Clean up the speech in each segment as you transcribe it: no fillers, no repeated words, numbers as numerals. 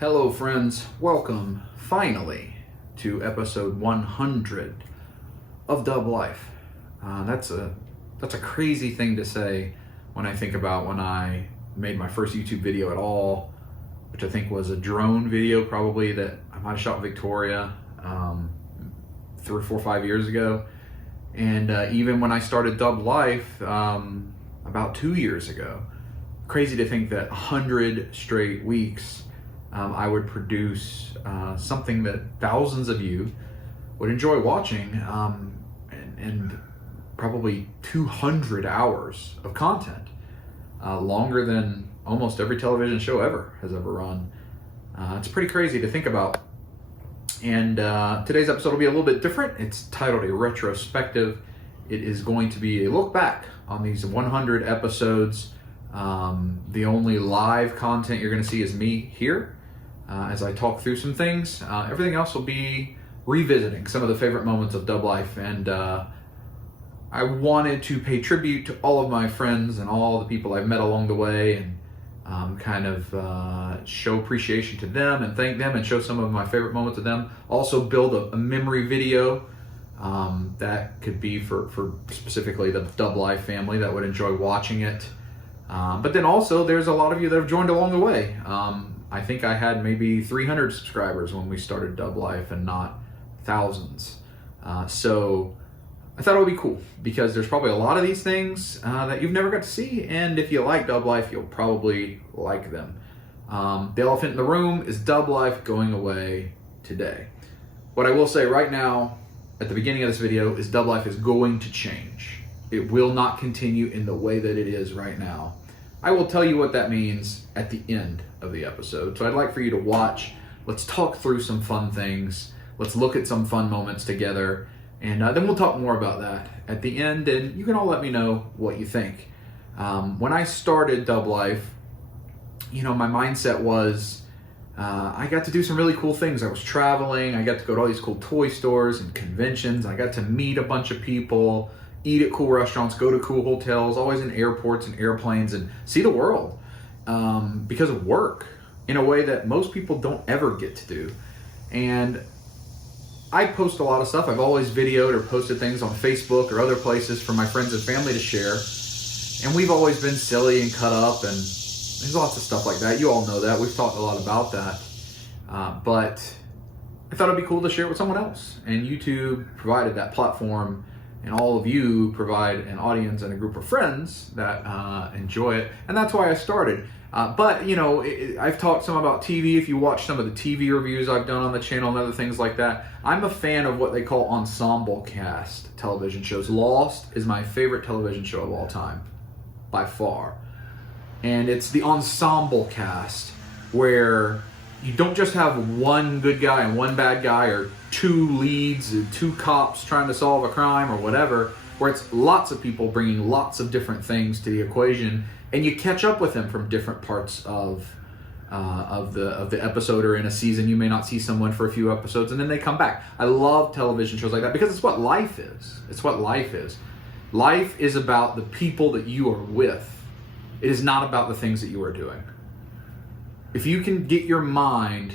Hello friends, welcome finally to episode 100 of Dub Life. That's a crazy thing to say when I think about when I made my first YouTube video at all, which I think was a drone video probably that I might have shot in Victoria 3, 4, 5 years ago. And even when I started Dub Life about 2 years ago. Crazy to think that 100 straight weeks I would produce something that thousands of you would enjoy watching, and probably 200 hours of content, longer than almost every television show ever has ever run. It's pretty crazy to think about. And today's episode will be a little bit different. It's titled a Retrospective. It is going to be a look back on these 100 episodes. The only live content you're going to see is me here as I talk through some things. Everything else will be revisiting some of the favorite moments of Dub Life, and I wanted to pay tribute to all of my friends and all the people I've met along the way, and kind of show appreciation to them and thank them and show some of my favorite moments of them. Also build a memory video that could be for specifically the Dub Life family that would enjoy watching it. But then also there's a lot of you that have joined along the way. I think I had maybe 300 subscribers when we started Dub Life and not thousands. So I thought it would be cool because there's probably a lot of these things that you've never got to see. And if you like Dub Life, you'll probably like them. The elephant in the room is Dub Life going away today. What I will say right now at the beginning of this video is Dub Life is going to change. It will not continue in the way that it is right now. I will tell you what that means at the end of the episode. So I'd like for you to watch. Let's talk through some fun things. Let's look at some fun moments together. And then we'll talk more about that at the end. And you can all let me know what you think. When I started Dub Life, my mindset was I got to do some really cool things. I was traveling. I got to go to all these cool toy stores and conventions. I got to meet a bunch of people, eat at cool restaurants, go to cool hotels, always in airports and airplanes, and see the world because of work in a way that most people don't ever get to do. And I post a lot of stuff. I've always videoed or posted things on Facebook or other places for my friends and family to share. And we've always been silly and cut up, and there's lots of stuff like that. You all know that. We've talked a lot about that. But I thought it'd be cool to share it with someone else. And YouTube provided that platform, and all of you provide an audience and a group of friends that enjoy it. And that's why I started. But I've talked some about TV. If you watch some of the TV reviews I've done on the channel and other things like that, I'm a fan of what they call ensemble cast television shows. Lost is my favorite television show of all time, by far. And it's the ensemble cast where you don't just have one good guy and one bad guy, or two leads and two cops trying to solve a crime or whatever, where it's lots of people bringing lots of different things to the equation, and you catch up with them from different parts of the episode, or in a season you may not see someone for a few episodes and then they come back. I love television shows like that because it's what life is. It's what life is. Life is about the people that you are with. It is not about the things that you are doing. If you can get your mind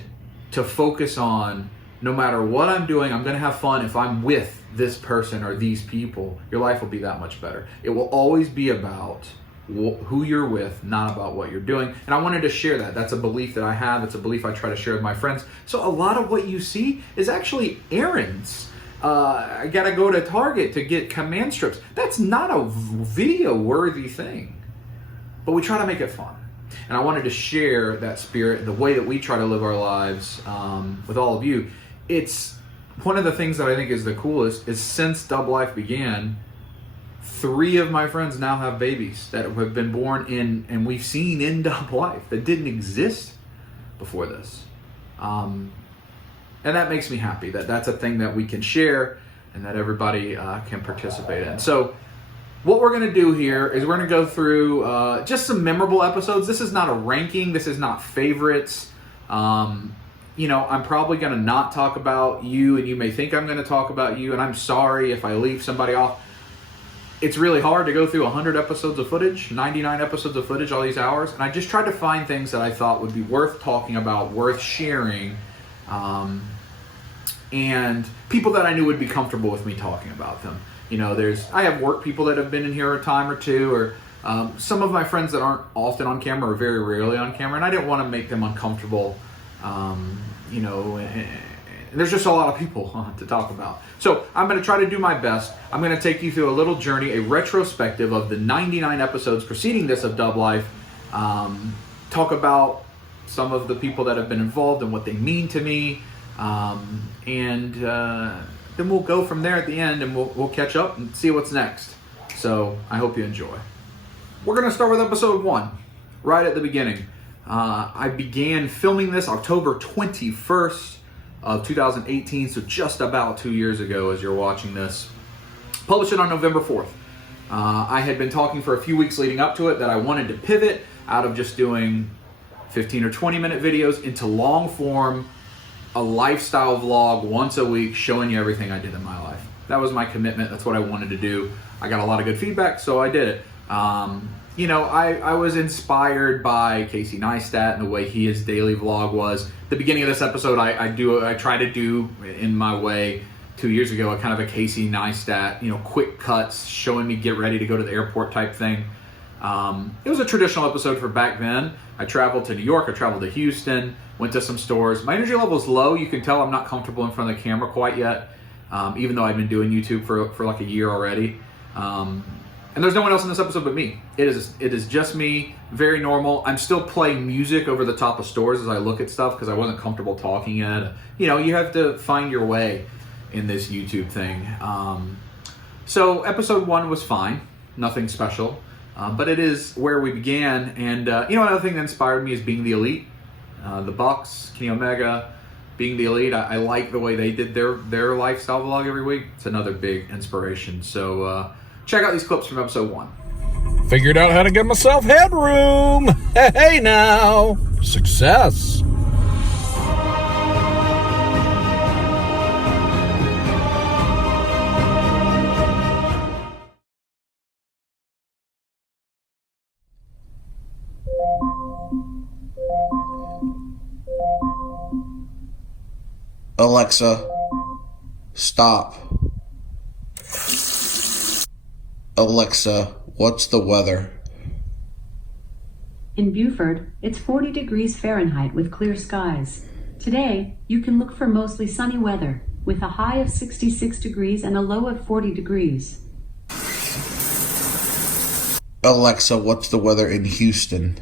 to focus on, no matter what I'm doing, I'm going to have fun if I'm with this person or these people, your life will be that much better. It will always be about who you're with, not about what you're doing. And I wanted to share that. That's a belief that I have. It's a belief I try to share with my friends. So a lot of what you see is actually errands. I got to go to Target to get command strips. That's not a video-worthy thing. But we try to make it fun. And I wanted to share that spirit, the way that we try to live our lives with all of you. It's one of the things that I think is the coolest is since Dub Life began, 3 of my friends now have babies that have been born in, and we've seen in Dub Life that didn't exist before this. And that makes me happy that that's a thing that we can share and that everybody can participate in. So what we're going to do here is we're going to go through just some memorable episodes. This is not a ranking. This is not favorites. I'm probably going to not talk about you, and you may think I'm going to talk about you, and I'm sorry if I leave somebody off. it's really hard to go through 100 episodes of footage, 99 episodes of footage, all these hours. And I just tried to find things that I thought would be worth talking about, worth sharing, and people that I knew would be comfortable with me talking about them. You know, I have work people that have been in here a time or two, or some of my friends that aren't often on camera or very rarely on camera, and I didn't want to make them uncomfortable. You know, and there's just a lot of people to talk about. So I'm going to try to do my best. I'm going to take you through a little journey, a retrospective of the 99 episodes preceding this of Dub Life. Talk about some of the people that have been involved and what they mean to me. And then we'll go from there at the end, and we'll catch up and see what's next. So I hope you enjoy. We're going to start with episode 1, right at the beginning. I began filming this October 21st of 2018, so just about 2 years ago as you're watching this. Published it on November 4th. I had been talking for a few weeks leading up to it that I wanted to pivot out of just doing 15 or 20 minute videos into long form, a lifestyle vlog once a week showing you everything I did in my life. That was my commitment. That's what I wanted to do. I got a lot of good feedback, so I did it. You know, I was inspired by Casey Neistat and the way his daily vlog was. The beginning of this episode, I try to do in my way 2 years ago, a kind of a Casey Neistat, you know, quick cuts showing me get ready to go to the airport type thing. It was a traditional episode for back then. I traveled to New York, I traveled to Houston, went to some stores. My energy level is low. You can tell I'm not comfortable in front of the camera quite yet, even though I've been doing YouTube for like a year already. And there's no one else in this episode but me. It is just me, very normal. I'm still playing music over the top of stores as I look at stuff because I wasn't comfortable talking yet. You know, you have to find your way in this YouTube thing. So episode 1 was fine, nothing special, but it is where we began. And you know, another thing that inspired me is Being the Elite. The Bucks, Kenny Omega, Being the Elite. I like the way they did their lifestyle vlog every week. It's another big inspiration. So check out these clips from episode 1. Figured out how to give myself headroom. Hey now, success. Alexa, stop. Alexa, what's the weather? In Beaufort, it's 40 degrees Fahrenheit with clear skies. Today, you can look for mostly sunny weather, with a high of 66 degrees and a low of 40 degrees. Alexa, what's the weather in Houston?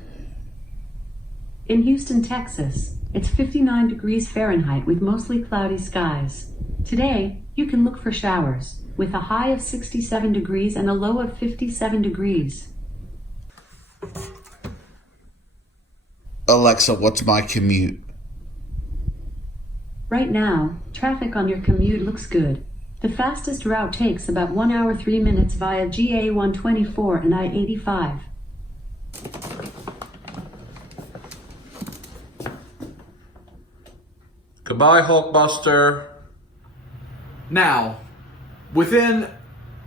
In Houston, Texas, it's 59 degrees Fahrenheit with mostly cloudy skies. Today, you can look for showers, with a high of 67 degrees and a low of 57 degrees. Alexa, what's my commute? Right now, traffic on your commute looks good. The fastest route takes about 1 hour 3 minutes via GA 124 and I-85. Goodbye, Hulkbuster. Now, within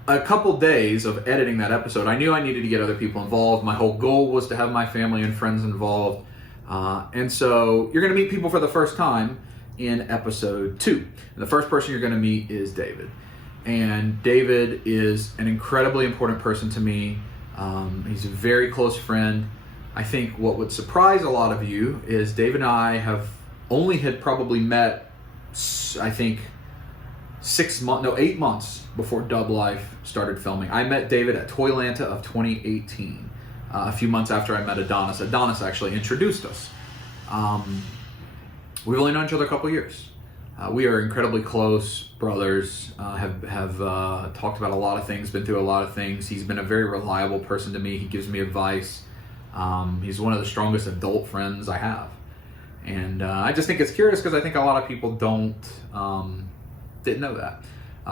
a couple days of editing that episode, I knew I needed to get other people involved. My whole goal was to have my family and friends involved. And so you're going to meet people for the first time in episode 2. And the first person you're going to meet is David. And David is an incredibly important person to me. He's a very close friend. I think what would surprise a lot of you is David and I had probably met, I think, 8 months before Dub Life started filming. I met David at Toylana of 2018, a few months after I met Adonis. Adonis actually introduced us. We've only known each other a couple years. We are incredibly close brothers, have talked about a lot of things, been through a lot of things. He's been a very reliable person to me. He gives me advice. He's one of the strongest adult friends I have. And I just think it's curious because I think a lot of people didn't know that.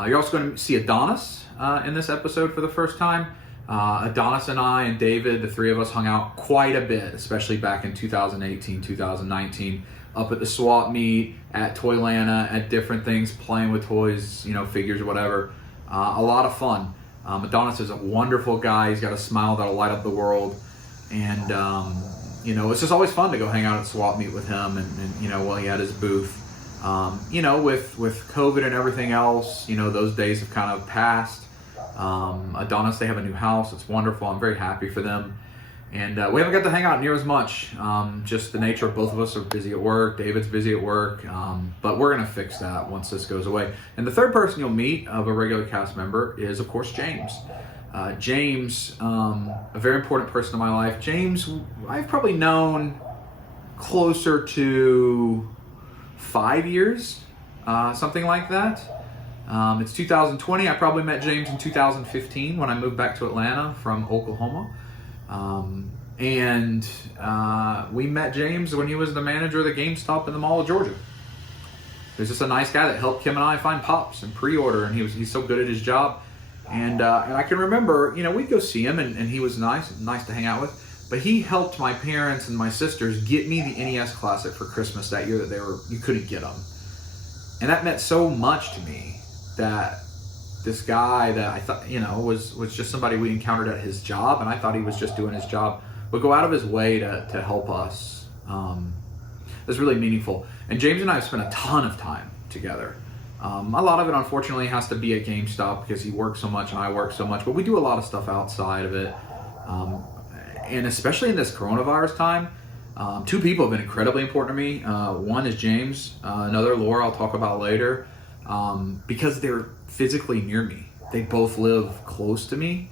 You're also going to see Adonis in this episode for the first time. Adonis and I and David, the three of us hung out quite a bit, especially back in 2018, 2019, up at the swap meet, at Toylana, at different things, playing with toys, figures, whatever. A lot of fun. Adonis is a wonderful guy. He's got a smile that'll light up the world. And, you know, it's just always fun to go hang out at Swap Meet with him and you know, while he had his booth. You know, with COVID and everything else, you know, those days have kind of passed. Adonis, they have a new house. It's wonderful. I'm very happy for them. And we haven't got to hang out near as much. Just the nature of both of us are busy at work. David's busy at work. But we're going to fix that once this goes away. And the third person you'll meet of a regular cast member is, of course, James. James, a very important person in my life. James, I've probably known closer to 5 years, something like that. It's 2020. I probably met James in 2015 when I moved back to Atlanta from Oklahoma. And we met James when he was the manager of the GameStop in the Mall of Georgia. He was just a nice guy that helped Kim and I find pops and pre-order, and he's so good at his job. And I can remember, you know, we'd go see him, and he was nice to hang out with. But he helped my parents and my sisters get me the NES Classic for Christmas that year that you couldn't get them. And that meant so much to me that this guy that I thought, you know, was just somebody we encountered at his job, and I thought he was just doing his job, would go out of his way to help us. It's really meaningful. And James and I have spent a ton of time together. A lot of it, unfortunately, has to be at GameStop because he works so much and I work so much, but we do a lot of stuff outside of it. And especially in this coronavirus time, two people have been incredibly important to me. One is James, another Laura I'll talk about later, because they're physically near me. They both live close to me,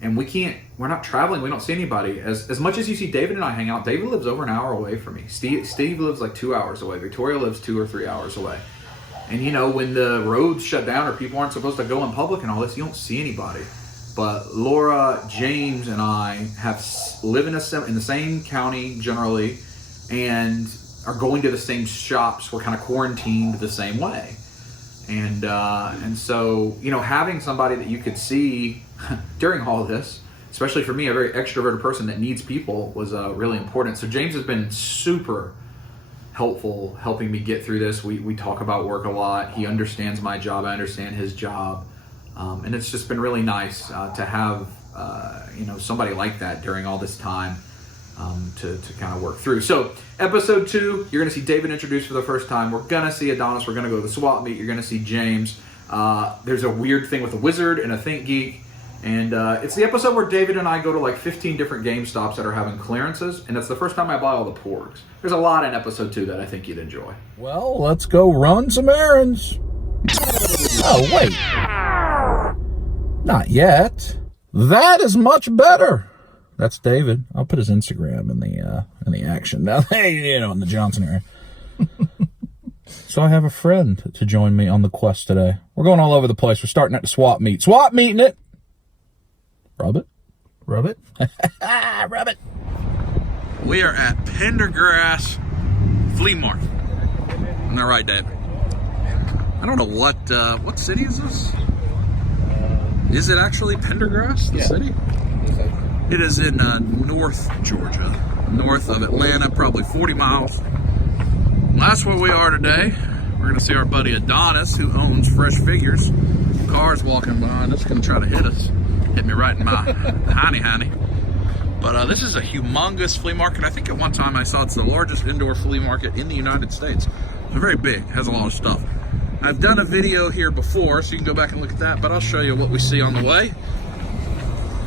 and we're not traveling, we don't see anybody. As much as you see David and I hang out, David lives over an hour away from me. Steve lives like 2 hours away. Victoria lives 2 or 3 hours away. And you know, when the roads shut down or people aren't supposed to go in public and all this, you don't see anybody. But Laura, James, and I live in the same county generally, and are going to the same shops. We're kind of quarantined the same way, and so, you know, having somebody that you could see during all of this, especially for me, a very extroverted person that needs people, was really important. So James has been super helpful helping me get through this. We talk about work a lot. He understands my job. I understand his job. And it's just been really nice to have you know, somebody like that during all this time to kind of work through. So episode 2, you're going to see David introduced for the first time. We're going to see Adonis. We're going to go to the swap meet. You're going to see James. There's a weird thing with a wizard and a Think Geek. And it's the episode where David and I go to like 15 different GameStops that are having clearances. And it's the first time I buy all the porgs. There's a lot in episode 2 that I think you'd enjoy. Well, let's go run some errands. Oh, wait. Not yet. That is much better. That's David. I'll put his Instagram in the action now. Hey, you know, in the Johnson area. So I have a friend to join me on the quest today. We're going all over the place. We're starting at the swap meet. Swap meeting it. Rub it. Rub it. Rub it. We are at Pendergrass Flea Market. Isn't that right, Dave? I don't know what city is this? Is it actually Pendergrass, the city? It is in North Georgia, north of Atlanta, probably 40 miles. And that's where we are today. We're going to see our buddy Adonis, who owns Fresh Figures. Cars walking behind us, going to try to hit us. Hit me right in my hiney. But this is a humongous flea market. I think at one time I saw it's the largest indoor flea market in the United States. It's very big, has a lot of stuff. I've done a video here before, so you can go back and look at that, but I'll show you what we see on the way.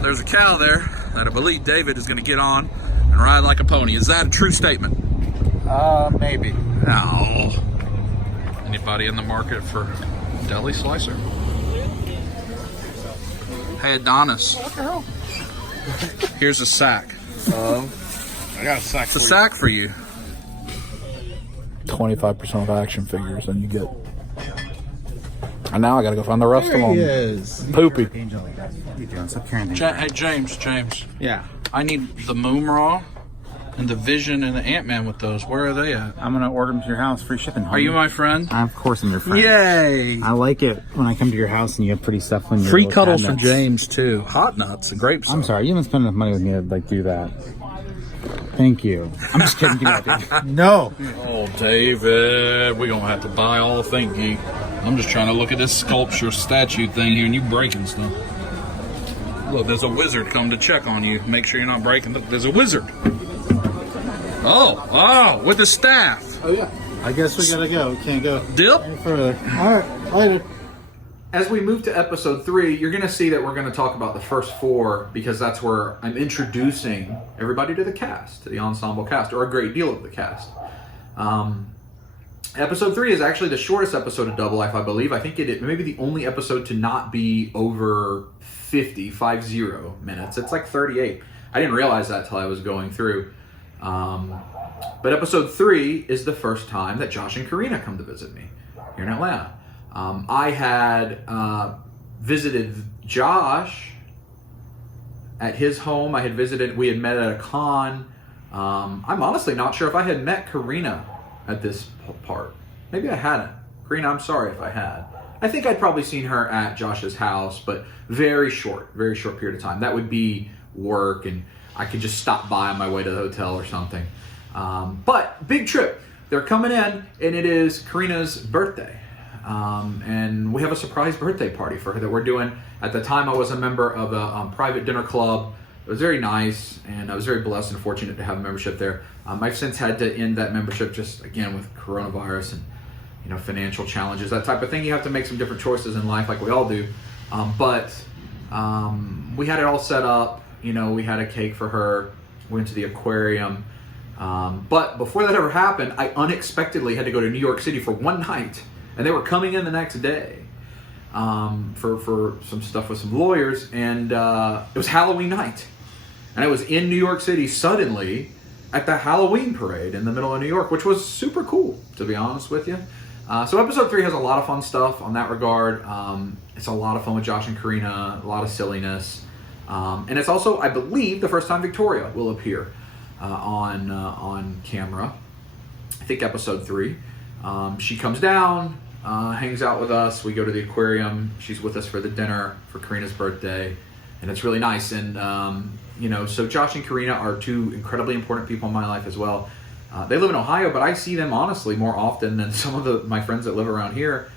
There's a cow there that I believe David is going to get on and ride like a pony. Is that a true statement? Maybe. No. Anybody in the market for deli slicer? Hey, Adonis. What the hell? Here's a sack. I got a sack. It's a sack for you. 25% of action figures, and you get. And now I gotta go find the rest of them. Is. Poopy. What are you doing? Stop carrying things. Hey, James. Yeah. I need the Moomraw and the Vision and the Ant-Man with those. Where are they at? I'm gonna order them to your house, free shipping. Are you my friend? Of course I'm your friend. Yay! I like it when I come to your house and you have pretty stuff in your Free little cuddles from cabinets. James too. Hot nuts and grapes. I'm sorry, you haven't spent enough money with me to like do that. Thank you. I'm just kidding. Give me that, dude. No. Oh, David, we're gonna have to buy all Think Geek. I'm just trying to look at this sculpture statue thing here, and you breaking stuff. Look, there's a wizard come to check on you. Make sure you're not breaking. Look, there's a wizard. Oh, with the staff. Oh, yeah. I guess we gotta go. We can't go Dip. any further. All right, later. As we move to episode 3, you're going to see that we're going to talk about the first 4 because that's where I'm introducing everybody to the cast, to the ensemble cast, or a great deal of the cast. Episode 3 is actually the shortest episode of Double Life, I believe. I think it may be the only episode to not be over 50 minutes. It's like 38. I didn't realize that till I was going through. But episode 3 is the first time that Josh and Karina come to visit me here in Atlanta. I had visited Josh at his home. We had met at a con. I'm honestly not sure if I had met Karina at this part. Maybe I hadn't. Karina, I'm sorry if I had. I think I'd probably seen her at Josh's house, but very short period of time. That would be work, and I could just stop by on my way to the hotel or something. But big trip. They're coming in, and it is Karina's birthday. And we have a surprise birthday party for her that we're doing. At the time, I was a member of a private dinner club. It was very nice, and I was very blessed and fortunate to have a membership there. I've since had to end that membership just, again, with coronavirus and financial challenges, that type of thing. You have to make some different choices in life like we all do. But we had it all set up. We had a cake for her, went to the aquarium. But before that ever happened, I unexpectedly had to go to New York City for one night. And they were coming in the next day for some stuff with some lawyers. And it was Halloween night. And I was in New York City suddenly at the Halloween parade in the middle of New York, which was super cool, to be honest with you. So episode 3 has a lot of fun stuff on that regard. It's a lot of fun with Josh and Karina, a lot of silliness. And it's also, I believe, the first time Victoria will appear on camera. I think episode 3. She comes down, hangs out with us. We go to the aquarium. She's with us for the dinner for Karina's birthday, and it's really nice. And so Josh and Karina are 2 incredibly important people in my life as well. They live in Ohio, but I see them honestly more often than some of my friends that live around here.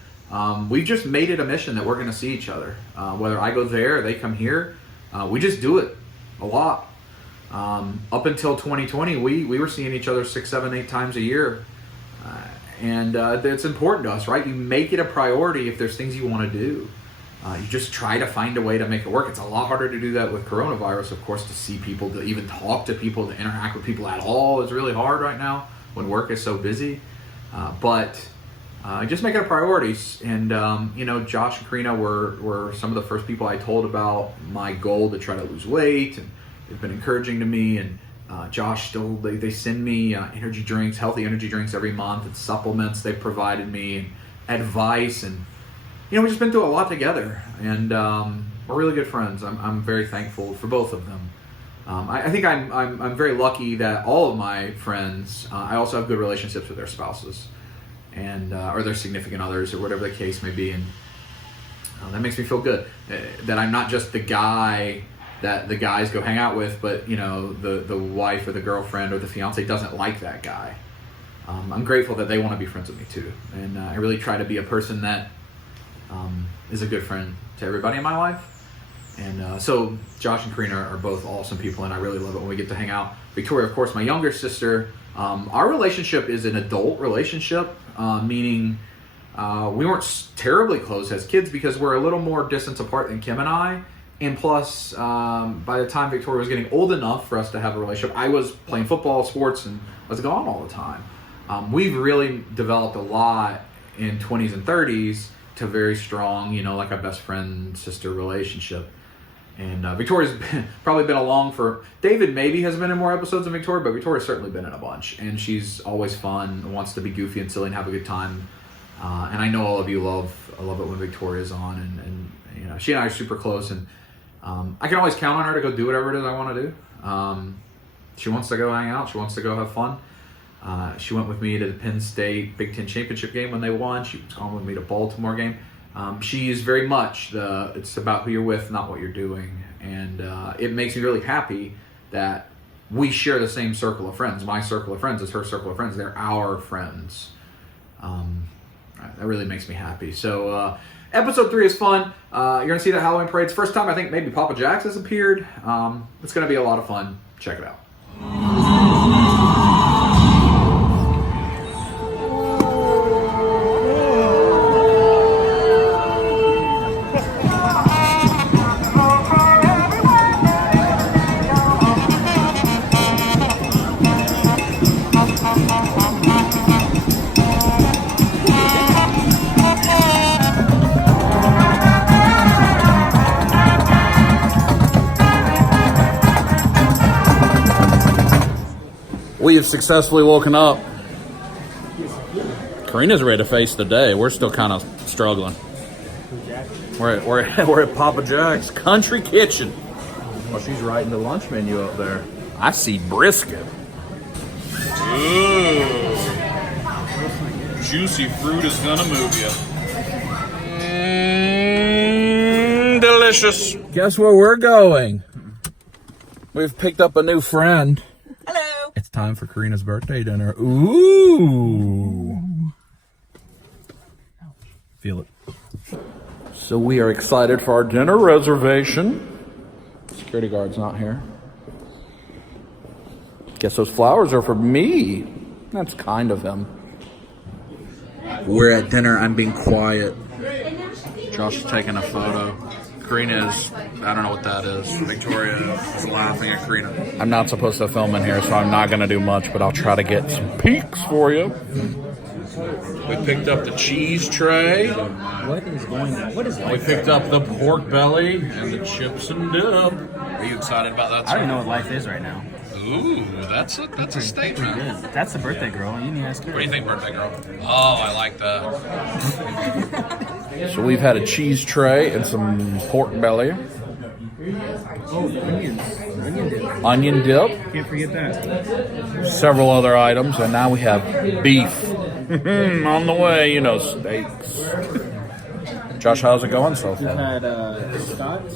We've just made it a mission that we're going to see each other. Whether I go there or they come here, we just do it a lot. Up until 2020, we were seeing each other 6, 7, 8 times a year. And it's important to us, right? You make it a priority if there's things you want to do. You just try to find a way to make it work. It's a lot harder to do that with coronavirus, of course, to see people, to even talk to people, to interact with people at all is really hard right now when work is so busy. But just make it a priority. And, Josh and Karina were some of the first people I told about my goal to try to lose weight. And they've been encouraging to me. And Josh still, they send me energy drinks, healthy energy drinks every month, and supplements they've provided me, and advice. And, we've just been through a lot together. And we're really good friends. I'm very thankful for both of them. I think I'm very lucky that all of my friends, I also have good relationships with their spouses and or their significant others or whatever the case may be. And that makes me feel good that I'm not just the guy that the guys go hang out with, but the wife or the girlfriend or the fiance doesn't like that guy. I'm grateful that they want to be friends with me too, and I really try to be a person that is a good friend to everybody in my life. And so Josh and Karina are both awesome people, and I really love it when we get to hang out. Victoria, of course, my younger sister. Our relationship is an adult relationship, meaning we weren't terribly close as kids because we're a little more distance apart than Kim and I. And plus, by the time Victoria was getting old enough for us to have a relationship, I was playing football, sports, and was gone all the time. We've really developed a lot in 20s and 30s to very strong, like a best friend sister relationship. And Victoria's probably been along for, David maybe has been in more episodes than Victoria, but Victoria's certainly been in a bunch. And she's always fun, wants to be goofy and silly and have a good time. And I know all of you love it when Victoria's on, and she and I are super close, and I can always count on her to go do whatever it is I want to do. She wants to go hang out. She wants to go have fun. She went with me to the Penn State Big Ten Championship game when they won. She was going with me to Baltimore game. She's very much it's about who you're with, not what you're doing. And it makes me really happy that we share the same circle of friends. My circle of friends is her circle of friends. They're our friends. That really makes me happy. So Episode 3 is fun. You're going to see the Halloween parades. First time I think maybe Papa Jack's has appeared. It's going to be a lot of fun. Check it out. We have successfully woken up. Karina's ready to face the day. We're still kind of struggling. We're at Papa Jack's Country Kitchen. Well, she's writing the lunch menu up there. I see brisket. Ooh. Juicy fruit is gonna move you. Delicious. Guess where we're going? We've picked up a new friend. Hello. It's time for Karina's birthday dinner. Ooh. Feel it. So we are excited for our dinner reservation. Security guard's not here. Guess those flowers are for me. That's kind of him. We're at dinner. I'm being quiet. Josh is taking a photo. Karina is, I don't know what that is. Victoria is laughing at Karina. I'm not supposed to film in here, so I'm not going to do much, but I'll try to get some peeks for you. We picked up the cheese tray. What is going on? What is We picked up the pork belly and the chips and dip. Are you excited about that? I don't even know what life is right now. Ooh, that's a statement. Good. That's the birthday girl. You need to ask her. What do you think, birthday girl? Oh, I like that. So we've had a cheese tray and some pork belly. Oh, onions. Onion dip. Can't forget that. Several other items, and now we have beef. On the way, you know, steaks. Josh, how's it going so We've far? had scotch.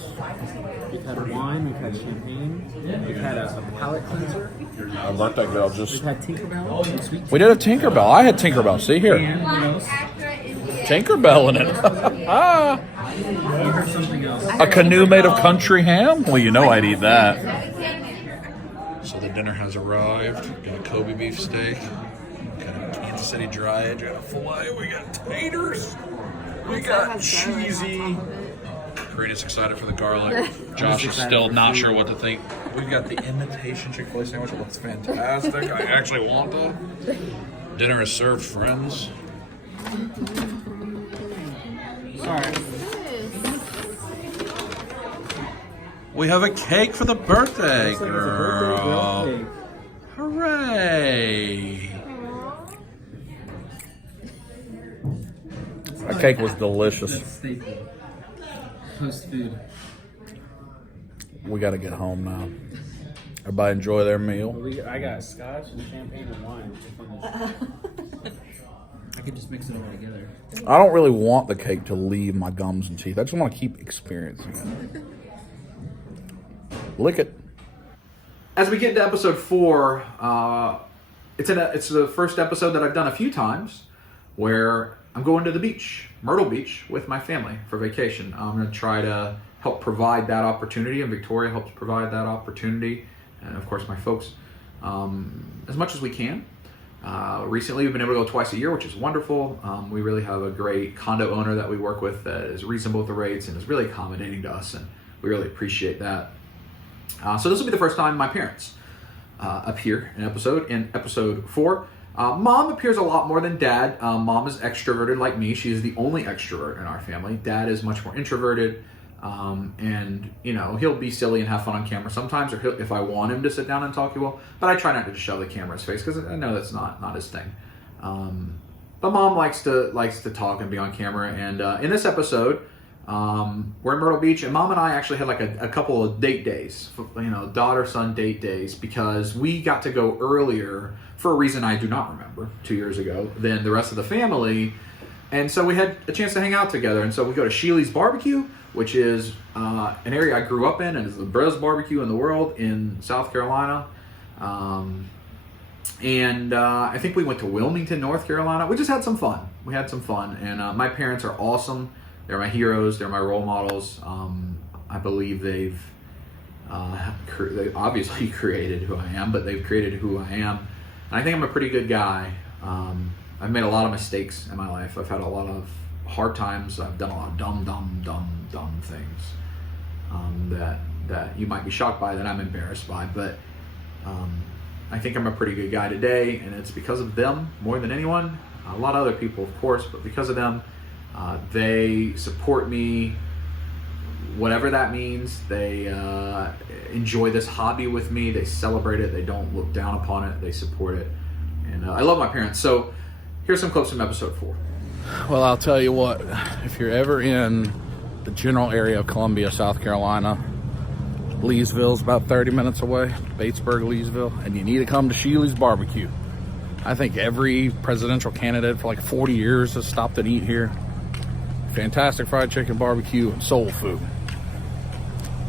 We've had wine. We've had champagne. We've had a palate cleanser. Our birthday girl We've just... had Tinkerbell. And sweet We did a Tinkerbell. I had Tinkerbell. See here. and what else? Tinkerbell in it. Ah. You heard something else. A canoe made of country ham? Well, you know I'd eat that. So the dinner has arrived. Got a Kobe beef steak. Got a Kansas City dry edge. Got a filet. We got taters. We got cheesy. Karina's excited for the garlic. Josh is still not sure what to think. We got the imitation Chick-fil-A sandwich. It looks fantastic. I actually want that. Dinner is served, friends. Sorry. We have a cake for the birthday Looks like it's a girl. birthday girl Hooray! That cake was delicious. staple. Post food. We got to get home now. Everybody enjoy their meal. I got scotch and champagne and wine. I could just mix it all together. I don't really want the cake to leave my gums and teeth. I just want to keep experiencing it. Lick it. As we get into episode 4, it's the first episode that I've done a few times where I'm going to the beach, Myrtle Beach, with my family for vacation. I'm going to try to help provide that opportunity, and Victoria helps provide that opportunity, and of course my folks, as much as we can. Recently we've been able to go twice a year, which is wonderful. We really have a great condo owner that we work with that is reasonable with the rates and is really accommodating to us, and we really appreciate that. So this will be the first time my parents appear in episode 4. Mom appears a lot more than Dad. Mom is extroverted like me. She is the only extrovert in our family. Dad is much more introverted, and you know, he'll be silly and have fun on camera sometimes, or if I want him to sit down and talk, he will. But I try not to just shove the camera in his face because I know that's not his thing. But Mom likes to talk and be on camera. And in this episode, we're in Myrtle Beach, and Mom and I actually had like a couple of date days, you know, daughter-son date days, because we got to go earlier for a reason I do not remember 2 years ago than the rest of the family. And so we had a chance to hang out together. And so we go to Shellys BBQ, which is an area I grew up in, and is the best barbecue in the world in South Carolina. And I think we went to Wilmington, North Carolina. We just had some fun. We had some fun. And my parents are awesome. they're my heroes, they're my role models. I believe they've they obviously created who I am, but they've created who I am. And I think I'm a pretty good guy. I've made a lot of mistakes in my life. I've had a lot of hard times. I've done a lot of dumb things that you might be shocked by, that I'm embarrassed by. But I think I'm a pretty good guy today, and it's because of them more than anyone. A lot of other people, of course, but because of them. They support me, whatever that means. They enjoy this hobby with me. They celebrate it. They don't look down upon it. They support it. And I love my parents. So here's some clips from episode 4. Well, I'll tell you what, if you're ever in the general area of Columbia, South Carolina, Leesville's about 30 minutes away, Batesburg, Leesville, and you need to come to Shellys BBQ. I think every presidential candidate for like 40 years has stopped and eat here. Fantastic fried chicken, barbecue, and soul food.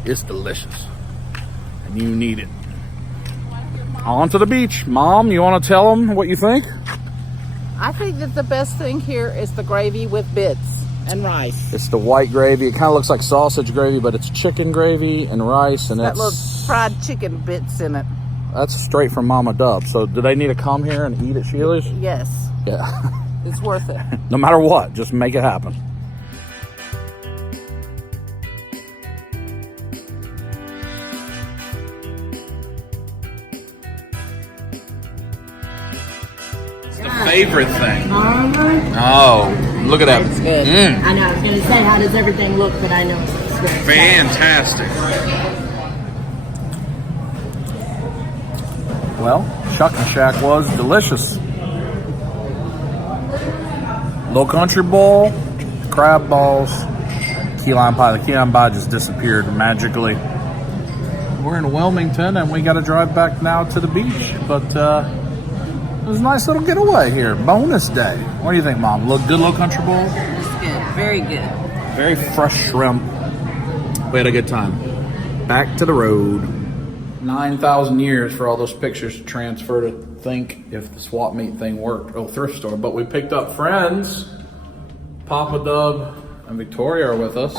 It's delicious, and you need it. On to the beach. Mom, you want to tell them what you think? I think that the best thing here is the gravy with bits and rice. It's the white gravy. It kind of looks like sausage gravy, but it's chicken gravy and rice, and That little fried chicken bits in it. that's straight from Mama Dub. So do they need to come here and eat at Sheila's? Yes, Yeah. it's worth it. No matter what, just make it happen. Favorite thing. Oh, look at that. It's good. I know. I was going to say, how does everything look? But I know it's good. Fantastic. Well, Shuckin' Shack was delicious. Low Country Bowl, crab balls, key lime pie. The key lime pie just disappeared magically. We're in Wilmington, and we got to drive back now to the beach, but it was a nice little getaway here. Bonus day. What do you think, Mom? Look good, Low Country Bowl? It's good. Very good. Very fresh shrimp. We had a good time. Back to the road. 9,000 years for all those pictures to transfer to think if the swap meet thing worked. Oh, thrift store. But we picked up friends. Papa Dub and Victoria are with us.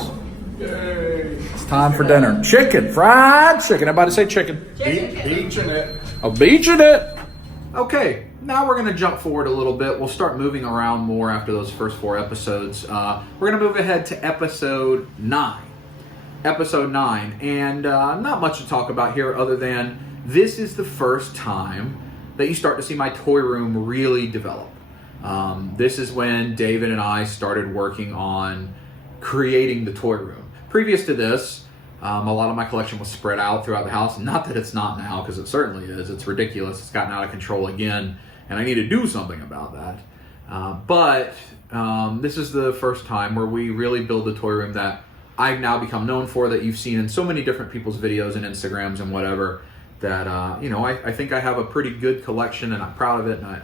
Yay. It's time for dinner. Chicken. Fried chicken. Everybody say chicken. Beaching it. Oh, beaching it. Okay, now we're going to jump forward a little bit. We'll start moving around more after those first 4 episodes. We're going to move ahead to episode 9. Episode 9. And not much to talk about here other than this is the first time that you start to see my toy room really develop. This is when David and I started working on creating the toy room. Previous to this, a lot of my collection was spread out throughout the house. Not that it's not now, because it certainly is. It's ridiculous. It's gotten out of control again, and I need to do something about that. But this is the first time where we really build the toy room that I've now become known for, that you've seen in so many different people's videos and Instagrams and whatever, that, I think I have a pretty good collection, and I'm proud of it, and I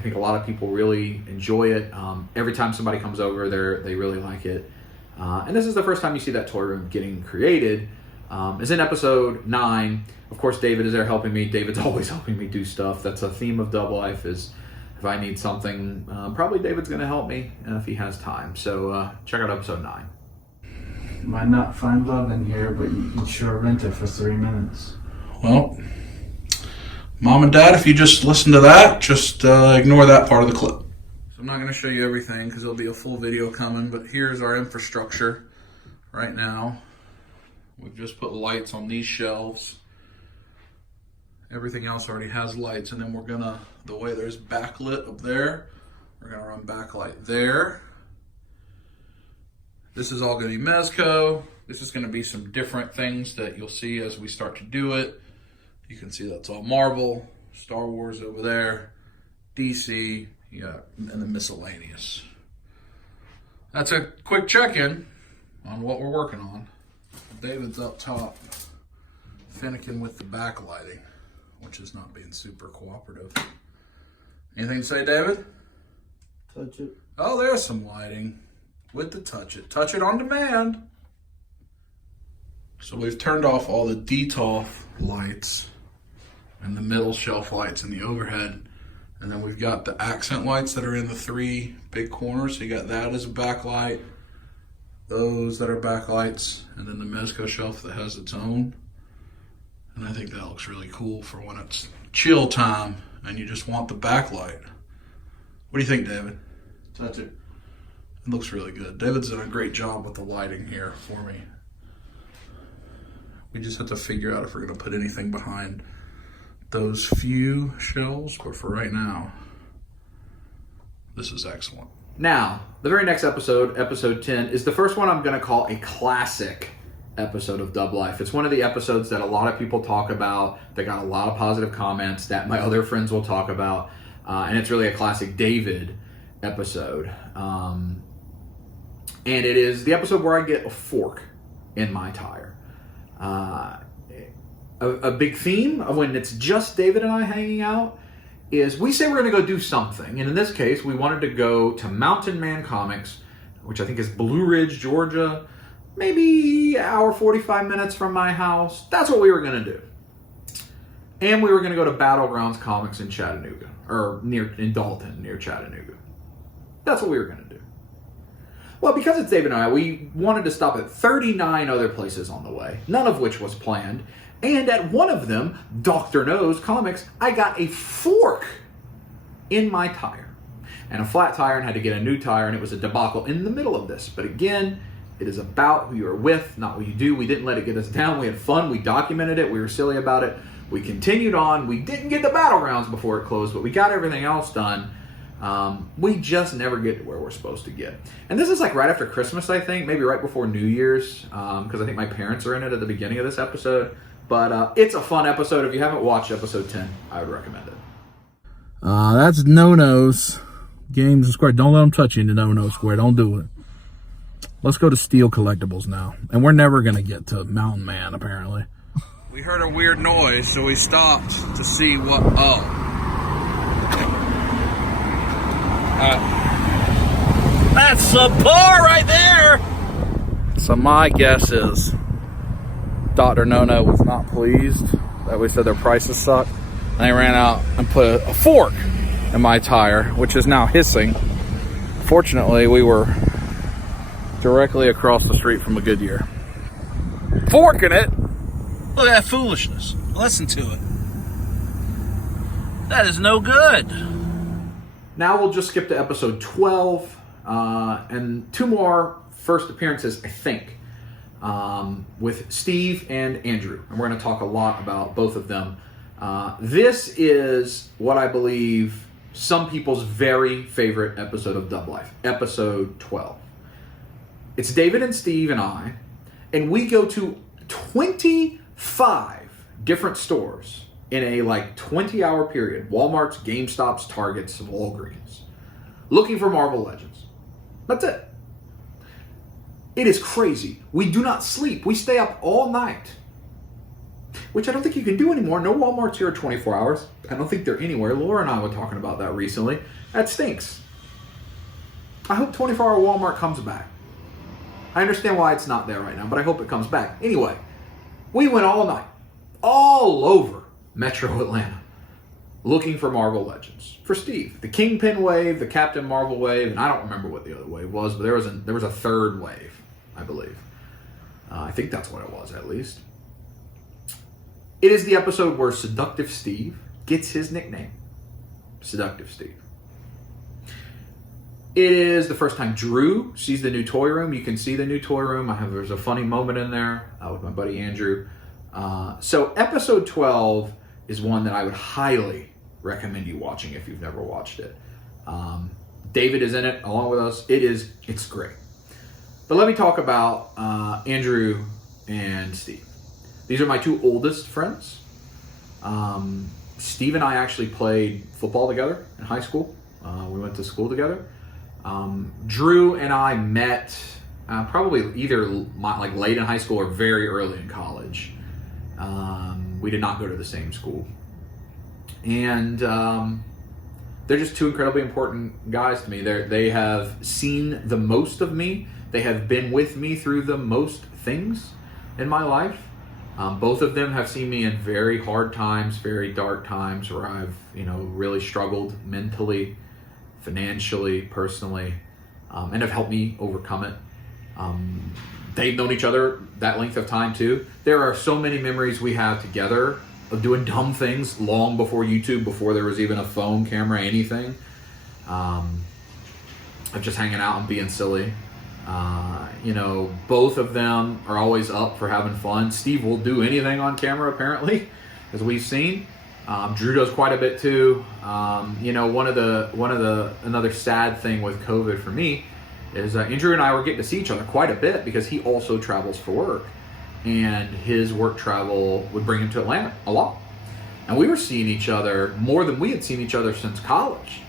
think a lot of people really enjoy it. Every time somebody comes over, they really like it. And this is the first time you see that toy room getting created. It's in episode 9. Of course, David is there helping me. David's always helping me do stuff. That's a theme of Double Life, is if I need something, probably David's going to help me if he has time. So check out episode 9. Might not find love in here, but you can sure rent it for 3 minutes. Well, Mom and Dad, if you just listen to that, just ignore that part of the clip. So I'm not going to show you everything because there'll be a full video coming, but here's our infrastructure right now. We've just put lights on these shelves. Everything else already has lights, and then we're going to, the way there's backlit up there, we're going to run backlight there. This is all going to be Mezco. This is going to be some different things that you'll see as we start to do it. You can see that's all Marvel, Star Wars over there, DC, and the miscellaneous. That's a quick check-in on what we're working on. David's up top, finicking with the backlighting, which is not being super cooperative. Anything to say, David? Touch it. Oh, there's some lighting with the touch it. Touch it on demand. So we've turned off all the DTOF lights and the middle shelf lights and the overhead. And then we've got the accent lights that are in the 3 big corners. So you got that as a backlight. those that are backlights, and then the Mezco shelf that has its own. And I think that looks really cool for when it's chill time and you just want the backlight. What do you think, David? Touch it. It looks really good. David's done a great job with the lighting here for me. We just have to figure out if we're going to put anything behind those few shelves, but for right now, this is excellent. Now, the very next episode, episode 10, is the first one I'm going to call a classic episode of Dub Life. It's one of the episodes that a lot of people talk about, that got a lot of positive comments, that my other friends will talk about, and it's really a classic David episode. And it is the episode where I get a fork in my tire. A big theme of when it's just David and I hanging out is we say we're going to go do something. And in this case, we wanted to go to Mountain Man Comics, which I think is Blue Ridge, Georgia, maybe an hour, 45 minutes from my house. That's what we were going to do. And we were going to go to Battlegrounds Comics in Chattanooga, or in Dalton, near Chattanooga. That's what we were going to do. Well, because it's David and I, we wanted to stop at 39 other places on the way, none of which was planned. And at one of them, Dr. No's Comics, I got a fork in my tire. And a flat tire, and had to get a new tire, and it was a debacle in the middle of this. But again, it is about who you're with, not what you do. We didn't let it get us down. We had fun. We documented it. We were silly about it. We continued on. We didn't get the Battlegrounds before it closed, but we got everything else done. We just never get to where we're supposed to get. And this is like right after Christmas, I think, maybe right before New Year's, because I think my parents are in it at the beginning of this episode. But it's a fun episode. If you haven't watched episode 10, I would recommend it. That's No-No's Games and Square. Don't let them touch you in the No-No Square. Don't do it. Let's go to Steel Collectibles now. And we're never going to get to Mountain Man, apparently. We heard a weird noise, so we stopped to see what... That's a bar right there! So my guess is Dr. No-No was not pleased that we said their prices suck. And they ran out and put a fork in my tire, which is now hissing. Fortunately, we were directly across the street from a Goodyear. Forking it? Look at that foolishness. Listen to it. That is no good. Now we'll just skip to episode 12 and two more first appearances, I think, with Steve and Andrew. And we're going to talk a lot about both of them. This is what I believe some people's very favorite episode of Dub Life, episode 12. It's David and Steve and I, and we go to 25 different stores in a 20-hour period. Walmart's, GameStop's, Target's, Walgreens. Looking for Marvel Legends. That's it. It is crazy. We do not sleep. We stay up all night. Which I don't think you can do anymore. No Walmart's here 24 hours. I don't think they're anywhere. Laura and I were talking about that recently. That stinks. I hope 24-hour Walmart comes back. I understand why it's not there right now, but I hope it comes back. Anyway, we went all night, all over Metro Atlanta, looking for Marvel Legends. For Steve, the Kingpin wave, the Captain Marvel wave, and I don't remember what the other wave was, but there was a third wave, I believe. I think that's what it was, at least. It is the episode where Seductive Steve gets his nickname, Seductive Steve. It is the first time Drew sees the new toy room. You can see the new toy room. There's a funny moment in there with my buddy Andrew. So episode 12 is one that I would highly recommend you watching if you've never watched it. David is in it along with us. It's great. But let me talk about Andrew and Steve. These are my two oldest friends. Steve and I actually played football together in high school. We went to school together. Drew and I met probably either late in high school or very early in college. We did not go to the same school. And they're just two incredibly important guys to me. They have seen the most of me. They have been with me through the most things in my life. Both of them have seen me in very hard times, very dark times where I've, really struggled mentally, financially, personally, and have helped me overcome it. They've known each other that length of time too. There are so many memories we have together of doing dumb things long before YouTube, before there was even a phone camera, anything. Of just hanging out and being silly. You know, both of them are always up for having fun. Steve will do anything on camera, apparently, as we've seen. Drew does quite a bit too. You know, another sad thing with COVID for me is Andrew and I were getting to see each other quite a bit because he also travels for work, and his work travel would bring him to Atlanta a lot. And we were seeing each other more than we had seen each other since college,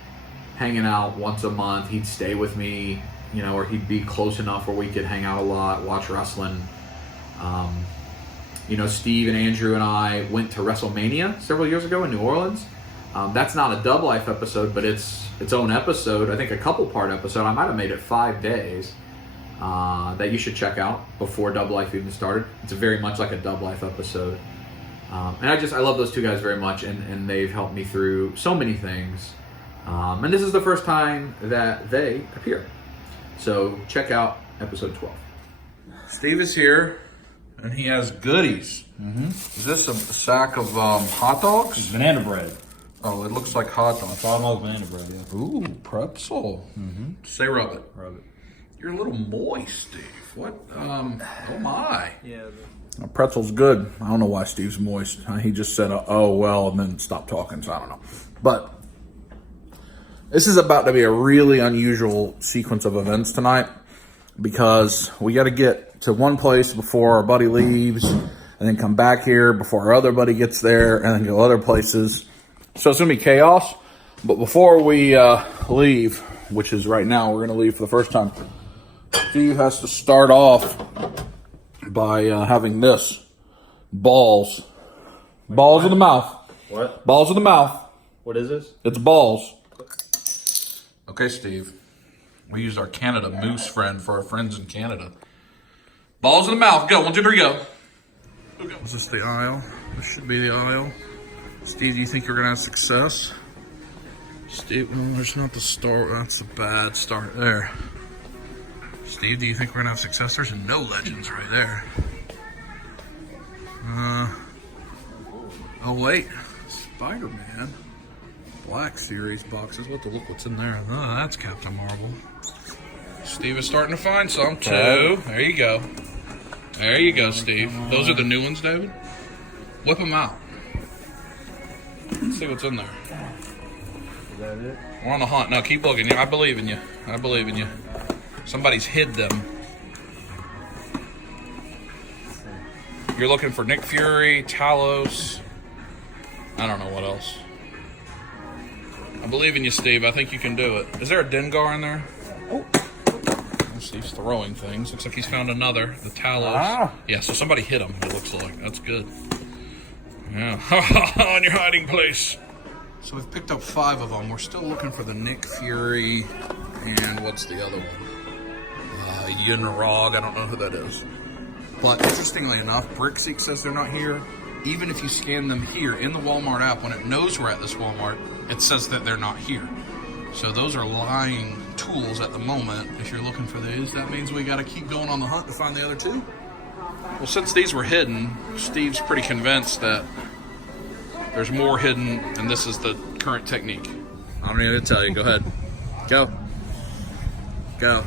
hanging out once a month. He'd stay with me, you know, or he'd be close enough where we could hang out a lot, watch wrestling. You know, Steve and Andrew and I went to WrestleMania several years ago in New Orleans. That's not a Dub Life episode, but it's its own episode. I think a couple-part episode. I might have made it 5 days that you should check out before Dub Life even started. It's very much like a Dub Life episode. And I love those two guys very much, and they've helped me through so many things. And this is the first time that they appear. So check out episode 12. Steve is here, and he has goodies. Is this a sack of hot dogs? Banana bread. Oh, it looks like hot dogs. Almost banana bread, yeah. Ooh, pretzel. Say rub it. Rub it. You're a little moist, Steve. What? Oh my. Yeah. Pretzel's good. I don't know why Steve's moist. He just said, oh, well, and then stopped talking, so I don't know. But this is about to be a really unusual sequence of events tonight because we got to get to one place before our buddy leaves and then come back here before our other buddy gets there and then go other places. So it's going to be chaos. But before we leave, which is right now, we're going to leave for the first time, Steve has to start off by having this. Balls. Balls in the mouth. What? Balls in the mouth. What is this? It's balls. Okay, Steve. We used our Canada Moose friend for our friends in Canada. Balls in the mouth. Go. 1, 2, 3, go. Is this the aisle? This should be the aisle. Steve, do you think you're going to have success? Steve, no, there's not the start. That's a bad start there. Steve, do you think we're going to have success? There's no legends right there. Oh, wait. Spider-Man. Black Series boxes. We'll have to look what's in there. Oh, that's Captain Marvel. Steve is starting to find some, too. There you go. There you go, Steve. Those are the new ones, David? Whip them out. Let's see what's in there. Is that it? We're on the hunt. Now, keep looking. I believe in you. I believe in you. Somebody's hid them. You're looking for Nick Fury, Talos. I don't know what else. I believe in you, Steve. I think you can do it. Is there a Dengar in there? Oh. Steve's throwing things. Looks like he's found another. The Talos. Yeah, so somebody hit him, it looks like. That's good. Yeah. On your hiding place. So we've picked up 5 of them. We're still looking for the Nick Fury. And what's the other one? Yunrog. I don't know who that is. But interestingly enough, Brickseek says they're not here. Even if you scan them here in the Walmart app, when it knows we're at this Walmart, it says that they're not here. So those are lying tools at the moment. If you're looking for these, that means we got to keep going on the hunt to find the other 2. Well, since these were hidden, Steve's pretty convinced that there's more hidden, and this is the current technique. I don't need to tell you. Go ahead. Go. Go.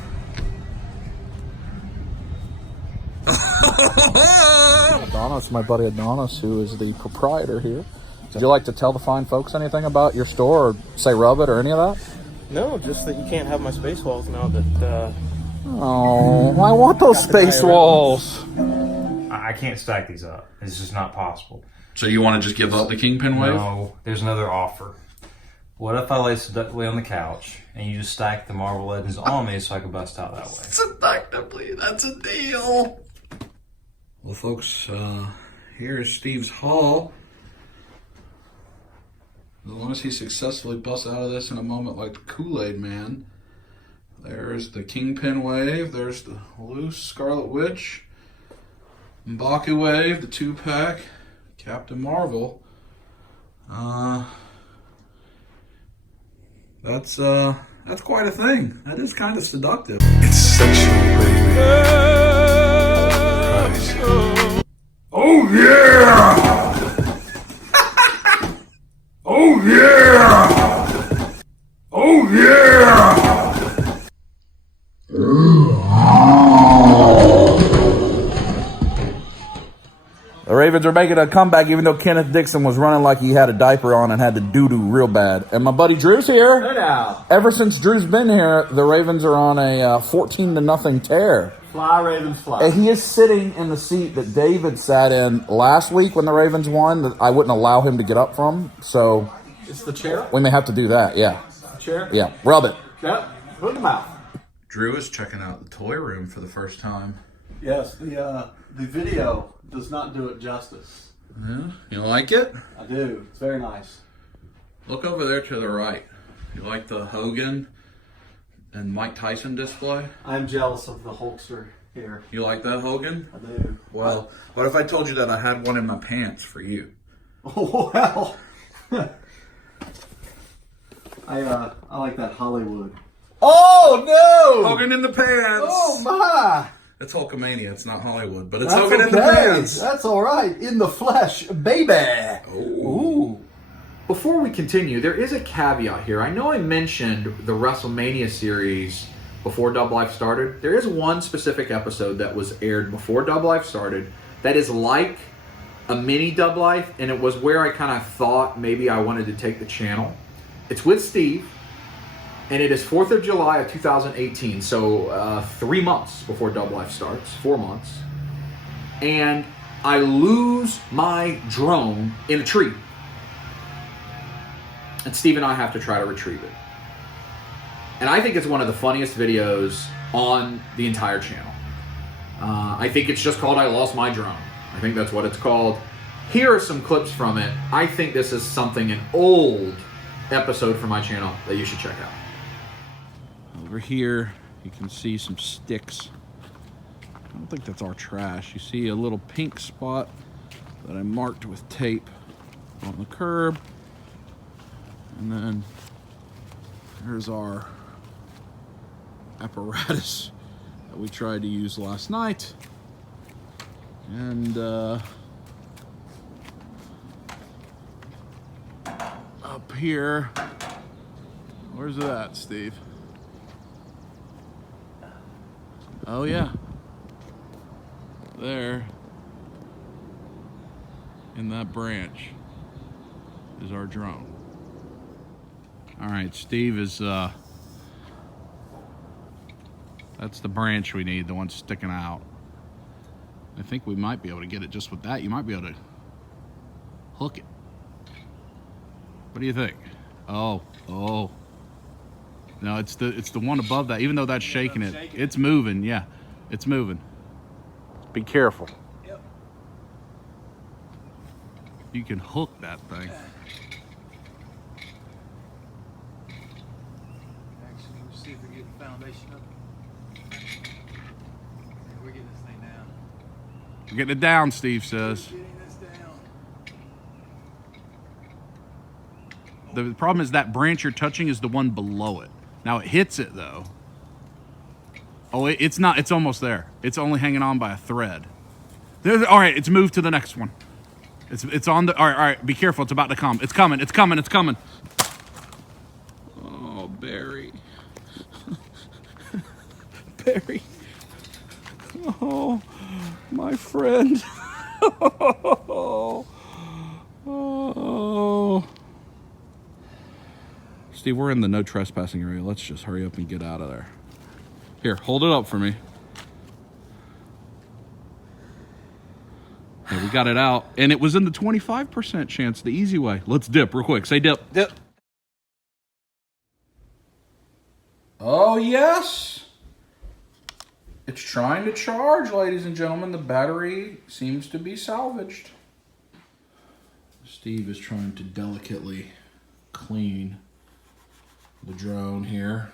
Adonis, my buddy Adonis, who is the proprietor here. Would you like to tell the fine folks anything about your store, or say rub it, or any of that? No, just that you can't have my space walls now that... Oh, I want those space walls. I can't stack these up. It's just not possible. So you want to just give up the Kingpin wave? No, there's another offer. What if I lay seductively on the couch and you just stack the Marvel Legends on me so I can bust out that way? Seductively, that's a deal. Well, folks, here's Steve's haul. As long as he successfully busts out of this in a moment like the Kool-Aid Man. There's the Kingpin wave. There's the loose Scarlet Witch. M'Baku wave, the 2-pack. Captain Marvel. That's quite a thing. That is kind of seductive. It's sexual, baby. Oh yeah! Oh yeah! Oh yeah! The Ravens are making a comeback even though Kenneth Dixon was running like he had a diaper on and had to doo-doo real bad. And my buddy Drew's here. Hey now. Ever since Drew's been here, the Ravens are on a 14-0 tear. Fly, Ravens, fly. And he is sitting in the seat that David sat in last week when the Ravens won. That I wouldn't allow him to get up from. So It's the chair? we may have to do that. Yeah. The chair? Yeah. Rub it. Yep. Put in the mouth. Drew is checking out the toy room for the first time. Yes, the video does not do it justice. Yeah, you like it? I do. It's very nice. Look over there to the right. You like the Hogan and Mike Tyson display? I'm jealous of the Hulkster here. You like that Hogan? I do. Well, what if I told you that I had one in my pants for you? Oh, well. I like that Hollywood. Oh, no! Hogan in the pants! Oh, my! It's Hulkamania, it's not Hollywood, but it's That's Hogan in the okay. pants! That's all right. In the flesh, baby. Ooh. Before we continue, there is a caveat here. I know I mentioned the WrestleMania series before Dub Life started. There is one specific episode that was aired before Dub Life started that is like a mini Dub Life, and it was where I kind of thought maybe I wanted to take the channel. It's with Steve, and it is 4th of July of 2018, so 3 months before Dub Life starts, 4 months. And I lose my drone in a tree. And Steve and I have to try to retrieve it. And I think it's one of the funniest videos on the entire channel. I think it's just called I Lost My Drone. I think that's what it's called. Here are some clips from it. I think this is something, an old episode from my channel that you should check out. Over here, you can see some sticks. I don't think that's our trash. You see a little pink spot that I marked with tape on the curb. And then there's our apparatus that we tried to use last night. And up here, where's it at, Steve? Oh yeah, there in that branch is our drone. All right, Steve is that's the branch we need, the one sticking out. I think we might be able to get it just with that. You might be able to hook it. What do you think? Oh. No, it's the one above that. Even though that's shaking it, it's moving. Yeah, it's moving. Be careful. Yep. You can hook that thing. Actually, we'll see if we get the foundation up. We're getting this thing down. We're getting it down, Steve says. Getting this down. The problem is that branch you're touching is the one below it. Now it hits it though. Oh, it's not. It's almost there. It's only hanging on by a thread. All right, it's moved to the next one. It's on the. All right. Be careful. It's about to come. It's coming. It's coming. It's coming. Oh, Barry. Barry. Oh, my friend. Oh. Steve, we're in the no trespassing area. Let's just hurry up and get out of there. Here, hold it up for me. Yeah, we got it out. And it was in the 25% chance, the easy way. Let's dip real quick. Say dip. Dip. Oh, yes. It's trying to charge, ladies and gentlemen. The battery seems to be salvaged. Steve is trying to delicately clean the drone here.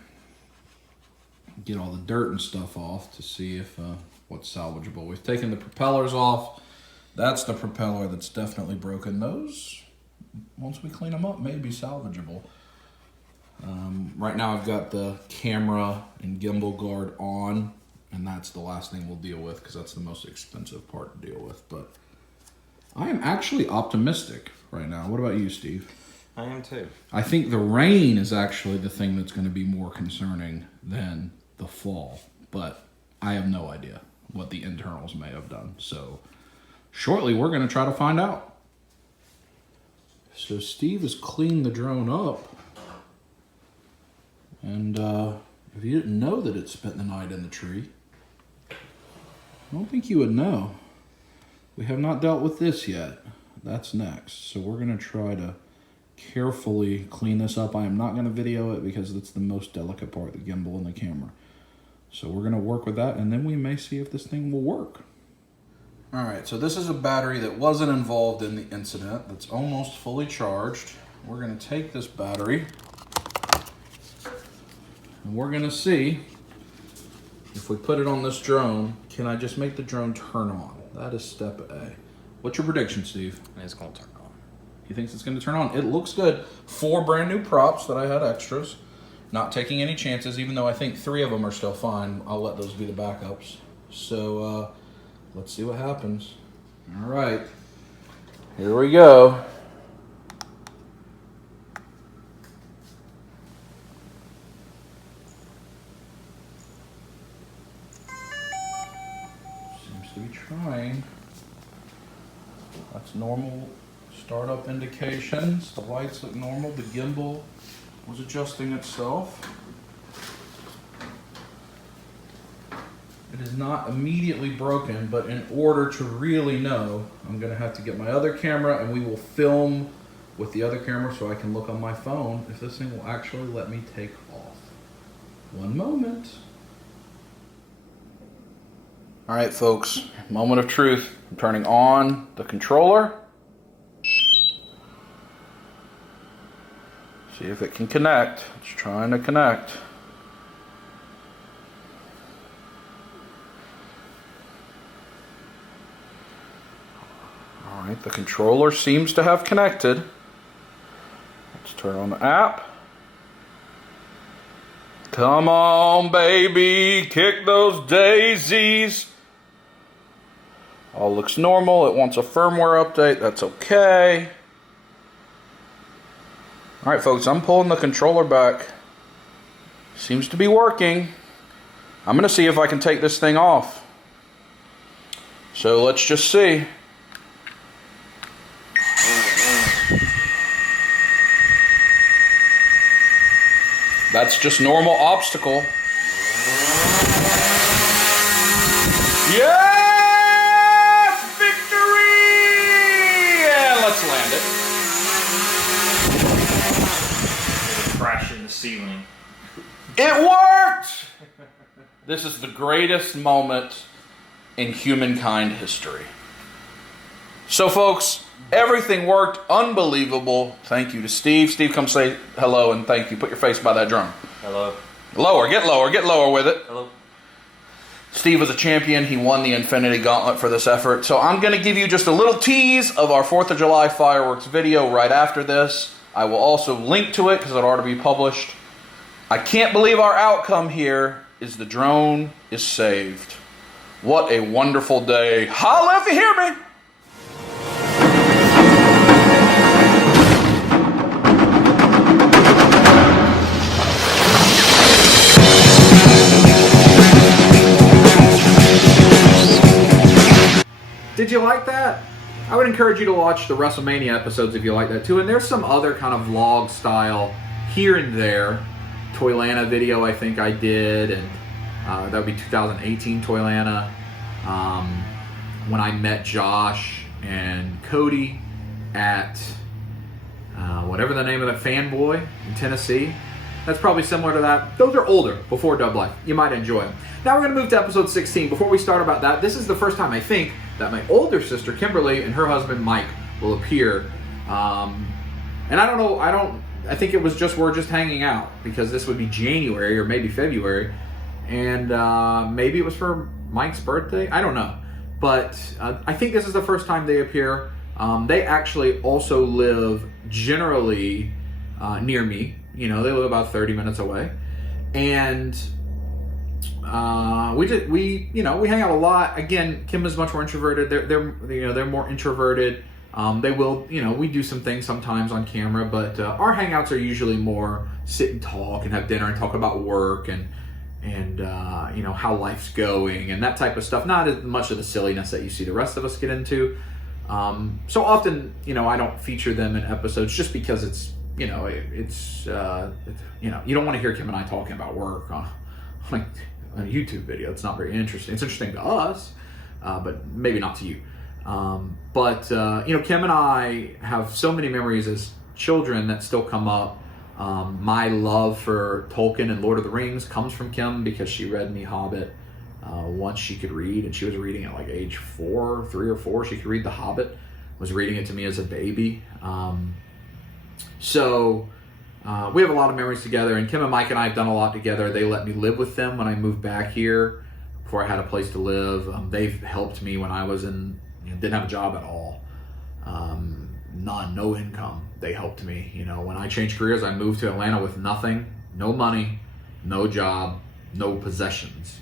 Get all the dirt and stuff off to see if what's salvageable. We've taken the propellers off. That's the propeller that's definitely broken. Those, once we clean them up, may be salvageable. Right now I've got the camera and gimbal guard on And that's the last thing we'll deal with because that's the most expensive part to deal with. But I am actually optimistic right now. What about you, Steve? I am too. I think the rain is actually the thing that's going to be more concerning than the fall. But I have no idea what the internals may have done. So shortly, we're going to try to find out. So Steve has cleaned the drone up. And if you didn't know that it spent the night in the tree, I don't think you would know. We have not dealt with this yet. That's next. So we're going to try to carefully clean this up. I am not going to video it because it's the most delicate part, the gimbal and the camera. So we're going to work with that, and then we may see if this thing will work. All right, so this is a battery that wasn't involved in the incident that's almost fully charged. We're going to take this battery, and we're going to see if we put it on this drone, can I just make the drone turn on? That is step A. What's your prediction, Steve? It's going to turn on. He thinks it's going to turn on. It looks good. 4 brand new props that I had extras. Not taking any chances, even though I think 3 of them are still fine. I'll let those be the backups. So let's see what happens. All right. Here we go. Seems to be trying. That's normal startup indications. The lights look normal. The gimbal was adjusting itself. It is not immediately broken, but in order to really know, I'm going to have to get my other camera and we will film with the other camera so I can look on my phone if this thing will actually let me take off. One moment. All right, folks, moment of truth. I'm turning on the controller. See if it can connect. It's trying to connect. All right, the controller seems to have connected. Let's turn on the app. Come on, baby, kick those daisies. All looks normal. It wants a firmware update. That's okay. All right, folks, I'm pulling the controller back. Seems to be working. I'm going to see if I can take this thing off. So let's just see. That's just normal obstacle. Yes! Victory! And let's land it. Crash in the ceiling. It worked! This is the greatest moment in humankind history. So, folks, everything worked. Unbelievable. Thank you to Steve. Steve, come say hello and thank you. Put your face by that drum. Hello. Lower. Get lower with it. Hello. Steve was a champion. He won the Infinity Gauntlet for this effort. So I'm going to give you just a little tease of our 4th of July fireworks video right after this. I will also link to it because it ought to be published. I can't believe our outcome here is the drone is saved. What a wonderful day. Holla if you hear me. Did you like that? I would encourage you to watch the WrestleMania episodes if you like that too. And there's some other kind of vlog style here and there. Toylana video I think I did, and that would be 2018 Toylana. When I met Josh and Cody at whatever the name of that Fanboy in Tennessee. That's probably similar to that. Those are older, before Dub Life. You might enjoy them. Now we're going to move to episode 16. Before we start about that, this is the first time I think that my older sister Kimberly and her husband Mike will appear. And I don't know, I think it was just, we're just hanging out because this would be January or maybe February. And maybe it was for Mike's birthday. I don't know. But I think this is the first time they appear. They actually also live generally near me. You know, they live about 30 minutes away. And we hang out a lot. Again, Kim is much more introverted. They're more introverted. They will, we do some things sometimes on camera, but our hangouts are usually more sit and talk and have dinner and talk about work and how life's going and that type of stuff. Not as much of the silliness that you see the rest of us get into. So often, I don't feature them in episodes just because it's, you don't want to hear Kim and I talking about work on a YouTube video. It's not very interesting. It's interesting to us, but maybe not to you. But Kim and I have so many memories as children that still come up. My love for Tolkien and Lord of the Rings comes from Kim because she read me Hobbit once she could read, and she was reading at like age 3 or 4. She could read The Hobbit, was reading it to me as a baby. So we have a lot of memories together, and Kim and Mike and I have done a lot together. They let me live with them when I moved back here before I had a place to live. They've helped me when I was didn't have a job at all. No income. They helped me. When I changed careers, I moved to Atlanta with nothing, no money, no job, no possessions.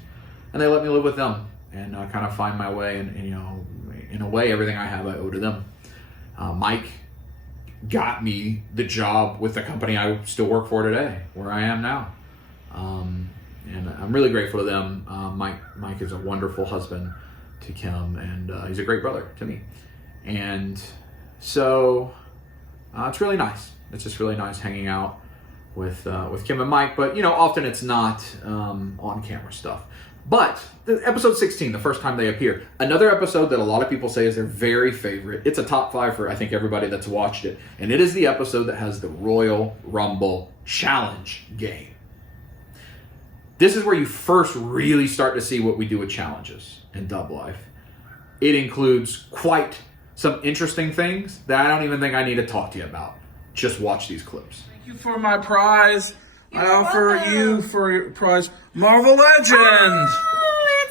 And they let me live with them and kind of find my way. And in a way, everything I have, I owe to them. Mike got me the job with the company I still work for today, where I am now. And I'm really grateful to them. Mike is a wonderful husband to Kim, and he's a great brother to me. And so it's really nice. It's just really nice hanging out with Kim and Mike. But often it's not on camera stuff. But episode 16, the first time they appear, another episode that a lot of people say is their very favorite. It's a top 5 for I think everybody that's watched it, and it is the episode that has the Royal Rumble Challenge game. This is where you first really start to see what we do with challenges in Dub Life. It includes quite some interesting things that I don't even think I need to talk to you about. Just watch these clips. Thank you for my prize. I offer you for your prize Marvel Legends.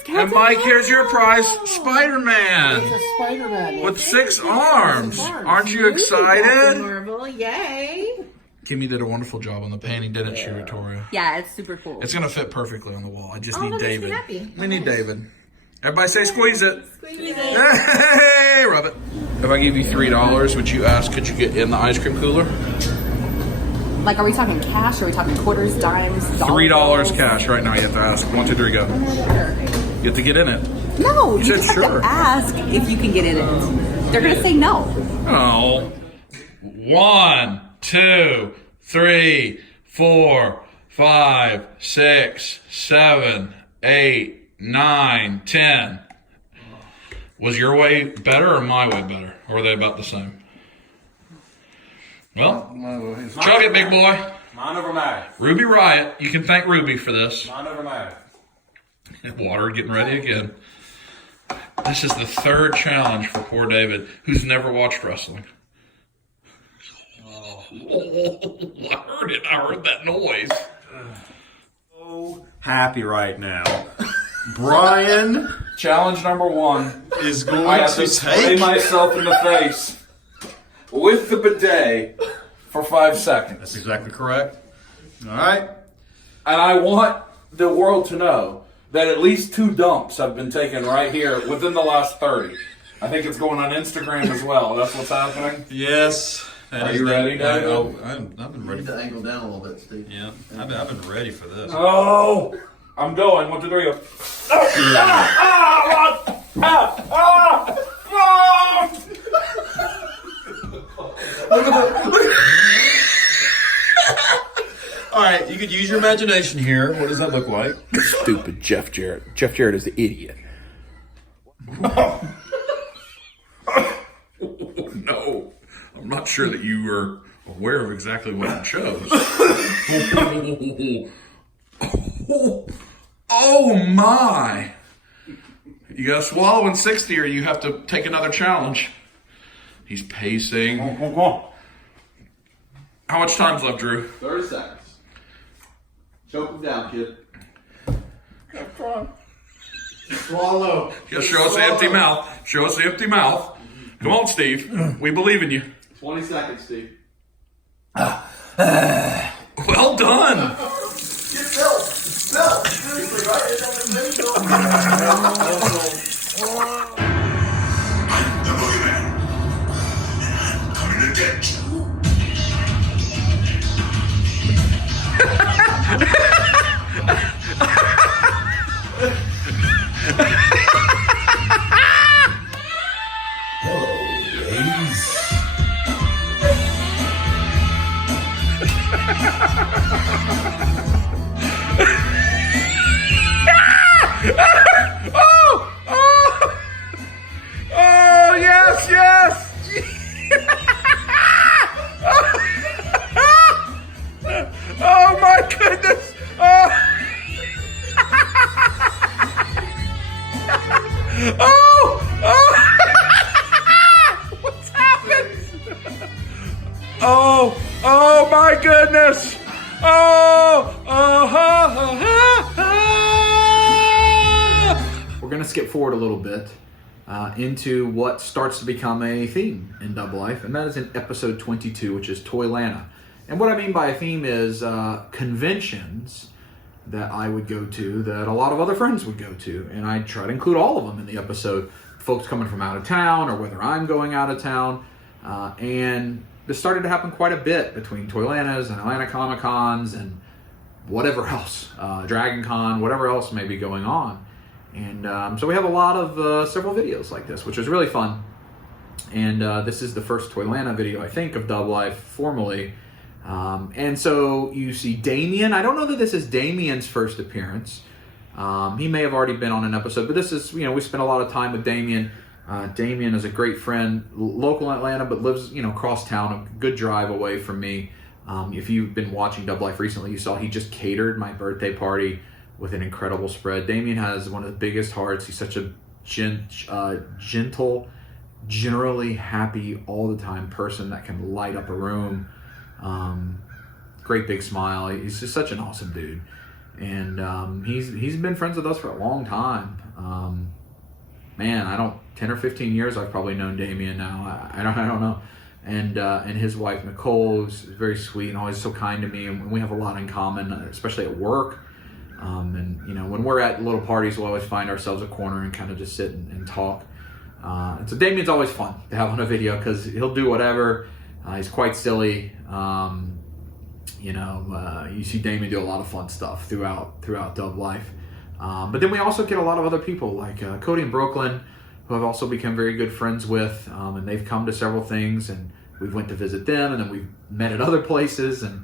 And Mike, here's your prize, Spider-Man. It's a Spider-Man. With 6 arms. Aren't you excited? Marvel, yay. Kimmy did a wonderful job on the painting, didn't she, Victoria? Yeah, it's super cool. It's going to fit perfectly on the wall. I just need that makes me David. happy. We need David. Everybody say squeeze it. Squeeze it. Hey, rub it. If I give you $3, would you ask, could you get in the ice cream cooler? Like, are we talking cash? Or are we talking quarters, dimes, dollars? $3 cash right now. You have to ask. 1, 2, 3, go. You have to get in it. No, You you said have sure. to ask if you can get in it. They're gonna say no. Oh. 1, 2, 3, 4, 5, 6, 7, 8, 9, 10. Was your way better or my way better? Or were they about the same? Well, chug it, big boy. Mine over mine. Ruby Riot. You can thank Ruby for this. Mine over mine. Water getting ready again. This is the 3rd challenge for poor David, who's never watched wrestling. Oh, I heard it. I heard that noise. So happy right now. Brian Challenge number 1 is going I have to to spray take myself in the face with the bidet for 5 seconds. That's exactly correct. All right. And I want the world to know that at least 2 dumps have been taken right here within the last 30. I think it's going on Instagram as well. That's what's happening. Yes. Are you ready, David? I've been ready. Need to angle down a little bit, Steve. Yeah, I've been ready for this. Oh, I'm going. 1, 2, 3, go. All right, you could use your imagination here. What does that look like? Stupid Jeff Jarrett. Jeff Jarrett is the idiot. No, I'm not sure that you were aware of exactly what you chose. Oh my! You gotta swallow in 60 or you have to take another challenge. He's pacing. How much time's left, Drew? 30 seconds. Choke him down, kid. Swallow. Yeah, show us the empty mouth. Show us the empty mouth. Come on, Steve. We believe in you. 20 seconds, Steve. Well done. Get Bill. Oh, yes, yes! Oh my goodness! Oh! Oh! What's happened? Oh my goodness! We're gonna skip forward a little bit into what starts to become a theme in Dub Life, and that is in episode 22, which is Toylana. And what I mean by a theme is conventions that I would go to that a lot of other friends would go to, and I try to include all of them in the episode. Folks coming from out of town, or whether I'm going out of town, and this started to happen quite a bit between Toylanas and Atlanta Comic Cons and whatever else, Dragon Con, whatever else may be going on. And so we have a lot of several videos like this, which is really fun. And this is the first Toylana video, I think, of Dub Life formally. And so you see Damien. I don't know that this is Damien's first appearance. He may have already been on an episode, but this is, you know, we spent a lot of time with Damien. Damien is a great friend, local in Atlanta, but lives, you know, across town, a good drive away from me. If you've been watching Dub Life recently, you saw he just catered my birthday party with an incredible spread. Damien has one of the biggest hearts. He's such a gentle, generally happy all the time person that can light up a room. Great big smile. He's just such an awesome dude. And he's been friends with us for a long time. Man, 10 or 15 years I've probably known Damien now. I don't know. And his wife Nicole is very sweet and always so kind to me, and we have a lot in common, especially at work. And you know, when we're at little parties, we'll always find ourselves a corner and kind of just sit and talk. And so Damien's always fun to have on a video because he'll do whatever. He's quite silly. You see Damien do a lot of fun stuff throughout Dub Life. But then we also get a lot of other people like Cody and Brooklyn, who I've also become very good friends with, and they've come to several things, and we've went to visit them, and then we've met at other places and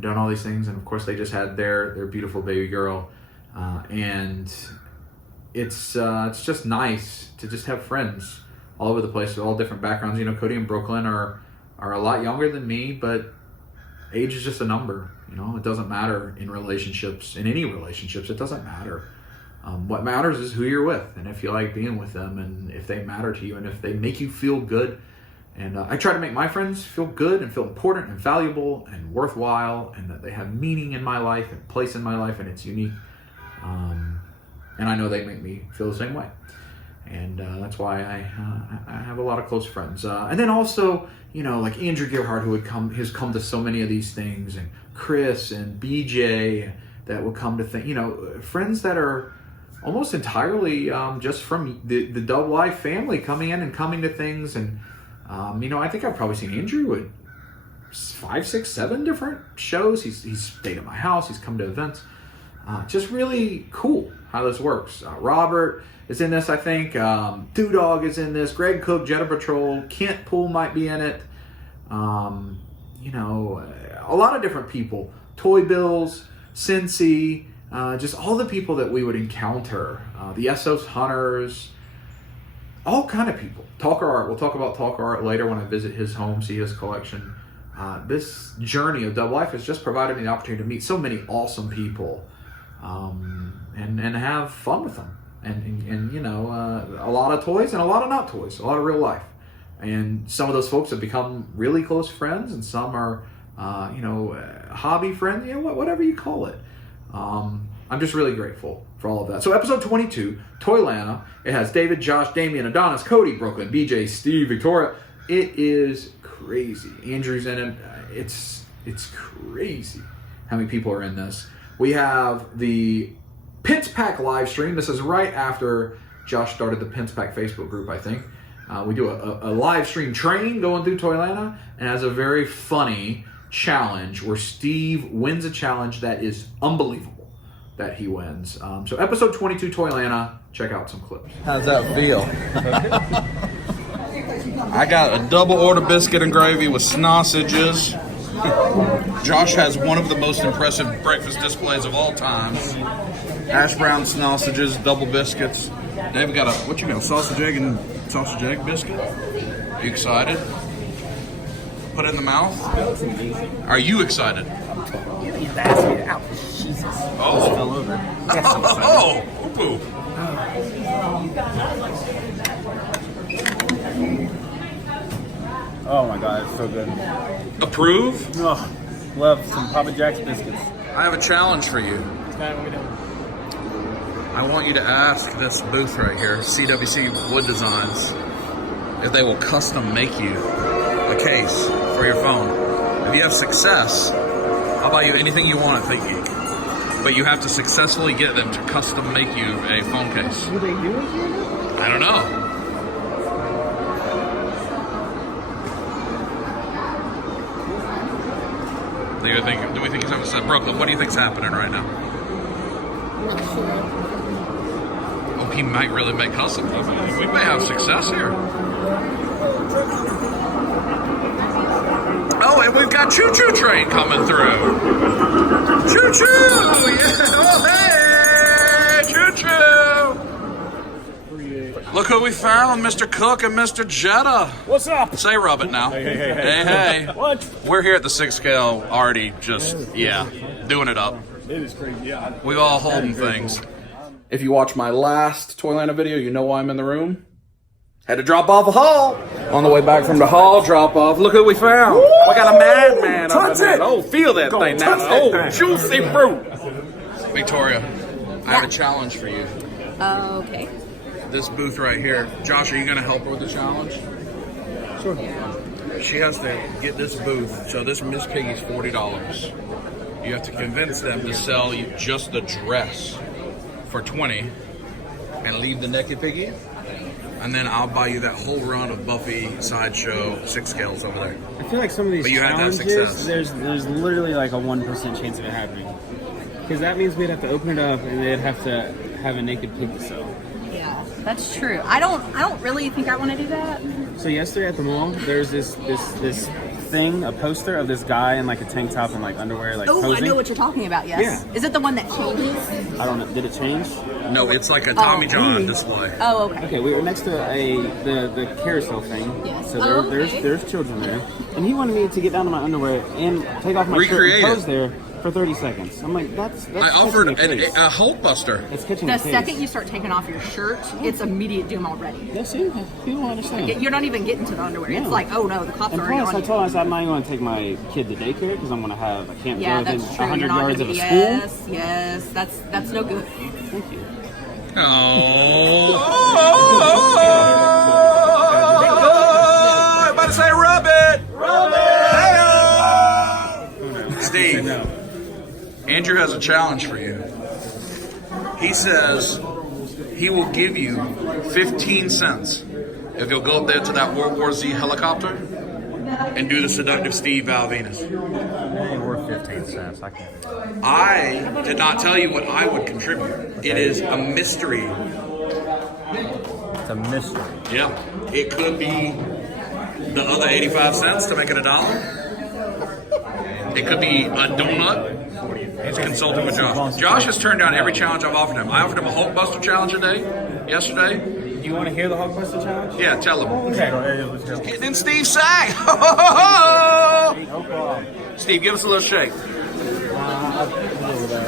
done all these things. And of course, they just had their beautiful baby girl, and it's just nice to just have friends all over the place with all different backgrounds. You know, Cody and Brooklyn are a lot younger than me, but age is just a number. You know, it doesn't matter in relationships, in any relationships, it doesn't matter. What matters is who you're with, and if you like being with them, and if they matter to you, and if they make you feel good. And I try to make my friends feel good and feel important and valuable and worthwhile, and that they have meaning in my life and place in my life, and it's unique. And I know they make me feel the same way. And that's why I have a lot of close friends. And then also, you know, like Andrew Gerhardt, who's come to so many of these things, and Chris and BJ that will come to things, you know, friends that are almost entirely just from the Dub Life family coming in and coming to things. And, you know, I think I've probably seen Andrew at 5, 6, 7 different shows. He's stayed at my house. He's come to events. Just really cool how this works. Robert is in this, I think. Dog is in this. Greg Cook, Jetta Patrol. Kent Poole might be in it. You know, a lot of different people. Toy Bills, Cincy, just all the people that we would encounter. The Essos Hunters, all kind of people. Talker Art. We'll talk about Talker Art later when I visit his home, see his collection. This journey of Dub Life has just provided me the opportunity to meet so many awesome people, and have fun with them. And you know, a lot of toys and a lot of not toys, a lot of real life. And some of those folks have become really close friends, and some are, you know, hobby friends, you know, whatever you call it. I'm just really grateful for all of that. So episode 22, Toylana. It has David, Josh, Damien, Adonis, Cody, Brooklyn, BJ, Steve, Victoria. It is crazy. Andrew's in it. It's crazy how many people are in this. We have the Pins Pack live stream. This is right after Josh started the Pins Pack Facebook group, I think. We do a live stream train going through Toylana, and has a very funny challenge where Steve wins a challenge that is unbelievable that he wins. So episode 22 Toylana, check out some clips. How's that feel? I got a double order biscuit and gravy with sausages. Josh has one of the most impressive breakfast displays of all time. Hash brown sausages, double biscuits. David got what you got, sausage egg biscuit? Are you excited? Put it in the mouth. Are you excited? You need to ask me out. Jesus. Oh. It fell over. Oh, poo. Oh my god, it's so good. Approve? Oh, love some Papa Jack's biscuits. I have a challenge for you. I want you to ask this booth right here, CWC Wood Designs, if they will custom make you a case for your phone. If you have success, I'll buy you anything you want at ThinkGeek. But you have to successfully get them to custom make you a phone case. Do they do it here? I don't know. Do we think he's having a Brooklyn? What do you think's happening right now? Not sure. Oh, he might really make custom. We may have success here. Oh, and we've got Choo Choo Train coming through. Choo Choo! Yeah! Oh, hey! Choo Choo! Look who we found, Mr. Cook and Mr. Jetta. What's up? Say rub it now. Hey. What? We're here at the 6 scale, already just, doing it up. It is crazy, yeah. We all holding things. If you watch my last Toylana video, you know why I'm in the room. Had to drop off a haul. On the way back from the haul drop off, look who we found. We got a madman up there. Oh, feel that thing now. Oh, juicy fruit. Victoria, I have a challenge for you. Okay. This booth right here. Josh, are you going to help her with the challenge? Sure. She has to get this booth. So this Miss Piggy's $40. You have to convince them to sell you just the dress for $20 and leave the naked piggy. And then I'll buy you that whole run of Buffy Sideshow 6 scales over there. I feel like some of these challenges, there's literally like a 1% chance of it happening. Because that means we'd have to open it up and they'd have to have a naked pig to sell. Yeah, that's true. I don't really think I want to do that. So yesterday at the mall, there's this thing, a poster of this guy in like a tank top and like underwear, like posing. I know what you're talking about. Yes. Yeah. Is it the one that changes? I don't know. Did it change? No, it's like a Tommy John display. Oh, okay. Okay, we were next to the carousel thing. Yes. So there's children there, and he wanted me to get down to my underwear and take off my shirt and pose there for 30 seconds. I'm like, that's I offered a Hulk Buster. It's catching The a case. second you start taking off your shirt, it's immediate doom already. Yeah, see, people don't understand. You're not even getting to the underwear. No. It's like, oh no, the cops And are already plus, on I told him, I said, I'm not even going to take my kid to daycare because I'm going to have, I can't Yeah, go within that's true. 100 You're not yards gonna of a be, school. Yes, that's no good. Thank you. Oh, everybody say rub it! Rub it! Hey-o! Steve, Andrew has a challenge for you. He says he will give you 15 cents if you'll go up there to that World War Z helicopter and do the seductive Steve Val Venus. It ain't worth 15 cents. I can't. I did not tell you what I would contribute. It is a mystery. It's a mystery. Yeah. It could be the other 85 cents to make it $1. It could be a donut. He's consulting with Josh. Josh has turned down every challenge I've offered him. I offered him a Hulk Buster challenge yesterday. You want to hear the Hulk Buster challenge? Yeah, tell him. Okay. Then Steve sang. Steve, give us a little shake.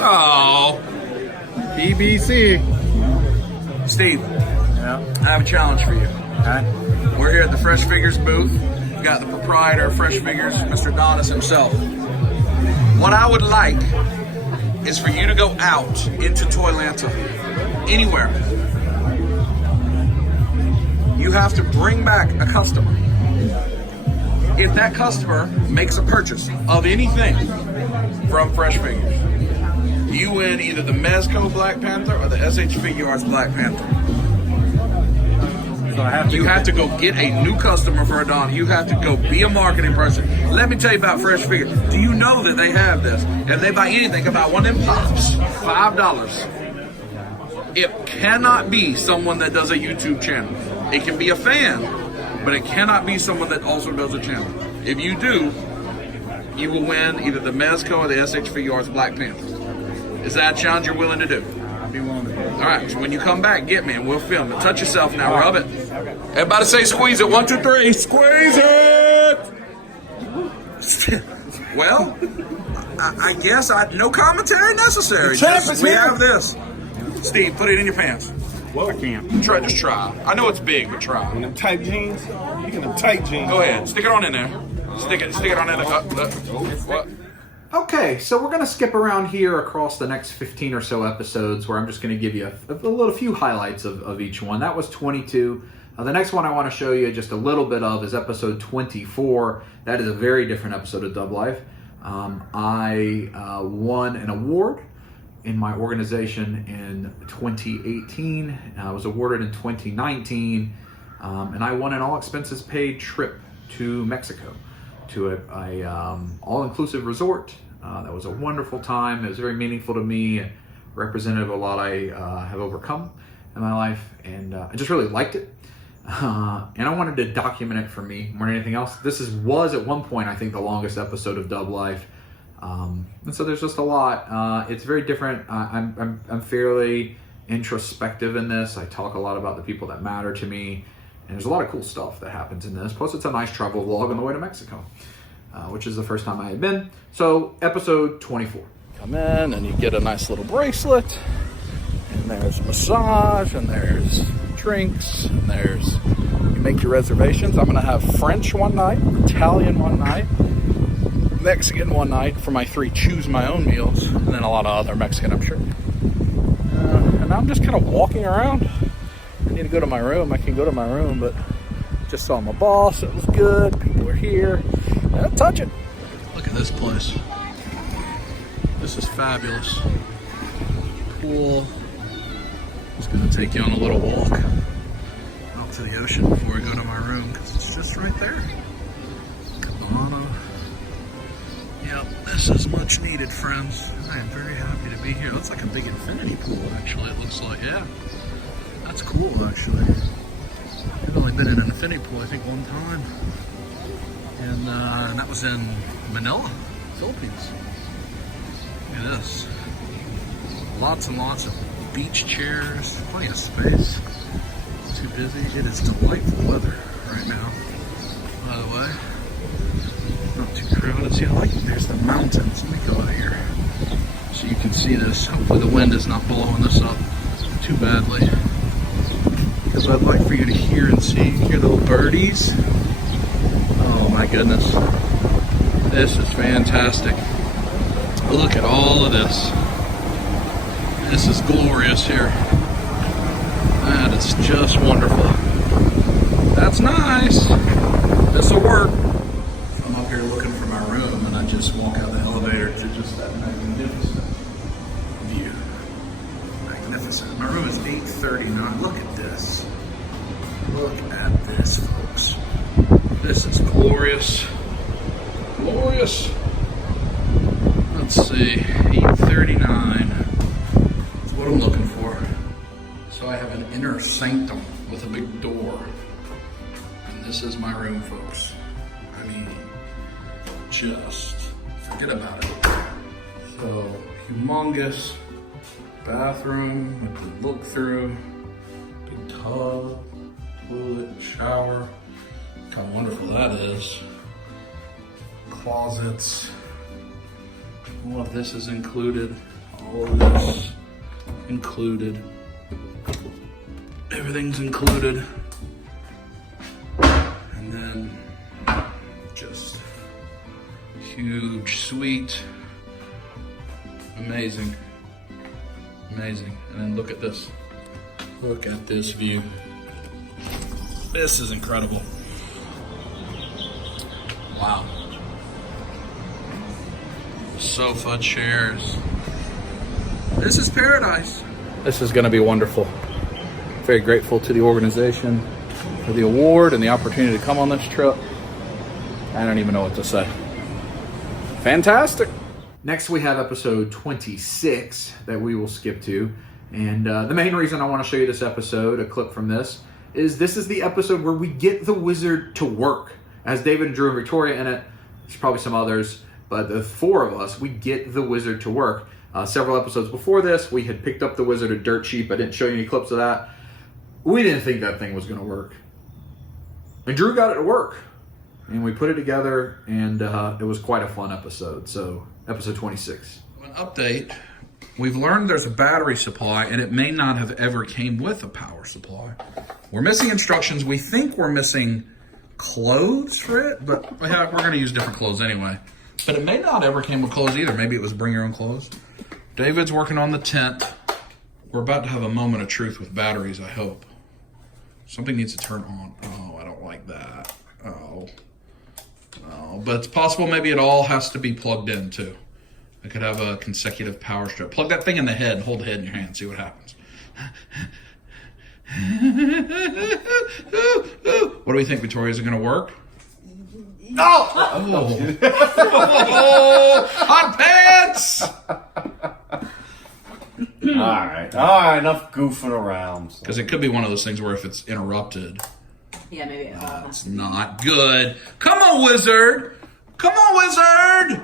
Oh. BBC. Steve, Yeah. I have a challenge for you. Okay. We're here at the Fresh Figures booth. We've got the proprietor of Fresh Figures, Mr. Adonis himself. What I would like is for you to go out into Toylanta, anywhere. You have to bring back a customer. If that customer makes a purchase of anything from Fresh Figures, you win either the Mezco Black Panther or the SH Figure Arts Black Panther. So I have to. You have to go get a new customer for a Don. You have to go be a marketing person. Let me tell you about Fresh Figure. Do you know that they have this? If they buy anything about one of them pops, $5. It cannot be someone that does a YouTube channel. It can be a fan, but it cannot be someone that also does a channel. If you do, you will win either the Mezco or the SH Figure Arts Black Panther. Is that a challenge you're willing to do? I'll be willing to do it. All right, so when you come back, get me and we'll film it. Touch yourself now, rub it. Everybody say squeeze it. 1, 2, 3. Squeeze it! Well, I guess no commentary necessary. We have this. Steve, put it in your pants. Well, I can't. Just try. I know it's big, but try. In them tight jeans? You get them tight jeans. Go ahead. Stick it on in there. Stick it on in there. What? Okay, so we're going to skip around here across the next 15 or so episodes where I'm just going to give you a few highlights of each one. That was 22. The next one I want to show you just a little bit of is episode 24. That is a very different episode of Dub Life. I won an award in my organization in 2018. I was awarded in 2019, and I won an all-expenses paid trip to Mexico, to a all-inclusive resort. That was a wonderful time. It was very meaningful to me, representative of a lot I have overcome in my life, and I just really liked it. And I wanted to document it for me more than anything else. This was at one point, I think, the longest episode of Dub Life. And so there's just a lot. It's very different. I'm fairly introspective in this. I talk a lot about the people that matter to me, and there's a lot of cool stuff that happens in this. Plus, it's a nice travel vlog on the way to Mexico, which is the first time I had been. So, episode 24. Come in and you get a nice little bracelet, and there's massage, and there's drinks, and you make your reservations. I'm gonna have French one night, Italian one night, Mexican one night for my 3 choose my own meals, and then a lot of other Mexican, I'm sure. And I'm just kind of walking around. I need to go to my room. I can go to my room, but just saw my boss. It was good. People are here. Touch it. Look at this place. This is fabulous. Pool. Just gonna take you on a little walk out to the ocean before I go to my room, because it's just right there. Cabana. Yep, this is much needed, friends. I am very happy to be here. It looks like a big infinity pool, actually. It looks like, yeah. That's cool, actually. I've only been in an infinity pool, I think, one time. And that was in Manila, Philippines. Look at this. Lots and lots of beach chairs, plenty of space. Too busy. It is delightful weather right now, by the way. Not too crowded. See, I like it. There's the mountains. Let me go out here so you can see this. Hopefully the wind is not blowing this up too badly, because I'd like for you to hear and see. Hear the little birdies. Oh my goodness. This is fantastic. Look at all of this. This is glorious here. That is just wonderful. That's nice. This'll work. I'm up here looking for my room, and I just walk out the elevator to just that magnificent view. Magnificent. My room is 839. Look at this. Look at this, folks. This is glorious. Glorious. Let's see. 839. That's what I'm looking for. So I have an inner sanctum with a big door. And this is my room, folks. I mean, just forget about it. So, humongous bathroom with the look through, big tub, toilet, shower. Look how wonderful that is. Closets. All of this is included. All of this included. Everything's included. And then just huge suite. Amazing. Amazing. And then look at this. Look at this view. This is incredible. Wow. Sofa, chairs. This is paradise. This is going to be wonderful. Very grateful to the organization for the award and the opportunity to come on this trip. I don't even know what to say. Fantastic. Next, we have episode 26 that we will skip to. And the main reason I want to show you this episode, a clip from this is the episode where we get the wizard to work. As David and Drew and Victoria in it, there's probably some others, but the four of us, we get the wizard to work. Several episodes before this, we had picked up the wizard at Dirt Cheap. I didn't show you any clips of that. We didn't think that thing was going to work. And Drew got it to work. And we put it together, and it was quite a fun episode. So, episode 26. An update. We've learned there's a battery supply, and it may not have ever came with a power supply. We're missing instructions. We think we're missing clothes for it, but we're going to use different clothes anyway. But it may not ever came with clothes either. Maybe it was bring your own clothes. David's working on the tent. We're about to have a moment of truth with batteries, I hope. Something needs to turn on. Oh, I don't like that. Oh. But it's possible maybe it all has to be plugged in too. I could have a consecutive power strip. Plug that thing in the head and hold the head in your hand. See what happens. What do we think, Victoria? Is it going to work? No! Oh, hot pants! All right, enough goofing around. Because it could be one of those things where if it's interrupted, Yeah, maybe. it's not good. Come on, wizard! Come on, wizard!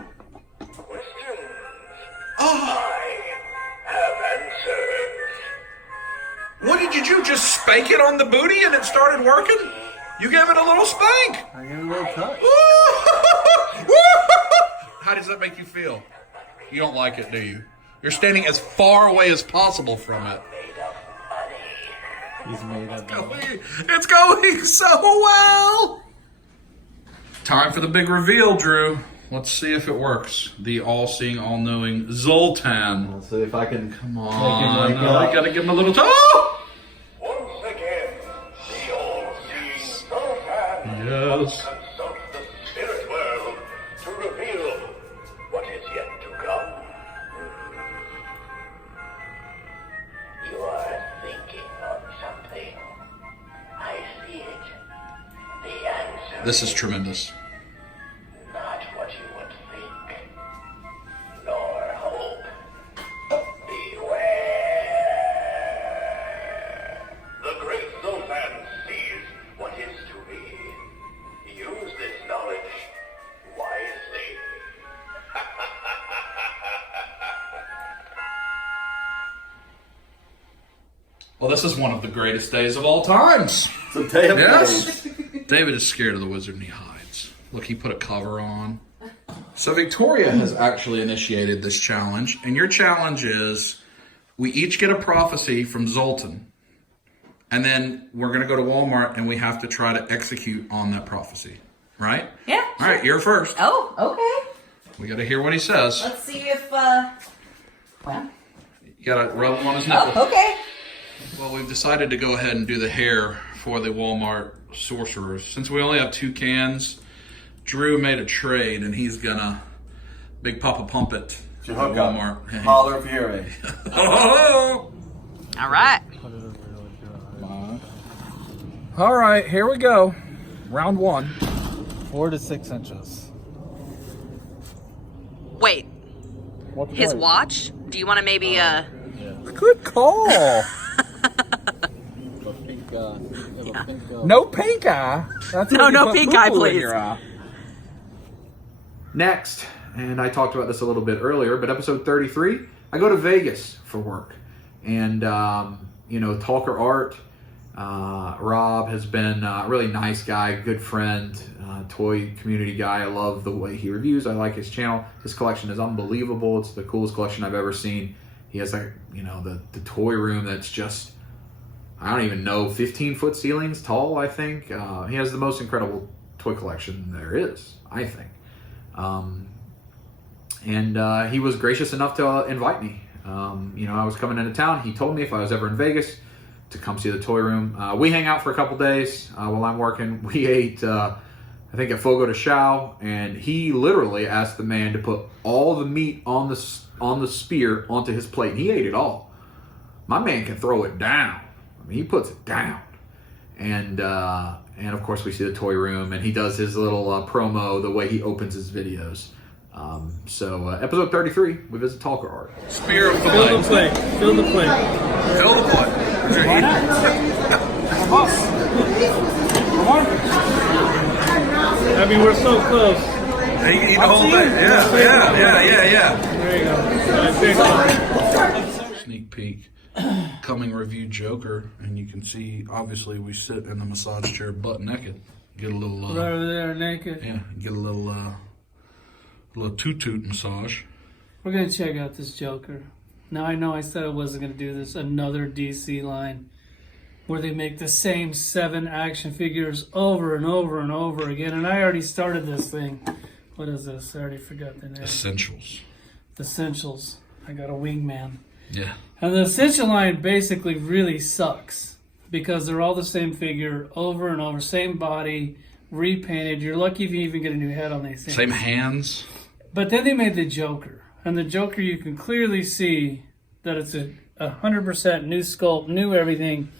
What did you do? Just spank it on the booty and it started working? You gave it a little spank. I gave it a little touch. How does that make you feel? You don't like it, do you? You're standing as far away as possible from it. He's made up. It's going so well. Time for the big reveal, Drew. Let's see if it works. The all-seeing, all-knowing Zoltan. Let's see if I can. Come on. Make him wake up. I gotta give him a little time. Oh! Once again, the all-seeing Zoltan Yes. consult the spirit world to reveal what is yet to come. You are thinking of something. I see it. The answer. This is tremendous. Not what you would think, nor hope. Beware! The great Zoltan sees what is to be. Use this knowledge wisely. Well, this is one of the greatest days of all times. It's a day of Yes. days. David is scared of the wizard and he hides. Look, he put a cover on. So Victoria has actually initiated this challenge, and your challenge is we each get a prophecy from Zoltan, and then we're going to go to Walmart and we have to try to execute on that prophecy, right? Yeah. All right, you're first. Oh, okay. We got to hear what he says. Let's see if, well. You got to rub him on his nipple. Oh, okay. Well, we've decided to go ahead and do the hair for the Walmart sorcerers. Since we only have 2 cans, Drew made a trade, and he's gonna Big Papa pump it It's your at hookup. Walmart. Holler if you're ready. Oh! All right. All right, here we go. Round 1. 4 to 6 inches. Wait. His watch? Do you want to maybe, Good call. No pink eye. That's No, when you no put pink eye, poo-poo in please. your eye. Next, and I talked about this a little bit earlier, but episode 33, I go to Vegas for work. And, Talker Art, Rob has been a really nice guy, good friend, toy community guy. I love the way he reviews. I like his channel. His collection is unbelievable. It's the coolest collection I've ever seen. He has the toy room that's just, I don't even know, 15-foot ceilings tall, I think. He has the most incredible toy collection there is, I think. And he was gracious enough to invite me. I was coming into town. He told me if I was ever in Vegas to come see the toy room. We hang out for a couple days while I'm working. We ate I think, at Fogo de Chao, and he literally asked the man to put all the meat on the spear onto his plate, and he ate it all. My man can throw it down. I mean, he puts it down. And of course, we see the toy room, and he does his little promo, the way he opens his videos. So episode 33, we visit Talker Art. Spear of Fill the plate. Fill the plate. Fill the plate. Why not? Come on. Come on. I mean, we're so close. Hey, you can eat the whole thing. Yeah. There you go. Sneak peek. Coming review Joker, and you can see, obviously, we sit in the massage chair butt naked. Get a little... right over there, naked. Yeah, get a little toot-toot massage. We're going to check out this Joker. Now, I know I said I wasn't going to do this. Another DC line where they make the same 7 action figures over and over and over again. And I already started this thing. What is this? I already forgot the name. Essentials. Essentials. I got a wingman. Yeah. And the Essential line basically really sucks because they're all the same figure over and over, same body, repainted. You're lucky if you even get a new head on these things. Same hands. But then they made the Joker. And the Joker, you can clearly see that it's a 100% new sculpt, new everything.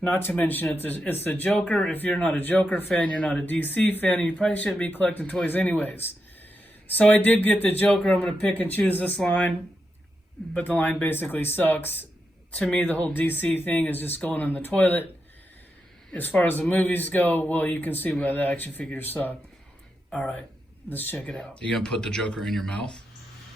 Not to mention it's the Joker. If you're not a Joker fan, you're not a DC fan, and you probably shouldn't be collecting toys anyways. So I did get the Joker. I'm going to pick and choose this line. But the line basically sucks. To me, the whole DC thing is just going in the toilet. As far as the movies go, well, you can see why the action figures suck. All right, let's check it out. You gonna put the Joker in your mouth?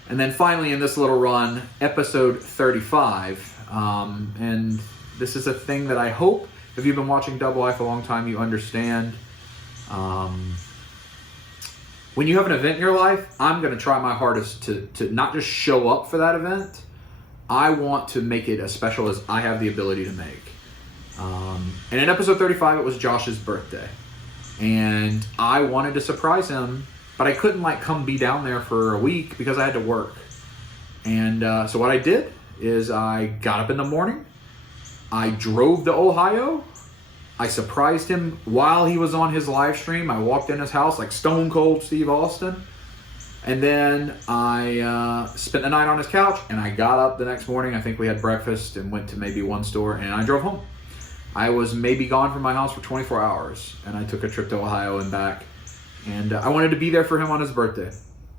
And then finally, in this little run, episode 35. And this is a thing that I hope, if you've been watching Double Life a long time, you understand. When you have an event in your life, I'm going to try my hardest to not just show up for that event. I want to make it as special as I have the ability to make. And in episode 35, it was Josh's birthday. And I wanted to surprise him, but I couldn't come be down there for a week because I had to work. And so what I did is I got up in the morning. I drove to Ohio. I surprised him while he was on his live stream. I walked in his house like Stone Cold Steve Austin. And then I spent the night on his couch, and I got up the next morning. I think we had breakfast and went to maybe one store, and I drove home. I was maybe gone from my house for 24 hours, and I took a trip to Ohio and back. And I wanted to be there for him on his birthday.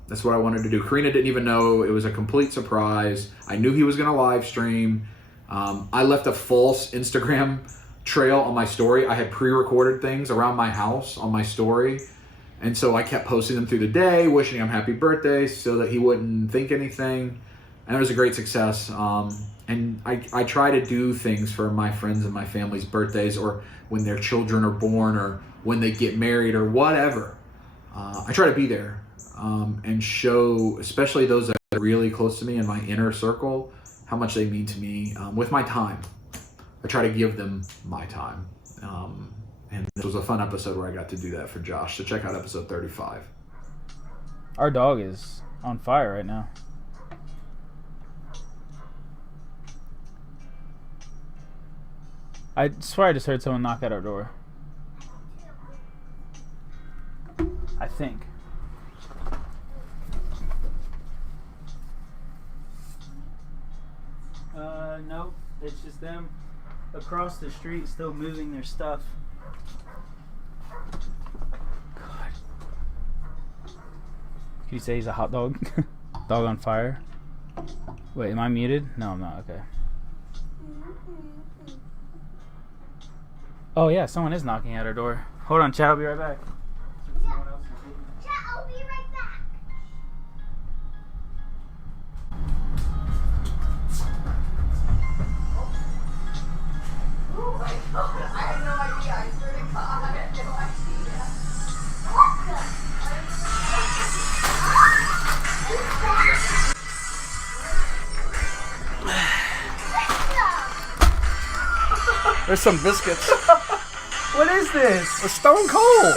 That's what I wanted to do. Karina didn't even know. It was a complete surprise. I knew he was going to live stream. I left a false Instagram trail on my story. I had pre-recorded things around my house on my story, and so I kept posting them through the day, wishing him happy birthday so that he wouldn't think anything. And it was a great success. And I try to do things for my friends and my family's birthdays, or when their children are born, or when they get married, or whatever. I try to be there and show, especially those that are really close to me in my inner circle, how much they mean to me with my time. I try to give them my time. And this was a fun episode where I got to do that for Josh. So check out episode 35. Our dog is on fire right now. I swear I just heard someone knock at our door. I think. Nope. It's just them across the street still moving their stuff. God. Can you say he's a hot dog? Dog on fire? Wait, am I muted? No, I'm not. Okay. Oh yeah, someone is knocking at our door. Hold on, chat. I'll be right back. Chat, I'll be right back. Oh my god, I had no idea. I swear to God, I had no idea. What There's some biscuits. What is this? A Stone Cold.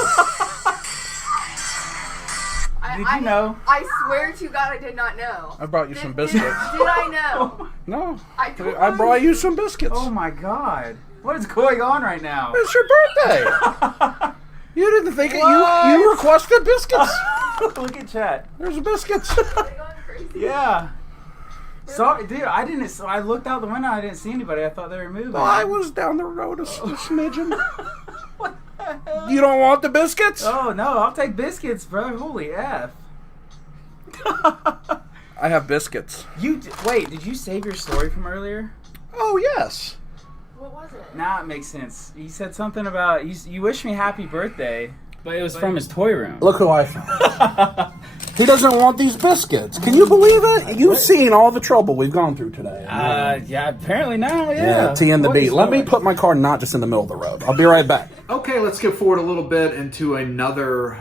Did you know? I swear to God, I did not know. I brought you some biscuits. Did I know? No. I brought you some biscuits. Oh my God. What is going on right now? It's your birthday. You didn't think it. You requested biscuits. Look at chat. There's biscuits. Yeah. Sorry, dude. I didn't. So I looked out the window. I didn't see anybody. I thought they were moving. I was down the road a smidgen. What the hell? You don't want the biscuits? Oh no, I'll take biscuits, bro. Holy F. I have biscuits. Wait, did you save your story from earlier? Oh yes. What was it? Now it makes sense. He said something about you wished me happy birthday, but it was from his toy room. Look who I found. He doesn't want these biscuits. Can you believe it? You've seen all the trouble we've gone through today. Yeah, apparently now, yeah. T and the B. Let me put my car not just in the middle of the road. I'll be right back. Okay, let's skip forward a little bit into another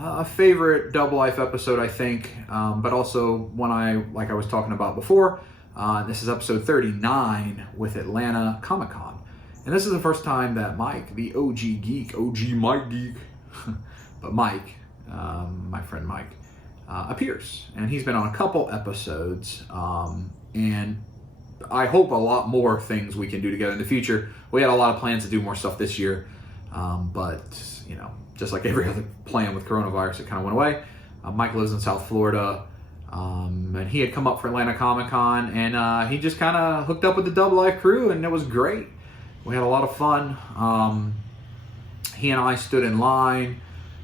a favorite Double Life episode, I think, but also one like I was talking about before. This is episode 39 with Atlanta Comic-Con. And this is the first time that Mike, the OG Mike Geek, but Mike, my friend Mike, appears. And he's been on a couple episodes, and I hope a lot more things we can do together in the future. We had a lot of plans to do more stuff this year, but, you know, just like every other plan with coronavirus, it kind of went away. Mike lives in South Florida. And he had come up for Atlanta Comic-Con, and he just kind of hooked up with the Double Life crew, and it was great. We had a lot of fun. He and I stood in line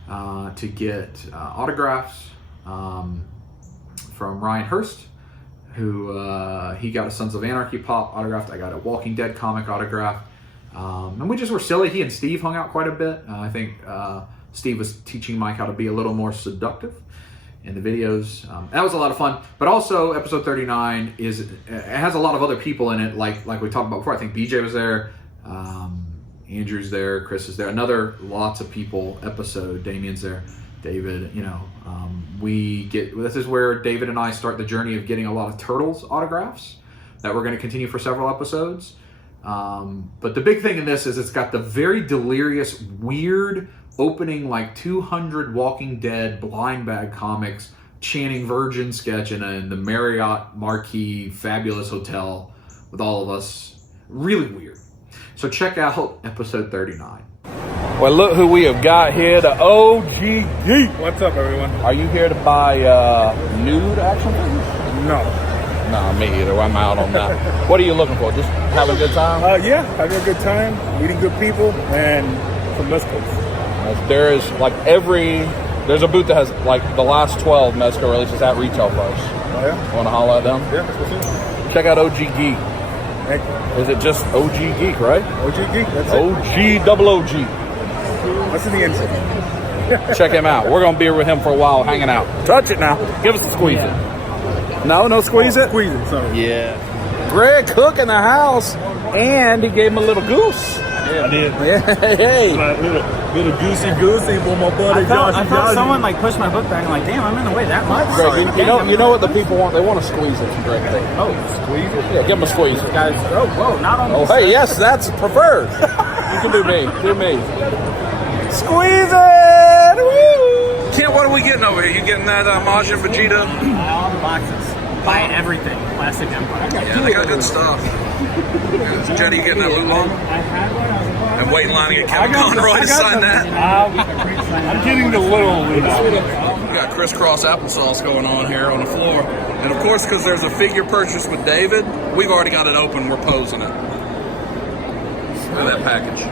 to get autographs from Ryan Hurst, who he got a Sons of Anarchy pop autographed. I got a Walking Dead comic autograph. And we just were silly. He and Steve hung out quite a bit. I think Steve was teaching Mike how to be a little more seductive in the videos. That was a lot of fun. But also, episode 39 it has a lot of other people in it, like we talked about before. I think BJ was there, Andrew's there, Chris is there, lots of people episode. Damien's there, David. You know, this is where David and I start the journey of getting a lot of Turtles autographs that we're going to continue for several episodes. But the big thing in this is it's got the very delirious, weird opening, like 200 Walking Dead blind bag comics, Channing Virgin sketch in the Marriott Marquis Fabulous Hotel with all of us. Really weird. So check out episode 39. Well, look who we have got here, the OG Geek. What's up, everyone? Are you here to buy nude action figures? No, me either. I'm out on that. What are you looking for? Just having a good time? Yeah, having a good time, meeting good people, and some Mezcals. There's there's a booth that has like the last 12 Mezcal releases at retail price. Oh yeah? Want to holler at them? Yeah, that's what's up. Check out OG Geek. Thank you. Is it just OG Geek, right? OG Geek, that's it. OG double OG. That's in the inside. Check him out. We're going to be with him for a while, hanging out. Touch it now. Give us a squeeze it. No, squeeze it? Squeeze it, sorry. Yeah. Greg Cook in the house, and he gave him a little goose. I did. Yeah, hey. Little goosey for my buddy. I felt someone like push my book back. I'm like, damn, I'm in the way that much. Greg, you know what the people want? They want to squeeze it from Greg. Oh, squeeze it? Yeah, give him a squeeze it. Guys, whoa, not on this. Oh, hey, yes, that's preferred. You can do me. Squeeze it! Woo! Kent, what are we getting over here? You getting that Majin Vegeta? All the boxes. Buy everything. Plastic Empire. Yeah, they got good stuff. Jenny, you getting that Lulong? I had one. And waiting line to get Kevin Conroy to sign that. I'm getting the little We got crisscross applesauce going on here on the floor. And of course, because there's a figure purchase with David, we've already got it open. We're posing it. Look at that package.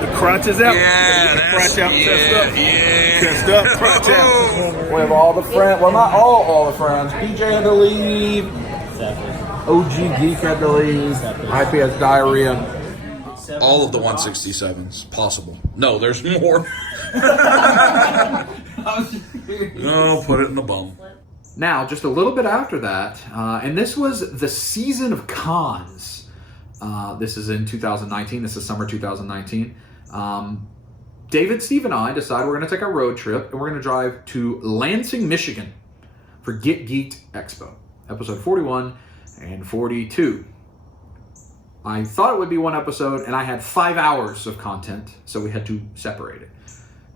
The crotch is out. Yeah, crotch out. Yeah. Chest up, crotch out. We have all the friends. Well, not all the friends. PJ had to leave. OG Geek had to leave. IP has diarrhea. All of the 167s possible. No, there's more. No, put it in the bum. Now, just a little bit after that, and this was the season of cons. This is in 2019. This is summer 2019. David, Steve, and I decided we're going to take a road trip, and we're going to drive to Lansing, Michigan for Get Geeked Expo, episode 41 and 42. I thought it would be one episode, and I had 5 hours of content, so we had to separate it.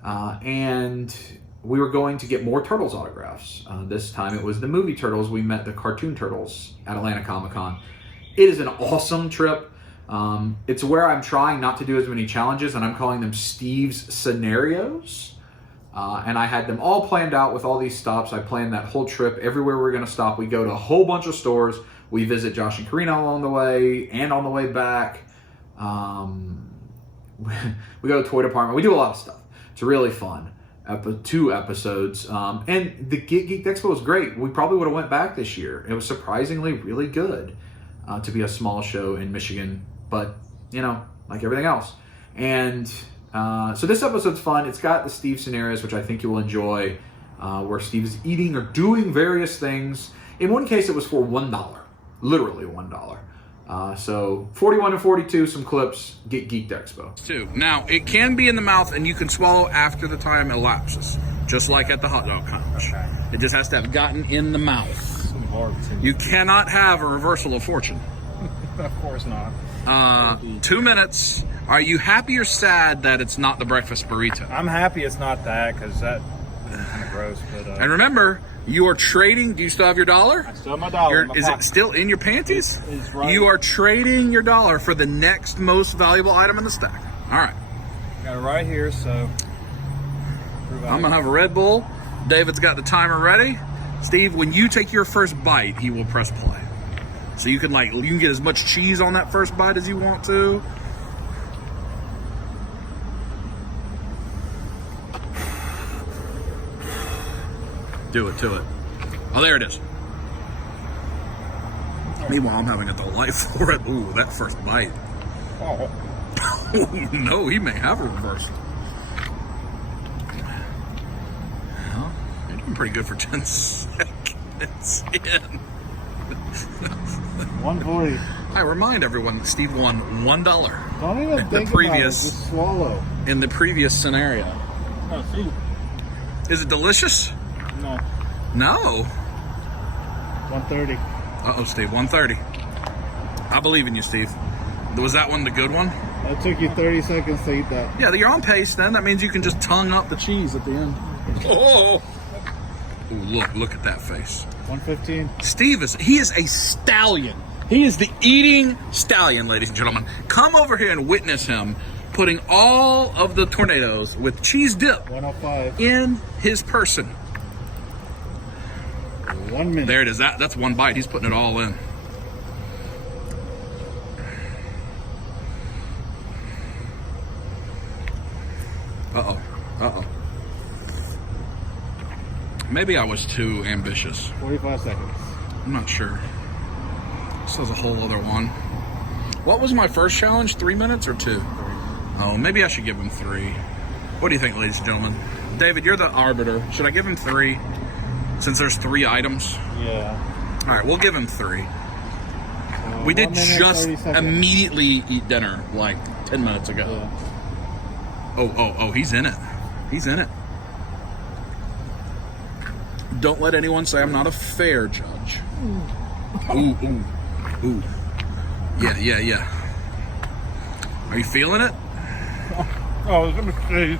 And we were going to get more Turtles autographs. This time it was the movie Turtles. We met the cartoon Turtles at Atlanta Comic-Con. It is an awesome trip. It's where I'm trying not to do as many challenges, and I'm calling them Steve's Scenarios. And I had them all planned out with all these stops. I planned that whole trip. Everywhere we're going to stop, we go to a whole bunch of stores. We visit Josh and Karina along the way and on the way back. We go to Toy Department. We do a lot of stuff. It's really fun. 2 episodes. And the Geek Expo was great. We probably would have went back this year. It was surprisingly really good to be a small show in Michigan. But, you know, like everything else. And so this episode's fun. It's got the Steve Scenarios, which I think you will enjoy, where Steve is eating or doing various things. In one case, it was for $1. Literally $1. So 41 and 42, some clips, Geek Expo. Now, it can be in the mouth and you can swallow after the time elapses, just like at the hot dog hunch. Okay. It just has to have gotten in the mouth. You cannot have a reversal of fortune. Of course not. 2 minutes. Are you happy or sad that it's not the breakfast burrito? I'm happy it's not that, because that's kind of gross. But, and remember, you are trading. Do you still have your dollar? I still have my dollar. Is it still in your panties? It's right. You are trading your dollar for the next most valuable item in the stack. All right. Got it right here, so. I'm going to have a Red Bull. David's got the timer ready. Steve, when you take your first bite, he will press play. So you can get as much cheese on that first bite as you want to. Do it. Oh, there it is. Meanwhile, I'm having a delightful Red Bull. Ooh, that first bite. Oh. No, he may have a reversal. Well, you're doing pretty good for 10 seconds in. 140. I remind everyone that Steve won $1. Don't even think about it. Just swallow. In the previous scenario. Oh, see. Is it delicious? No. No. 130. Uh-oh, Steve, 130. I believe in you, Steve. Was that one the good one? It took you 30 seconds to eat that. Yeah, you're on pace then. That means you can just tongue up the cheese at the end. Oh! Ooh, look at that face. 115. Steve he is a stallion. He is the eating stallion, ladies and gentlemen. Come over here and witness him putting all of the tornadoes with cheese dip 105 in his person. 1 minute. There it is. That's one bite. He's putting it all in. Uh-oh. Maybe I was too ambitious. 45 seconds. I'm not sure. This was a whole other one. What was my first challenge? 3 minutes or 2? Oh, maybe I should give him 3. What do you think, ladies and gentlemen? David, you're the arbiter. Should I give him 3? Since there's 3 items? Yeah. All right, we'll give him 3. We did just immediately eat dinner like 10 minutes ago. Yeah. Oh, he's in it. He's in it. Don't let anyone say I'm not a fair judge. Ooh. Yeah. Are you feeling it? Oh, I was going to say.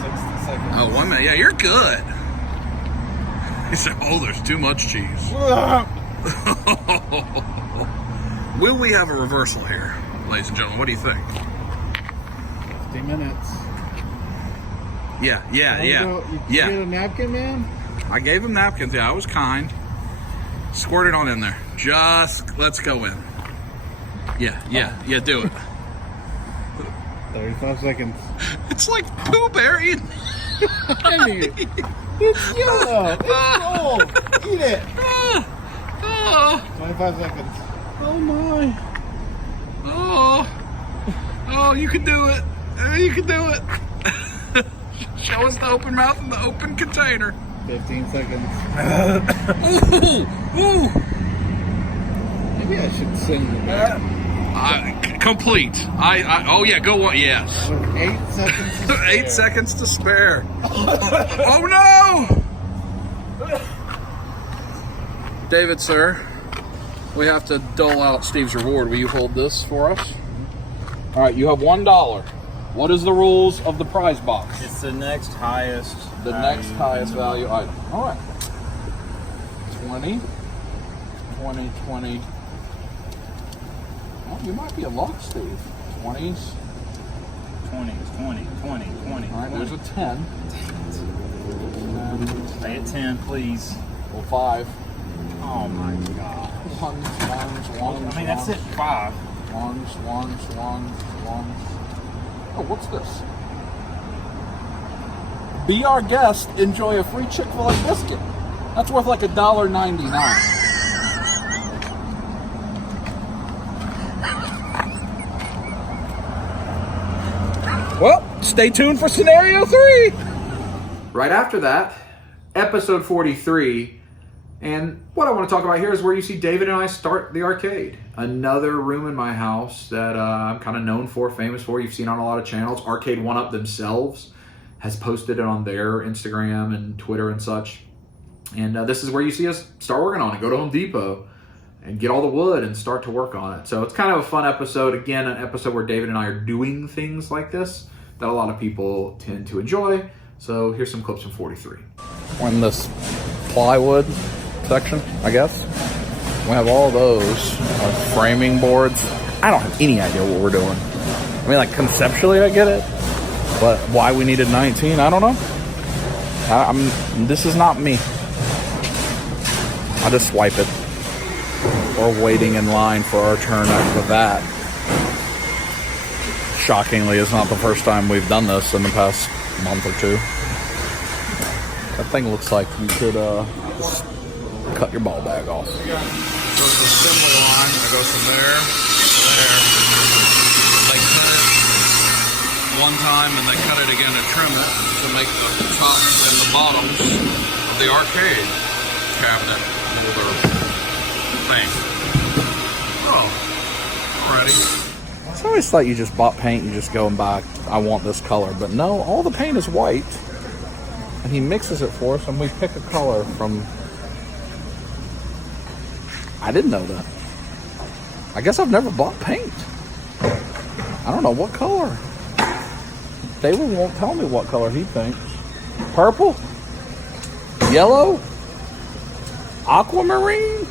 60 seconds. Oh, 1 minute. Yeah, you're good. He said, there's too much cheese. Will we have a reversal here, ladies and gentlemen? What do you think? 50 minutes. Yeah. You get a napkin, man? I gave him napkins. Yeah, I was kind. Squirt it on in there. Just let's go in. Yeah, do it. 35 seconds. It's like Pooh Bear eating. It's yellow. It's gold. Eat it. 25 seconds. Oh my. Oh, you can do it. You can do it. Show us the open mouth and the open container. 15 seconds. Ooh. Maybe I should sing. Complete. Oh yeah, go on. Yes. 8 seconds to spare. 8 seconds to spare. Oh no! David, sir, we have to dole out Steve's reward. Will you hold this for us? All right, you have $1. What is the rules of the prize box? It's the next highest. The next highest value item. All right. 20. 20, 20. Oh, you might be a luck, Steve. 20s. 20, 20, 20, 20. All right, there's a 10. Stay at 10, please. Well, 5. Oh my God. Ones. I mean, that's it. 5. Ones. Oh, what's this? Be our guest, enjoy a free Chick-fil-A biscuit. That's worth like $1.99. Well, stay tuned for scenario 3. Right after that, episode 43. And what I want to talk about here is where you see David and I start the arcade. Another room in my house that I'm kind of known for, famous for. You've seen on a lot of channels. Arcade 1UP themselves has posted it on their Instagram and Twitter and such. And this is where you see us start working on it. Go to Home Depot and get all the wood and start to work on it. So it's kind of a fun episode. Again, an episode where David and I are doing things like this that a lot of people tend to enjoy. So here's some clips from 43. We're in this plywood section, I guess. We have all those framing boards. I don't have any idea what we're doing. I mean, like, conceptually I get it, but why we needed 19, I don't know. This is not me. I just swipe it. We're waiting in line for our turn after that. Shockingly, it's not the first time we've done this in the past month or two. That thing looks like you could just cut your ball bag off. So it's an assembly line that goes from there to there. They cut it one time and they cut it again to trim it to make the tops and the bottoms of the arcade cabinet holder thing. Oh, alrighty. I always thought you just bought paint, you just go and buy, I want this color. But no, all the paint is white. And he mixes it for us and we pick a color from... I didn't know that. I guess I've never bought paint. I don't know what color. David won't tell me what color he thinks. Purple? Yellow? Aquamarine?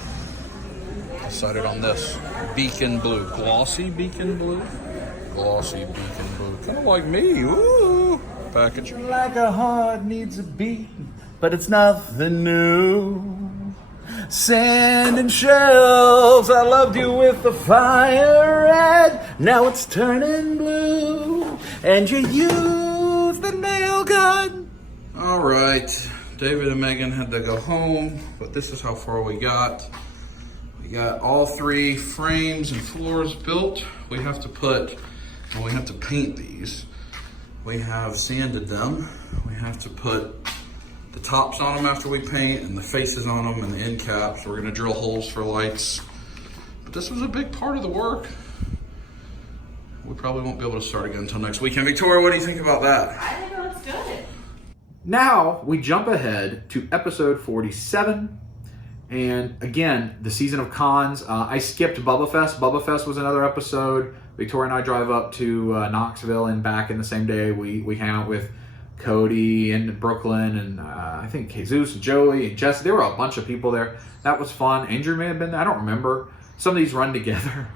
Decided on this. Beacon blue. Glossy beacon blue? Glossy beacon blue. Kind of like me. Ooh. Package. Like a heart needs a beat, but it's nothing new. Sand and shells, I loved you with the fire red. Now it's turning blue, and you use the nail gun. All right, David and Megan had to go home, but this is how far we got. We got all 3 frames and floors built. We have to paint these. We have sanded them. We have to put the tops on them after we paint and the faces on them and the end caps. We're gonna drill holes for lights. But this was a big part of the work. We probably won't be able to start again until next weekend. Victoria, what do you think about that? I think it looks good. Now we jump ahead to episode 47. And again, the season of cons. I skipped Bubba Fest. Bubba Fest was another episode. Victoria and I drive up to Knoxville and back in the same day. We hang out with Cody and Brooklyn and I think Jesus and Joey and Jesse. There were a bunch of people there. That was fun. Andrew may have been there. I don't remember. Some of these run together.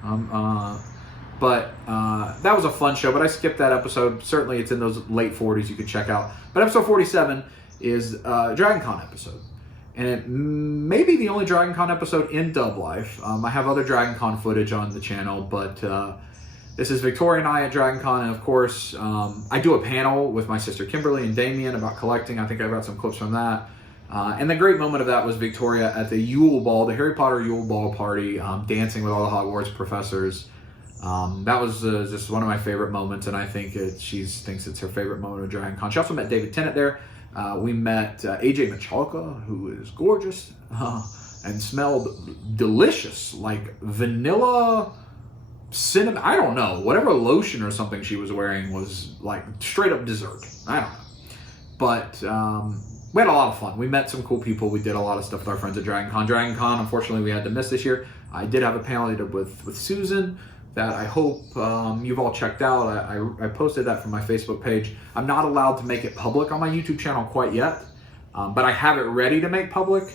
But that was a fun show. But I skipped that episode. Certainly it's in those late 40s you could check out. But episode 47 is a Dragon Con episode. And it may be the only Dragon Con episode in Dub Life. I have other Dragon Con footage on the channel, but this is Victoria and I at Dragon Con, and of course, I do a panel with my sister Kimberly and Damien about collecting. I think I got some clips from that. And the great moment of that was Victoria at the Yule Ball, the Harry Potter Yule Ball party, dancing with all the Hogwarts professors. That was just one of my favorite moments, and I think she thinks it's her favorite moment of Dragon Con. She also met David Tennant there. We met AJ Michalka, who is gorgeous and smelled delicious, like vanilla, cinnamon, I don't know, whatever lotion or something she was wearing was like straight up dessert. I don't know. But we had a lot of fun. We met some cool people. We did a lot of stuff with our friends at Dragon Con. Dragon Con, unfortunately, we had to miss this year. I did have a panel I did with Susan that I hope you've all checked out. I posted that from my Facebook page. I'm not allowed to make it public on my YouTube channel quite yet, but I have it ready to make public.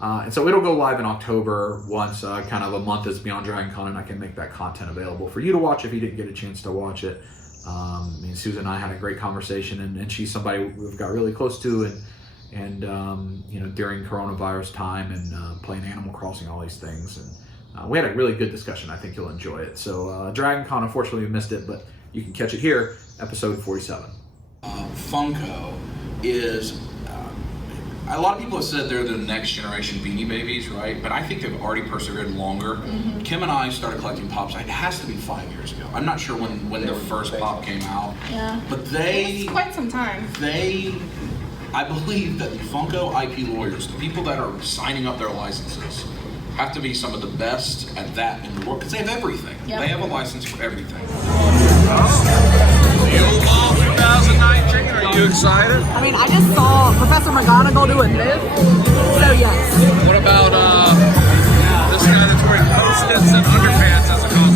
And so it'll go live in October once kind of a month is beyond Dragon Con, and I can make that content available for you to watch if you didn't get a chance to watch it. I mean, Susan and I had a great conversation, and she's somebody we've got really close to, and you know, during coronavirus time and playing Animal Crossing, all these things, and we had a really good discussion. I think you'll enjoy it. So Dragon Con, unfortunately, we missed it, but you can catch it here, episode 47. Funko is, a lot of people have said they're the next generation Beanie Babies, right? But I think they've already persevered longer. Mm-hmm. Kim and I started collecting Pops, it has to be 5 years ago. I'm not sure when the first Pop came out. Yeah. But they... It was quite some time. I believe that the Funko IP lawyers, the people that are signing up their licenses, have to be some of the best at that in the world, because they have everything. Yep. They have a license for everything. The old ball 2019, are you excited? I mean, I just saw Professor McGonagall do a myth, so yes. What about this guy that's wearing post-its and underpants as a costume?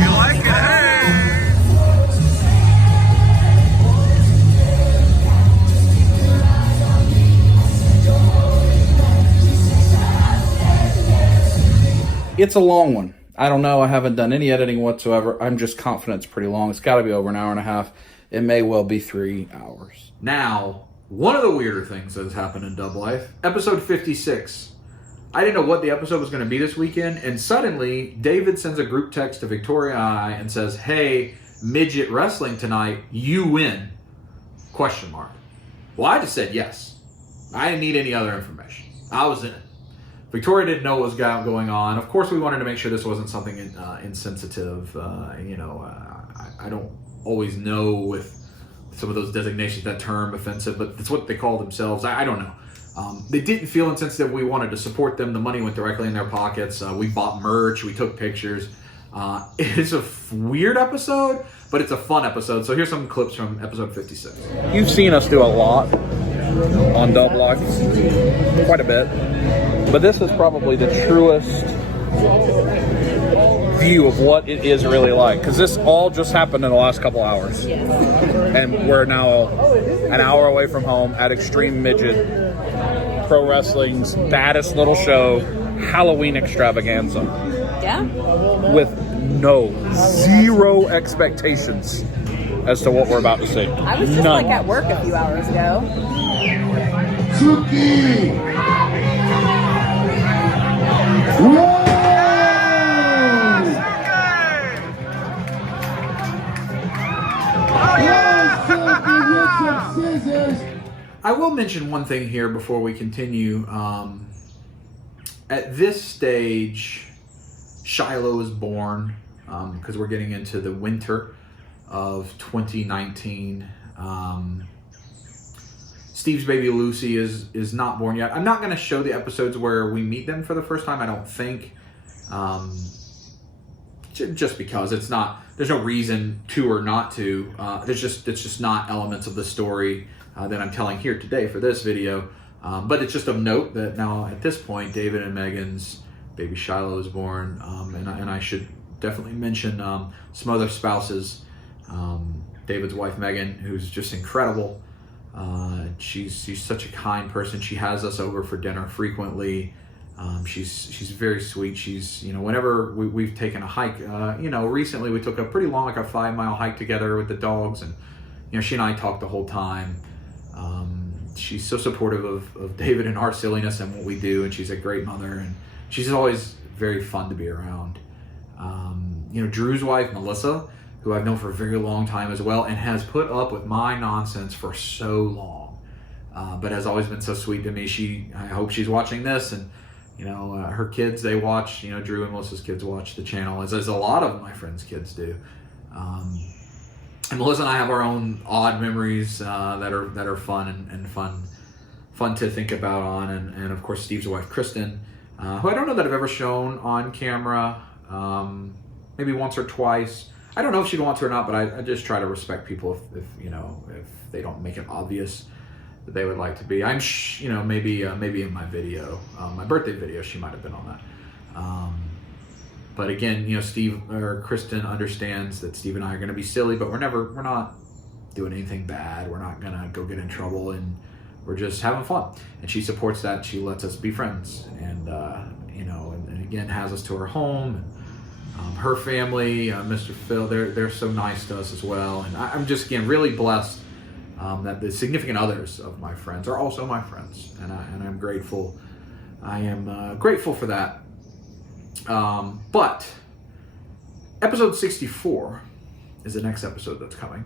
You like it? Hey! It's a long one. I don't know. I haven't done any editing whatsoever. I'm just confident it's pretty long. It's got to be over an hour and a half. It may well be 3 hours. Now, one of the weirder things that has happened in Dub Life, episode 56. I didn't know what the episode was going to be this weekend, and suddenly David sends a group text to Victoria and I and says, "Hey, midget wrestling tonight, you win?" ? Well, I just said yes. I didn't need any other information. I was in it. Victoria didn't know what was going on. Of course, we wanted to make sure this wasn't something insensitive. You know, I don't always know with some of those designations that term offensive, but it's what they call themselves. I don't know. They didn't feel insensitive. We wanted to support them. The money went directly in their pockets. We bought merch. We took pictures. It's a weird episode, but it's a fun episode. So here's some clips from episode 56. You've seen us do a lot on Dub Life, quite a bit. But this is probably the truest view of what it is really like. Because this all just happened in the last couple hours. And we're now an hour away from home at Extreme Midget, pro wrestling's baddest little show, Halloween extravaganza. Yeah. With zero expectations as to what we're about to see. I was just None. like at work a few hours ago. I will mention one thing here before we continue. At this stage, Shiloh is born because we're getting into the winter of 2019. Steve's baby Lucy is not born yet. I'm not going to show the episodes where we meet them for the first time, I don't think. Just because it's not, there's no reason to or not to. It's just not elements of the story that I'm telling here today for this video. But it's just of note that now at this point, David and Megan's baby Shiloh is born. And I should definitely mention some other spouses. David's wife, Megan, who's just incredible. She's such a kind person. She has us over for dinner frequently. She's very sweet. She's, you know, whenever we've taken a hike, you know, recently we took a pretty long, like a 5-mile hike together with the dogs, and, you know, she and I talked the whole time. She's so supportive of David and our silliness and what we do, and she's a great mother, and she's always very fun to be around. You know, Drew's wife, Melissa, who I've known for a very long time as well, and has put up with my nonsense for so long, but has always been so sweet to me. I hope she's watching this, and, you know, her kids, they watch, you know, Drew and Melissa's kids watch the channel, as a lot of my friends' kids do. And Melissa and I have our own odd memories that are fun and fun to think about on, and of course Steve's wife, Kristen, who I don't know that I've ever shown on camera, maybe once or twice. I don't know if she'd want to or not, but I just try to respect people if you know, if they don't make it obvious that they would like to be. You know, maybe in my video, my birthday video, she might have been on that. But again, you know, Steve or Kristen understands that Steve and I are going to be silly, but we're not doing anything bad. We're not gonna go get in trouble, and we're just having fun. And she supports that. She lets us be friends, and you know, and again has us to her home. And, her family, Mr. Phil, they're so nice to us as well. And I'm just again really blessed that the significant others of my friends are also my friends, and I'm grateful. I am grateful for that. But episode 64 is the next episode that's coming.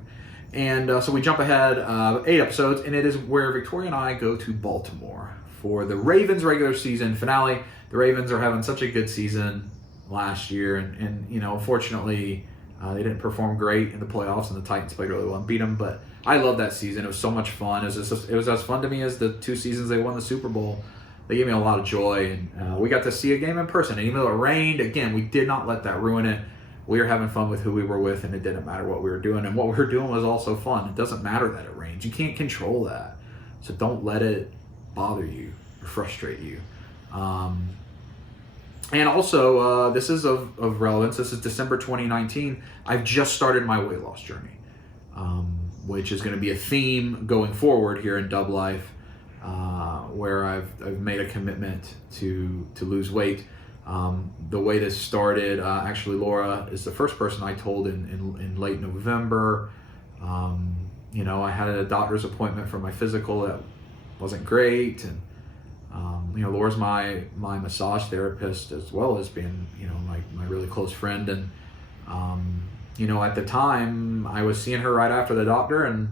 And so we jump ahead 8 episodes, and it is where Victoria and I go to Baltimore for the Ravens regular season finale. The Ravens are having such a good season last year, and you know, unfortunately, they didn't perform great in the playoffs, and the Titans played really well and beat them. But I love that season. It was so much fun. It was as fun to me as the 2 seasons they won the Super Bowl. They gave me a lot of joy, and we got to see a game in person. And even though it rained, again, we did not let that ruin it. We were having fun with who we were with, and it didn't matter what we were doing. And what we were doing was also fun. It doesn't matter that it rains. You can't control that. So don't let it bother you or frustrate you. And also, this is of relevance. This is December 2019. I've just started my weight loss journey, which is going to be a theme going forward here in Dub Life, where I've made a commitment to lose weight. The way this started, actually Laura is the first person I told in late November. You know, I had a doctor's appointment for my physical that wasn't great, and you know, Laura's my massage therapist, as well as being, you know, my really close friend. And you know, at the time I was seeing her right after the doctor, and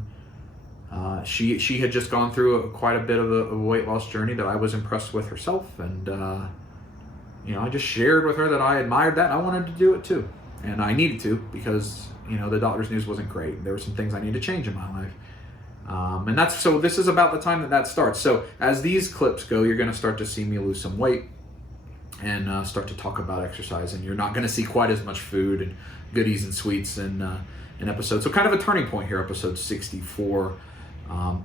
she had just gone through quite a bit of a weight loss journey that I was impressed with herself. And you know, I just shared with her that I admired that, and I wanted to do it too. And I needed to, because, you know, the doctor's news wasn't great. There were some things I needed to change in my life. And so this is about the time that starts. So as these clips go, you're going to start to see me lose some weight and start to talk about exercise. And you're not going to see quite as much food and goodies and sweets in episodes. So kind of a turning point here, episode 64.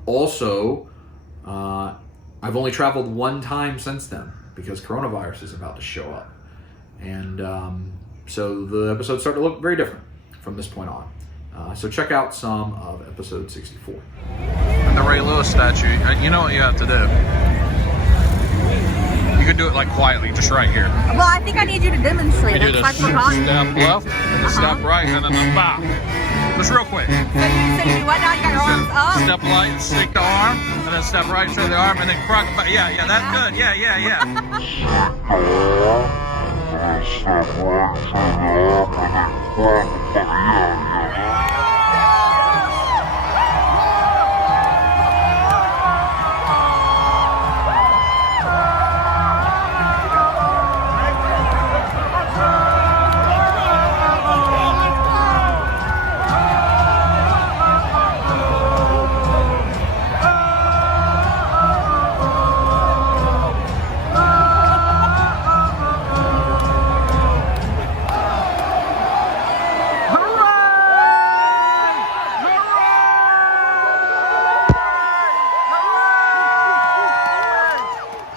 Also, I've only traveled one time since then, because coronavirus is about to show up. And so the episodes start to look very different from this point on. So check out some of episode 64. And the Ray Lewis statue, you know what you have to do. You can do it like quietly, just right here. Well, I think I need you to demonstrate. You do this step left, and the step right, and then the bow. Just real quick. So you do what now? You got your arms up? Step light, shake the arm, and then step right, shake the arm, and then crock back. Yeah, that's good. Yeah. Step right, shake the arm, and then crock back. Yeah.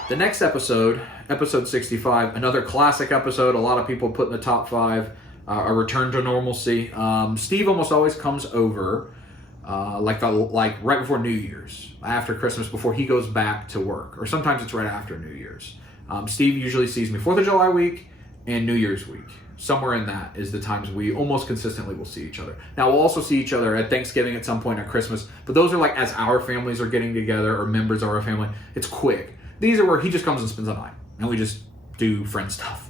The next episode, episode 65, another classic episode. A lot of people put in the top 5, a return to normalcy. Steve almost always comes over like right before New Year's, after Christmas, before he goes back to work, or sometimes it's right after New Year's. Steve usually sees me 4th of July week and New Year's week. Somewhere in that is the times we almost consistently will see each other. Now, we'll also see each other at Thanksgiving at some point, at Christmas, but those are like as our families are getting together, or members of our family. It's quick. These are where he just comes and spends the night, and we just do friend stuff,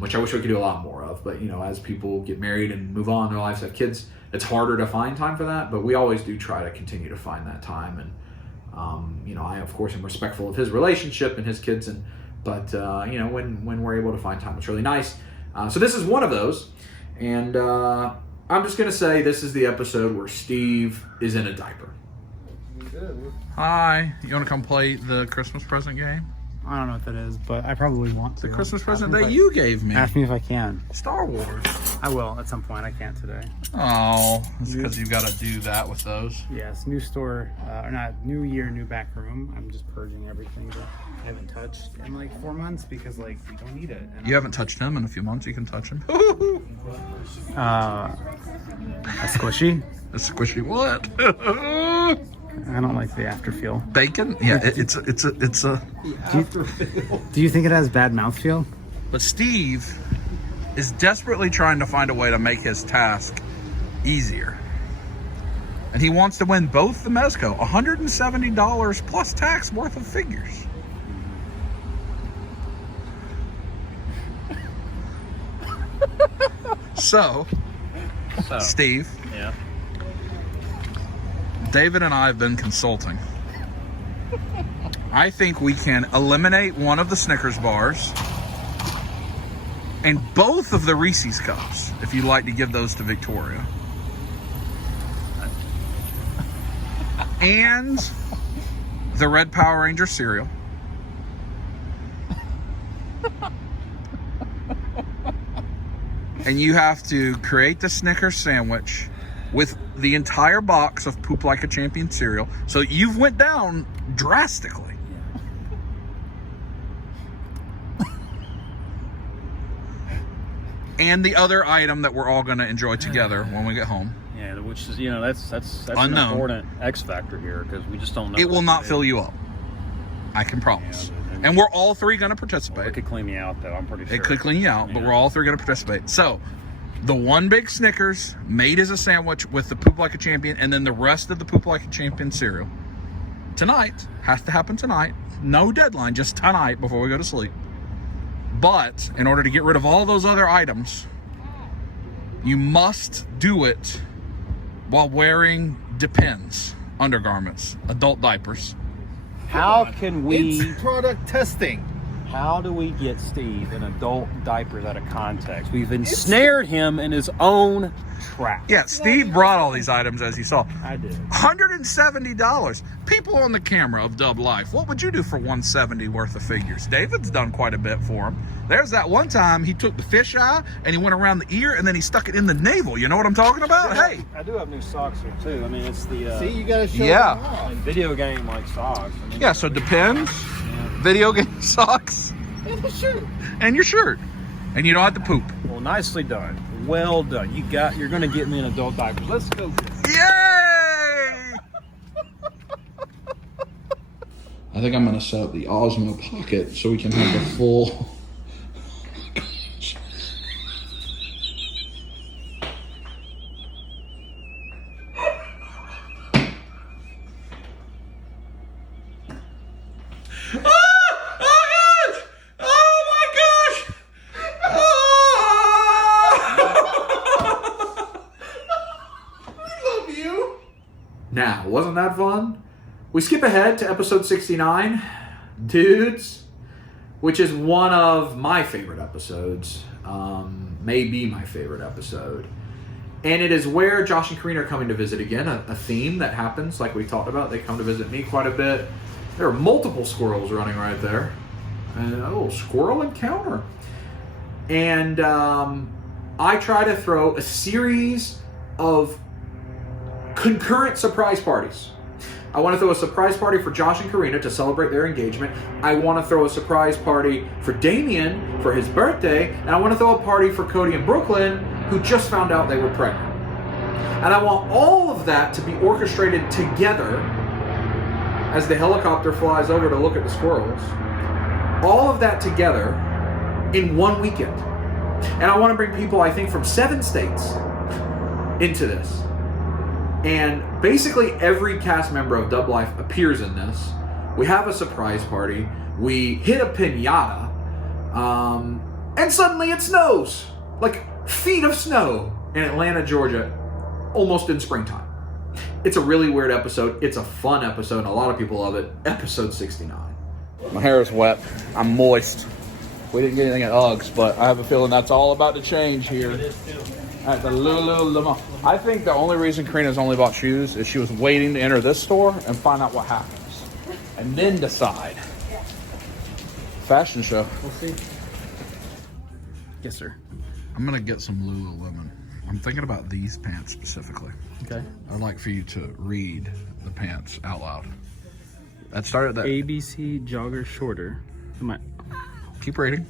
which I wish we could do a lot more of. But, you know, as people get married and move on in their lives, have kids, it's harder to find time for that. But we always do try to continue to find that time. And, you know, I, of course, am respectful of his relationship and his kids. But you know, when we're able to find time, it's really nice. So this is one of those. And I'm just going to say this is the episode where Steve is in a diaper. Hi, you want to come play the Christmas present game? I don't know what that is, but I probably want to. The Christmas present that you gave me. Ask me if I can. Star Wars. I will at some point. I can't today. Oh, it's because you've got to do that with those. Yes, new store, or not, new year, new back room. I'm just purging everything that I haven't touched in like 4 months because like we don't need it. And You haven't touched him in a few months. You can touch him. a squishy. A squishy what? I don't like the after feel. Bacon? Yeah, it's a. Do you think it has bad mouthfeel? But Steve is desperately trying to find a way to make his task easier. And he wants to win both the Mezco, $170 plus tax worth of figures. So, Steve. Yeah. David and I have been consulting. I think we can eliminate one of the Snickers bars and both of the Reese's cups, if you'd like to give those to Victoria. And the Red Power Ranger cereal. And you have to create the Snickers sandwich with the entire box of Poop Like a Champion cereal. So you've went down drastically. And the other item that we're all going to enjoy together when we get home. Yeah, which is, that's Unknown. an important X factor here because we just don't know. It will not fill you up. I can promise. And we're all three going to participate. Well, it could clean me out, though. I'm pretty sure. It could clean you out, but we're all three going to participate. So, the one big Snickers made as a sandwich with the Poop Like a Champion, and then the rest of the Poop Like a Champion cereal. Tonight, has to happen tonight. No deadline, just tonight before we go to sleep. But, in order to get rid of all those other items, you must do it while wearing Depends undergarments, adult diapers. How can we... It's product testing. How do we get Steve in adult diapers out of context? We've ensnared him in his own trap. Yeah, Steve brought all these items, as you saw. I did. $170. People on the camera of Dub Life, what would you do for $170 worth of figures? David's done quite a bit for him. There's that one time he took the fisheye and he went around the ear and then he stuck it in the navel. You know what I'm talking about? Hey. I do have new socks here, too. I mean, it's the... See, you gotta show Yeah. them off. video game, like, socks. I mean, Yeah, so Depends, video game socks, And the shirt. and your shirt. And you don't have to poop. Well, nicely done. Well done. You're going to get me in adult diapers. Let's go. Yay! I think I'm going to set up the Osmo Pocket so we can have the full... Now, wasn't that fun? We skip ahead to episode 69, Dudes, which is one of my favorite episodes, maybe my favorite episode. And it is where Josh and Karina are coming to visit again, a theme that happens, like we talked about. They come to visit me quite a bit. There are multiple squirrels running right there. And a little squirrel encounter. And I try to throw a series of concurrent surprise parties. I want to throw a surprise party for Josh and Karina to celebrate their engagement. I want to throw a surprise party for Damien for his birthday. And I want to throw a party for Cody and Brooklyn, who just found out they were pregnant. And I want all of that to be orchestrated together as the helicopter flies over to look at the squirrels. All of that together in one weekend. And I want to bring people, I think, from 7 states into this. And basically every cast member of Dub Life appears in this. We have a surprise party. We hit a piñata. And suddenly it snows. Like feet of snow in Atlanta, Georgia, almost in springtime. It's a really weird episode. It's a fun episode, and a lot of people love it. Episode 69. My hair is wet. I'm moist. We didn't get anything at Uggs, but I have a feeling that's all about to change here at the Lululemon. I think the only reason Karina's only bought shoes is she was waiting to enter this store and find out what happens, and then decide. fashion show. We'll see. Yes, sir. I'm gonna get some Lululemon. I'm thinking about these pants specifically. Okay. I'd like for you to read the pants out loud. That started that. ABC jogger shorter. Keep reading.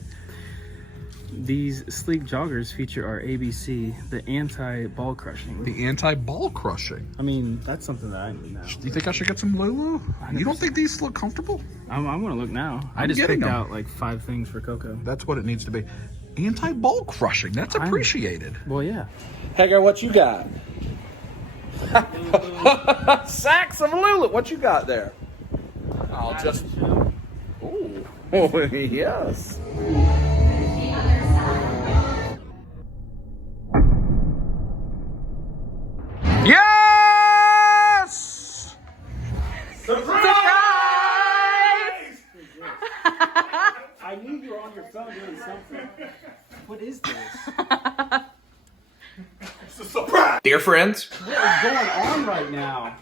These sleek joggers feature our ABC, the anti-ball crushing. The anti-ball crushing. I mean, that's something that I need now. Do you think I should get some Lulu? 100%. You don't think these look comfortable? I'm gonna look now. I I'm just getting picked them. out like 5 things for Coco. That's what it needs to be. Anti-ball crushing. That's appreciated. Well, yeah. Hagar, what you got? Sacks of Lulu. What you got there? I'll just. Ooh. Oh, yes. Yes! Surprise! I knew you were on your phone doing something. What is this? It's a surprise! Dear friends. What is going on right now?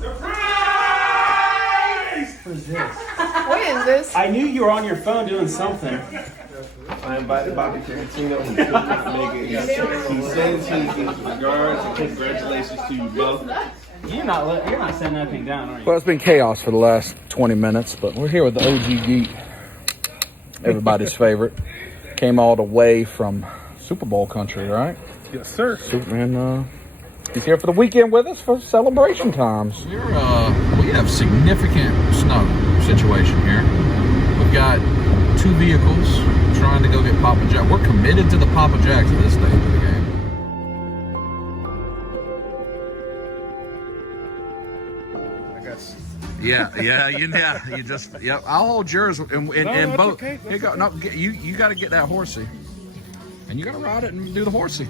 Surprise! What is this? What is this? I knew you were on your phone doing something. I invited Bobby Tarantino and Megan. He sends his regards and congratulations to you both. You're not setting that thing down, are you? Well, it's been chaos for the last 20 minutes, but we're here with the OG Geek, everybody's favorite. Came all the way from Super Bowl country, right? Yes, sir. Superman, he's here for the weekend with us for celebration times. We have significant snow situation here. We've got 2 vehicles trying to go get Papa Jack. We're committed to the Papa Jacks at this stage of the game. Yeah, you just, yep. I'll hold yours and both. Okay. Here go. No, you got to get that horsey, and you got to ride it and do the horsey.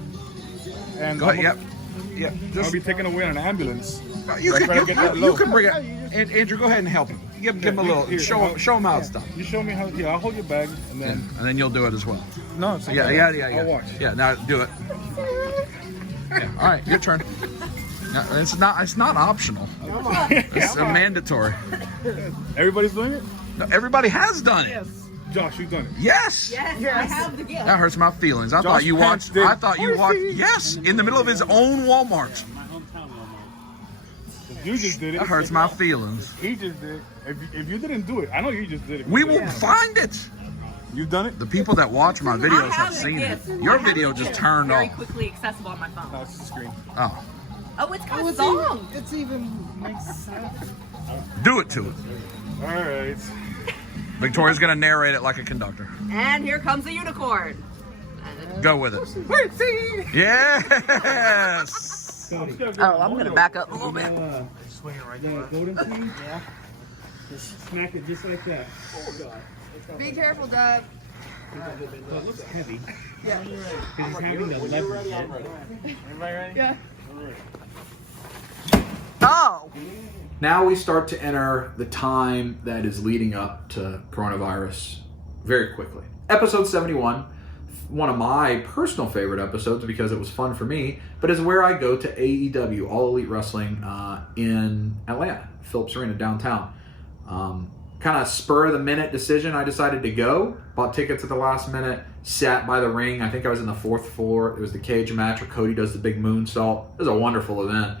And go ahead. Yep. I'll be taken away on an ambulance. You can bring it. And Andrew, go ahead and help him. Give him a little. Show him how it's done. You show me how. Yeah, I'll hold your bag and then you'll do it as well. No, it's okay. Yeah. I'll watch. Yeah, now do it. Yeah. All right, your turn. No, it's not optional. It's mandatory. Everybody's doing it? No, everybody has done it. Yes. Josh, you've done it. Yes. Yes, I have the gift. That hurts my feelings. I thought you watched. Yes, in the middle of his own Walmart. My hometown Walmart. You just did it. That hurts my feelings. He just did. If you didn't do it, I know you just did it. We will find it. You've done it? The people that watch my videos have seen it. Your video just turned off. Very quickly accessible on my phone. No, it's the screen. Oh. Oh, it's got a song. It's even makes sense. Do it to it. All right. Victoria's gonna narrate it like a conductor. And here comes a unicorn. Go with it. Yes. Oh, I'm gonna back up a little bit. Swing it right there. Golden queen? Yeah. Just smack it just like that. Oh God. Be careful, Dad. Well, it looks heavy. Yeah. Because he's having the leverage. Everybody ready? Yeah. Oh! Now we start to enter the time that is leading up to coronavirus very quickly. Episode 71, one of my personal favorite episodes because it was fun for me, but is where I go to AEW, All Elite Wrestling, in Atlanta, Phillips Arena, downtown. Kind of spur of the minute decision, I decided to go. Bought tickets at the last minute, sat by the ring. I think I was in the 4th floor. It was the cage match where Cody does the big moonsault. It was a wonderful event.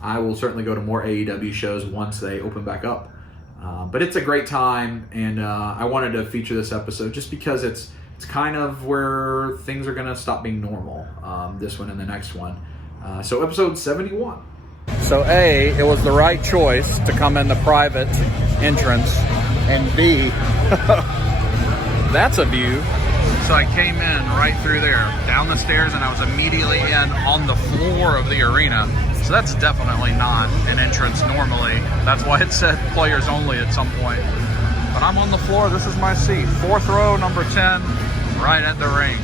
I will certainly go to more AEW shows once they open back up. But it's a great time, and I wanted to feature this episode just because it's kind of where things are going to stop being normal, this one and the next one. So episode 71. So A, it was the right choice to come in the private entrance, and B, that's a view. So I came in right through there, down the stairs, and I was immediately in on the floor of the arena. So that's definitely not an entrance normally. That's why it said players only at some point. But I'm on the floor, this is my seat. 4th row, number 10, right at the ring.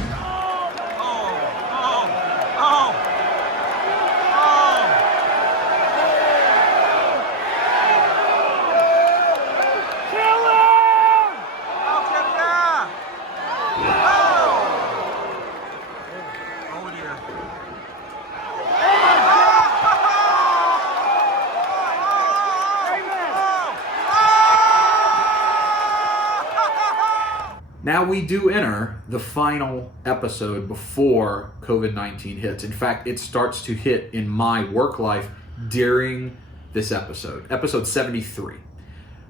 Now we do enter the final episode before COVID-19 hits. In fact, it starts to hit in my work life during this episode 73.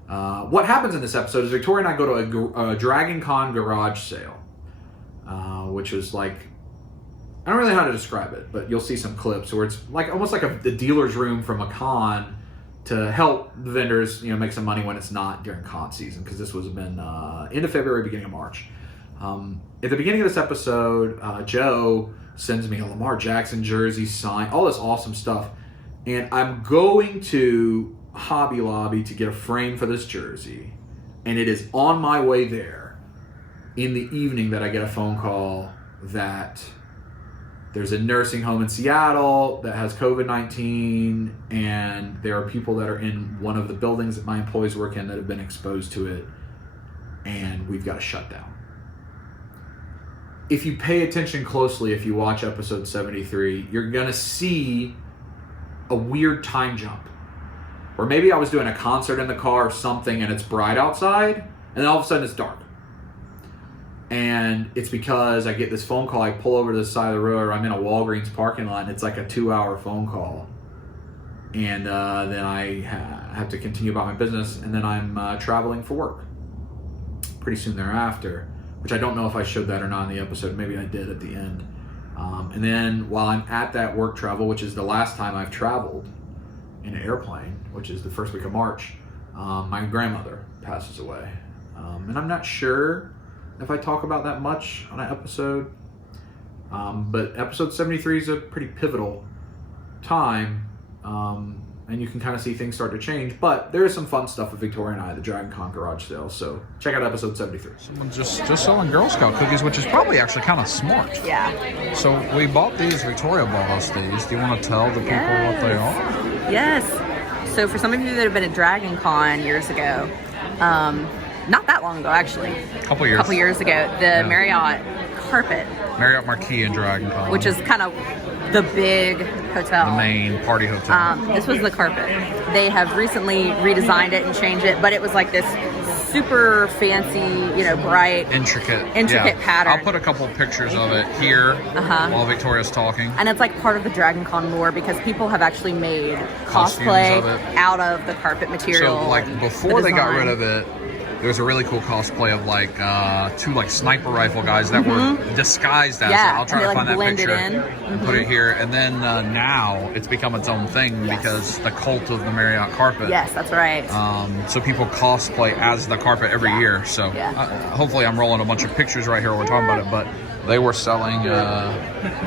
What happens in this episode is Victoria and I go to a Dragon Con garage sale, which was like, I don't really know how to describe it, but you'll see some clips where it's like almost like the dealer's room from a con to help the vendors, make some money when it's not during con season, because this was been end of February, beginning of March. At the beginning of this episode, Joe sends me a Lamar Jackson jersey sign, all this awesome stuff, and I'm going to Hobby Lobby to get a frame for this jersey, and it is on my way there in the evening that I get a phone call that there's a nursing home in Seattle that has COVID-19, and there are people that are in one of the buildings that my employees work in that have been exposed to it, and we've got to shut down. If you pay attention closely, if you watch episode 73, you're going to see a weird time jump. Or maybe I was doing a concert in the car or something, and it's bright outside, and then all of a sudden it's dark. And it's because I get this phone call. I pull over to the side of the road, or I'm in a Walgreens parking lot, and it's like a 2-hour phone call. And then I have to continue about my business, and then I'm traveling for work pretty soon thereafter, which I don't know if I showed that or not in the episode. Maybe I did at the end. And then while I'm at that work travel, which is the last time I've traveled in an airplane, which is the first week of March, my grandmother passes away. And I'm not sure if I talk about that much on an episode, but episode 73 is a pretty pivotal time, and you can kind of see things start to change, but there is some fun stuff with Victoria and I at the Dragon Con garage sale, so check out episode 73. Someone's just selling Girl Scout cookies, which is probably actually kind of smart. Yeah. So we bought these, Victoria bought us these. Do you want to tell the people what they are? Yes. So for some of you that have been at Dragon Con years ago, not that long ago actually. A couple years ago, the Marriott carpet. Marriott Marquis in Dragon Con. Which is kind of the big hotel. The main party hotel. This was the carpet. They have recently redesigned it and changed it, but it was like this super fancy, bright, intricate pattern. I'll put a couple pictures of it here while Victoria's talking. And it's like part of the Dragon Con lore because people have actually made cosplay out of the carpet material. So like before they got rid of it, there was a really cool cosplay of like two like sniper rifle guys that were disguised as. I'll try to find that picture and put it here. And then now it's become its own thing because the cult of the Marriott carpet. Yes, that's right. So people cosplay as the carpet every year. So hopefully I'm rolling a bunch of pictures right here while we're talking about it. But they were selling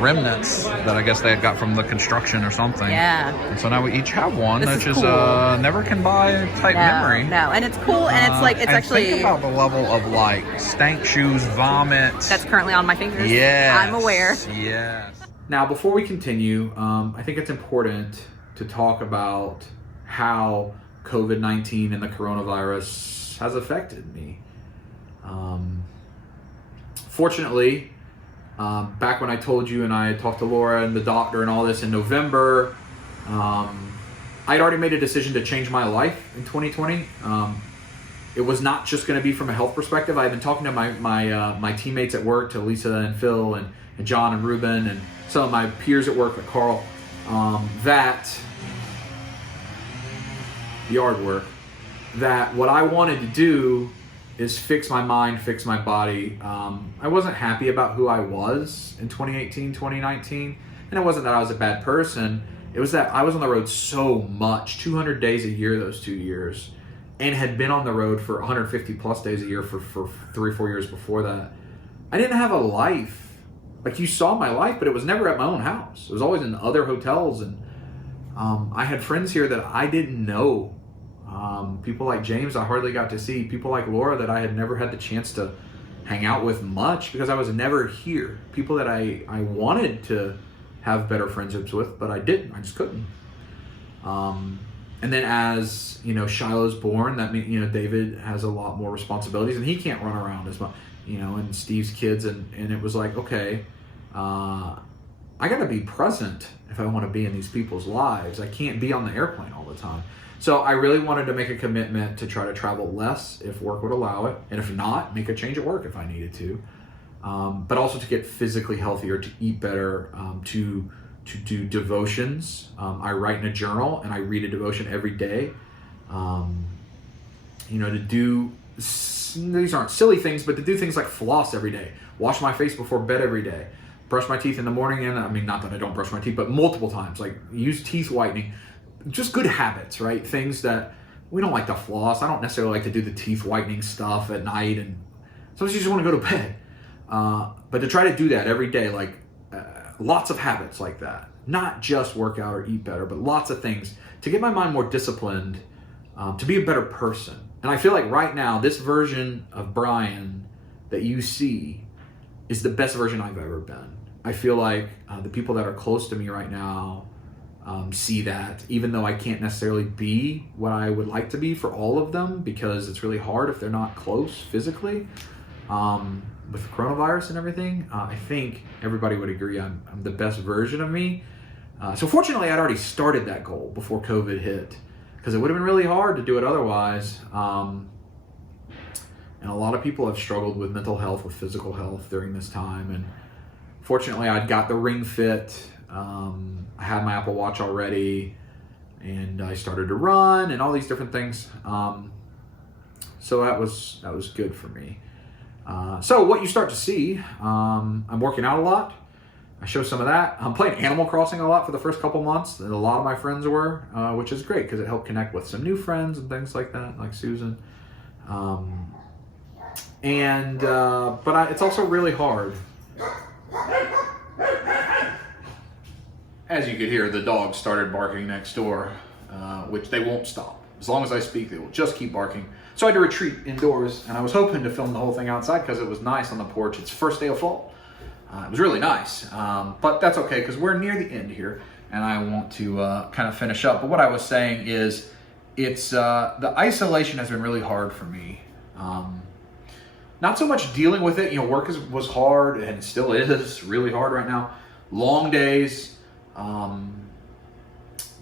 remnants that I guess they had got from the construction or something. Yeah. And so now we each have one, which is cool. Never can buy type memory. No, and it's cool, and it's like, it's actually... think about the level of like stank shoes, vomit. That's currently on my fingers. Yes. I'm aware. Yes. Now, before we continue, I think it's important to talk about how COVID-19 and the coronavirus has affected me. Fortunately, back when I told you and I had talked to Laura and the doctor and all this in November, I'd already made a decision to change my life in 2020. It was not just going to be from a health perspective. I've been talking to my teammates at work, to Lisa and Phil and John and Ruben and some of my peers at work, like Carl, that yard work, that what I wanted to do is fix my mind, fix my body. I wasn't happy about who I was in 2018, 2019. And it wasn't that I was a bad person. It was that I was on the road so much, 200 days a year those 2 years, and had been on the road for 150 plus days a year for 3 or 4 years before that. I didn't have a life. Like, you saw my life, but it was never at my own house. It was always in other hotels. And I had friends here that I didn't know. People like James I hardly got to see. People like Laura that I had never had the chance to hang out with much because I was never here. People that I wanted to have better friendships with, but I didn't. I just couldn't. And then as, Shiloh's born, that means, David has a lot more responsibilities and he can't run around as much, and Steve's kids. And it was like, okay, I got to be present if I want to be in these people's lives. I can't be on the airplane all the time. So I really wanted to make a commitment to try to travel less if work would allow it, and if not, make a change at work if I needed to. But also to get physically healthier, to eat better, to do devotions. I write in a journal and I read a devotion every day. To do, these aren't silly things, but to do things like floss every day, wash my face before bed every day, brush my teeth in the morning, and I mean, not that I don't brush my teeth, but multiple times, like use teeth whitening. Just good habits, right? Things that we don't like to floss. I don't necessarily like to do the teeth whitening stuff at night, and sometimes you just want to go to bed. But to try to do that every day, like lots of habits like that, not just work out or eat better, but lots of things to get my mind more disciplined, to be a better person. And I feel like right now, this version of Brian that you see is the best version I've ever been. I feel like the people that are close to me right now see that, even though I can't necessarily be what I would like to be for all of them, because it's really hard if they're not close physically. With the coronavirus and everything, I think everybody would agree I'm the best version of me. So fortunately, I'd already started that goal before COVID hit, because it would have been really hard to do it otherwise. And a lot of people have struggled with mental health, with physical health during this time. And fortunately, I'd got the Ring Fit. I had my Apple Watch already, and I started to run and all these different things. So that was good for me. So what you start to see, I'm working out a lot. I show some of that. I'm playing Animal Crossing a lot for the first couple months, and a lot of my friends were, which is great because it helped connect with some new friends and things like that, like Susan. But it's also really hard. As you could hear, the dogs started barking next door, which they won't stop. As long as I speak, they will just keep barking. So I had to retreat indoors, and I was hoping to film the whole thing outside because it was nice on the porch. It's first day of fall. It was really nice, but that's okay because we're near the end here, and I want to kind of finish up. But what I was saying is, it's the isolation has been really hard for me. Not so much dealing with it. Work was hard, and still is really hard right now. Long days,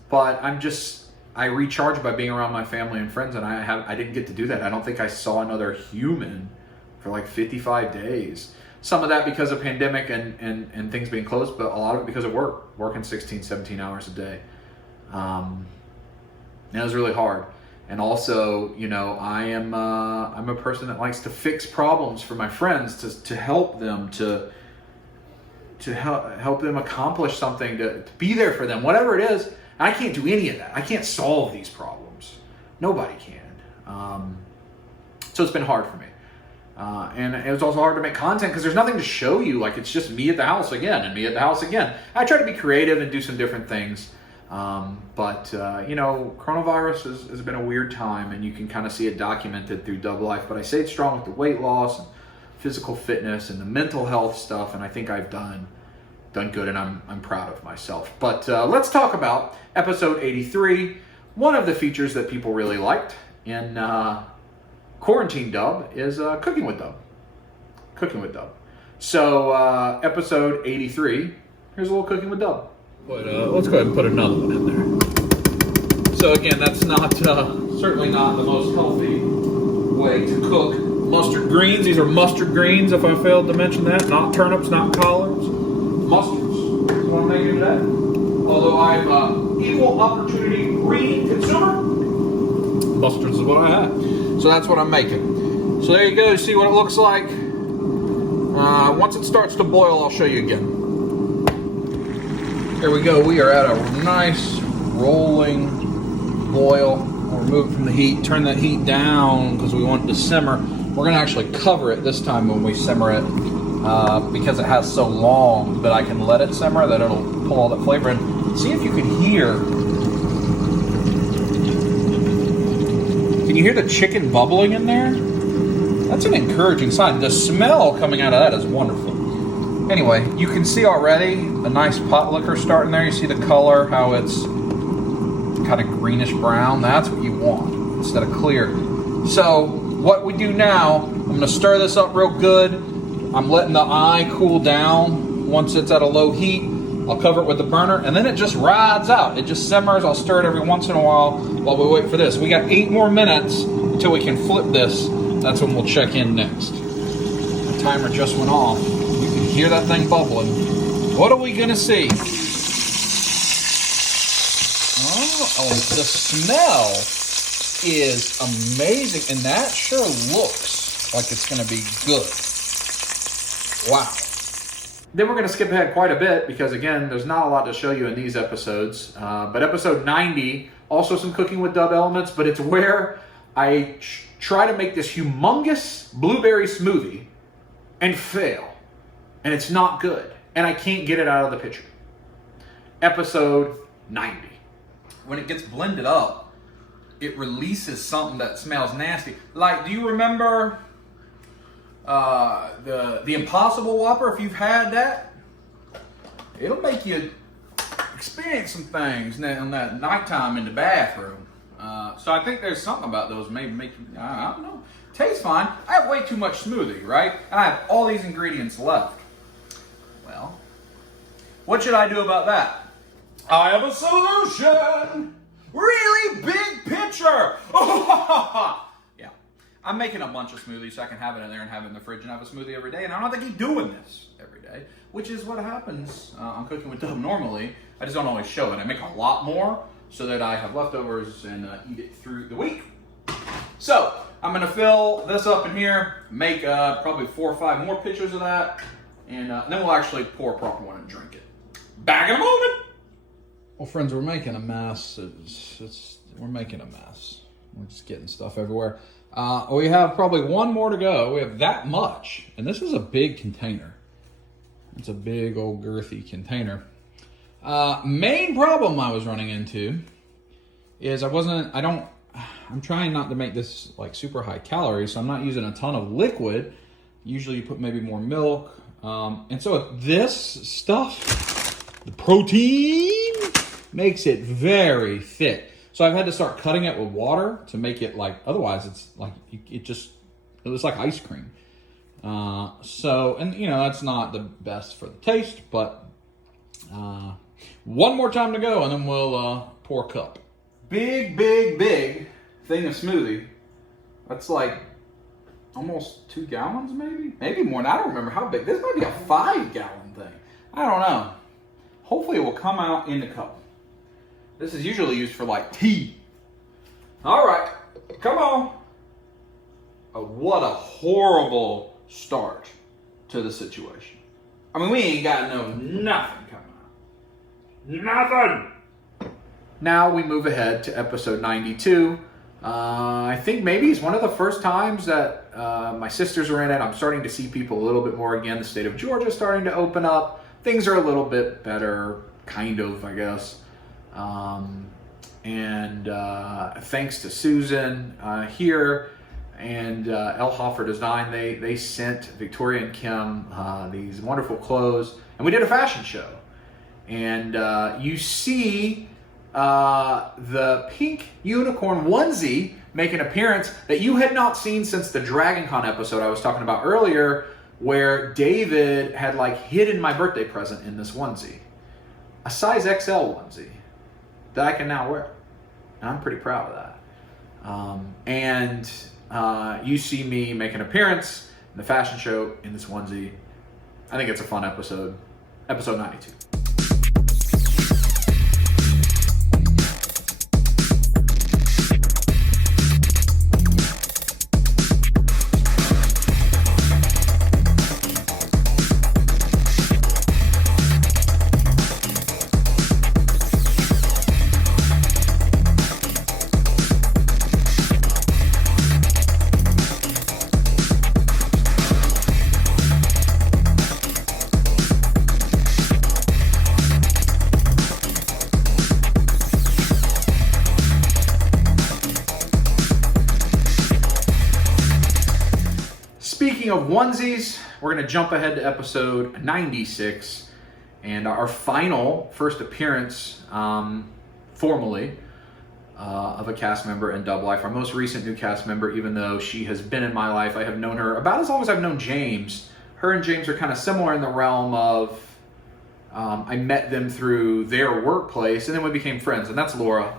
but I recharge by being around my family and friends, and I didn't get to do that. I don't think I saw another human for like 55 days. Some of that because of pandemic and things being closed, but a lot of it because of working 16, 17 hours a day. And it was really hard. And also, I'm a person that likes to fix problems for my friends, to help them, to help them accomplish something, to be there for them, whatever it is. I can't do any of that. I can't solve these problems. Nobody can. So it's been hard for me. And it was also hard to make content because there's nothing to show you. Like, it's just me at the house again and me at the house again. I try to be creative and do some different things. But coronavirus has been a weird time, and you can kind of see it documented through Dub Life. But I say it's strong with the weight loss and physical fitness and the mental health stuff. And I think I've done good, and I'm proud of myself. But let's talk about episode 83. One of the features that people really liked in Quarantine Dub is Cooking with Dub. So episode 83, here's a little Cooking with Dub. But let's go ahead and put another one in there. So again, that's not certainly not the most healthy way to cook mustard greens. These are mustard greens, if I failed to mention that. Not turnips, not collards. Mustards. That's what I'm making today. Although I'm equal opportunity green consumer, mustards is what I have. So that's what I'm making. So there you go. See what it looks like. Once it starts to boil, I'll show you again. There we go. We are at a nice rolling boil. We'll remove it from the heat. Turn that heat down because we want it to simmer. We're going to actually cover it this time when we simmer it because it has so long, but I can let it simmer that it'll pull all that flavor in. See if you can hear. Can you hear the chicken bubbling in there? That's an encouraging sign. The smell coming out of that is wonderful. Anyway, you can see already a nice pot liquor starting there. You see the color, how it's kind of greenish brown. That's what you want instead of clear. So what we do now, I'm going to stir this up real good. I'm letting the eye cool down once it's at a low heat. I'll cover it with the burner, and then it just rides out. It just simmers. I'll stir it every once in a while we wait for this. We got 8 more minutes until we can flip this. That's when we'll check in next. The timer just went off. You can hear that thing bubbling. What are we gonna see? Oh, the smell is amazing, and that sure looks like it's gonna be good. Wow. Then we're going to skip ahead quite a bit because, again, there's not a lot to show you in these episodes. But episode 90, also some cooking with Dub elements, but it's where I try to make this humongous blueberry smoothie and fail. And it's not good. And I can't get it out of the pitcher. Episode 90. When it gets blended up, it releases something that smells nasty. Like, do you remember... the Impossible Whopper? If you've had that, it'll make you experience some things on that nighttime in the bathroom. So I think there's something about those maybe make you, I don't know. Tastes fine. I have way too much smoothie, right? And I have all these ingredients left. Well, what should I do about that? I have a solution! Really big pitcher! Yeah. I'm making a bunch of smoothies so I can have it in there and have it in the fridge and have a smoothie every day. And I don't have to keep doing this every day, which is what happens on Cooking with Dub normally. I just don't always show it. I make a lot more so that I have leftovers and eat it through the week. So I'm going to fill this up in here, make probably 4 or 5 more pitchers of that, and then we'll actually pour a proper one and drink it. Back in a moment. Well, friends, we're making a mess. We're making a mess. We're just getting stuff everywhere. We have probably 1 more to go. We have that much. And this is a big container. It's a big old girthy container. Main problem I was running into is I'm trying not to make this like super high calories, so I'm not using a ton of liquid. Usually you put maybe more milk. And so this stuff, the protein, makes it very thick. So I've had to start cutting it with water to make it like, otherwise it's like, it looks like ice cream. And you know, that's not the best for the taste, but 1 more time to go and then we'll pour a cup. Big thing of smoothie. That's like almost 2 gallons maybe more. I don't remember how big. This might be a 5-gallon thing. I don't know. Hopefully it will come out in the cup. This is usually used for like tea. All right, come on. Oh, what a horrible start to the situation. I mean, we ain't got nothing coming out. Nothing. Now we move ahead to episode 92. I think maybe it's one of the first times that my sisters are in it. I'm starting to see people a little bit more again. The state of Georgia is starting to open up. Things are a little bit better, kind of, I guess. Thanks to Susan here and El Hoffer Design, they sent Victoria and Kim these wonderful clothes, and we did a fashion show. And you see the pink unicorn onesie make an appearance that you had not seen since the Dragon Con episode I was talking about earlier, where David had like hidden my birthday present in this onesie. A size XL onesie that I can now wear. And I'm pretty proud of that. You see me make an appearance in the fashion show in this onesie. I think it's a fun episode. Episode 92. Speaking of onesies, we're going to jump ahead to episode 96 and our final first appearance formally of a cast member in Dub Life. Our most recent new cast member, even though she has been in my life. I have known her about as long as I've known James. Her and James are kind of similar in the realm of I met them through their workplace, and then we became friends, and that's Laura.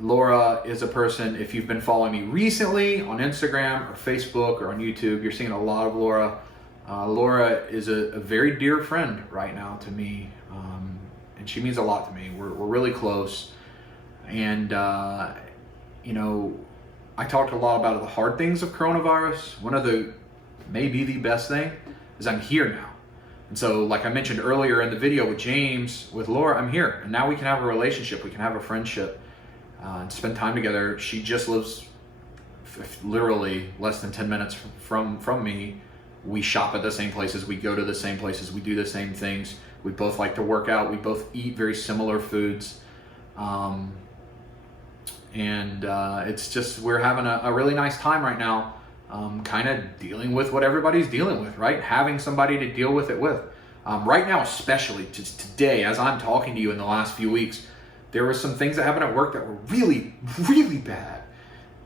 Laura is a person, if you've been following me recently on Instagram or Facebook or on YouTube, you're seeing a lot of Laura. Laura is a very dear friend right now to me, and she means a lot to me. We're really close, and you know, I talked a lot about the hard things of coronavirus. One of the, maybe the best thing, is I'm here now. And so, like I mentioned earlier in the video with James, with Laura, I'm here. And now we can have a relationship, we can have a friendship, and spend time together. She just lives literally less than 10 minutes from me. We shop at the same places, we go to the same places, we do the same things. We both like to work out, we both eat very similar foods. It's just, we're having a really nice time right now. Kind of dealing with what everybody's dealing with, right? Having somebody to deal with it with. Right now, especially just today, as I'm talking to you in the last few weeks, there were some things that happened at work that were really, really bad.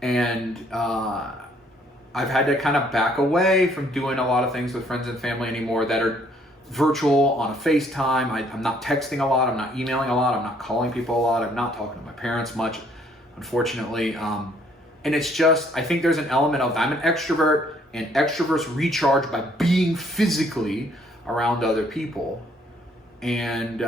And I've had to kind of back away from doing a lot of things with friends and family anymore that are virtual on a FaceTime. I'm not texting a lot, I'm not emailing a lot, I'm not calling people a lot, I'm not talking to my parents much, unfortunately. And it's just, I think there's an element of, I'm an extrovert, and extroverts recharge by being physically around other people. And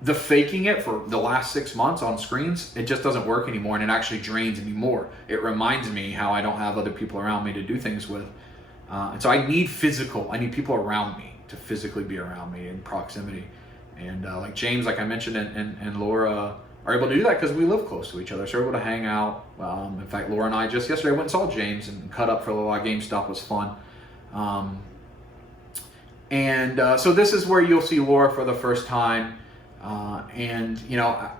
the faking it for the last 6 months on screens, it just doesn't work anymore, and it actually drains me more. It reminds me how I don't have other people around me to do things with. And so I need people around me to physically be around me in proximity. And like James, like I mentioned, and Laura are able to do that because we live close to each other, so we're able to hang out. In fact, Laura and I just yesterday went and saw James and cut up for a little while. GameStop was fun. So this is where you'll see Laura for the first time. And you know,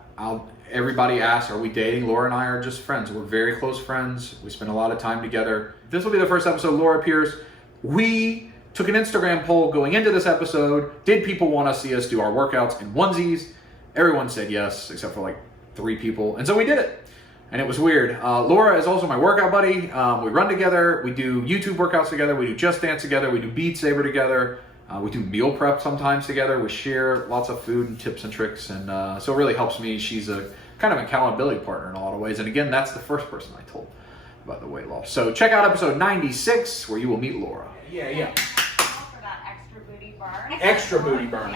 everybody asks, are we dating? Laura and I are just friends. We're very close friends. We spend a lot of time together. This will be the first episode Laura appears. We took an Instagram poll going into this episode. Did people want to see us do our workouts in onesies? Everyone said yes, except for like 3 people. And so we did it. And it was weird. Laura is also my workout buddy. We run together. We do YouTube workouts together. We do Just Dance together. We do Beat Saber together. We do meal prep sometimes together. We share lots of food and tips and tricks. And so it really helps me. She's a kind of accountability partner in a lot of ways. And again, that's the first person I told about the weight loss. So check out episode 96 where you will meet Laura. Yeah. For that extra booty burn. Extra booty burn.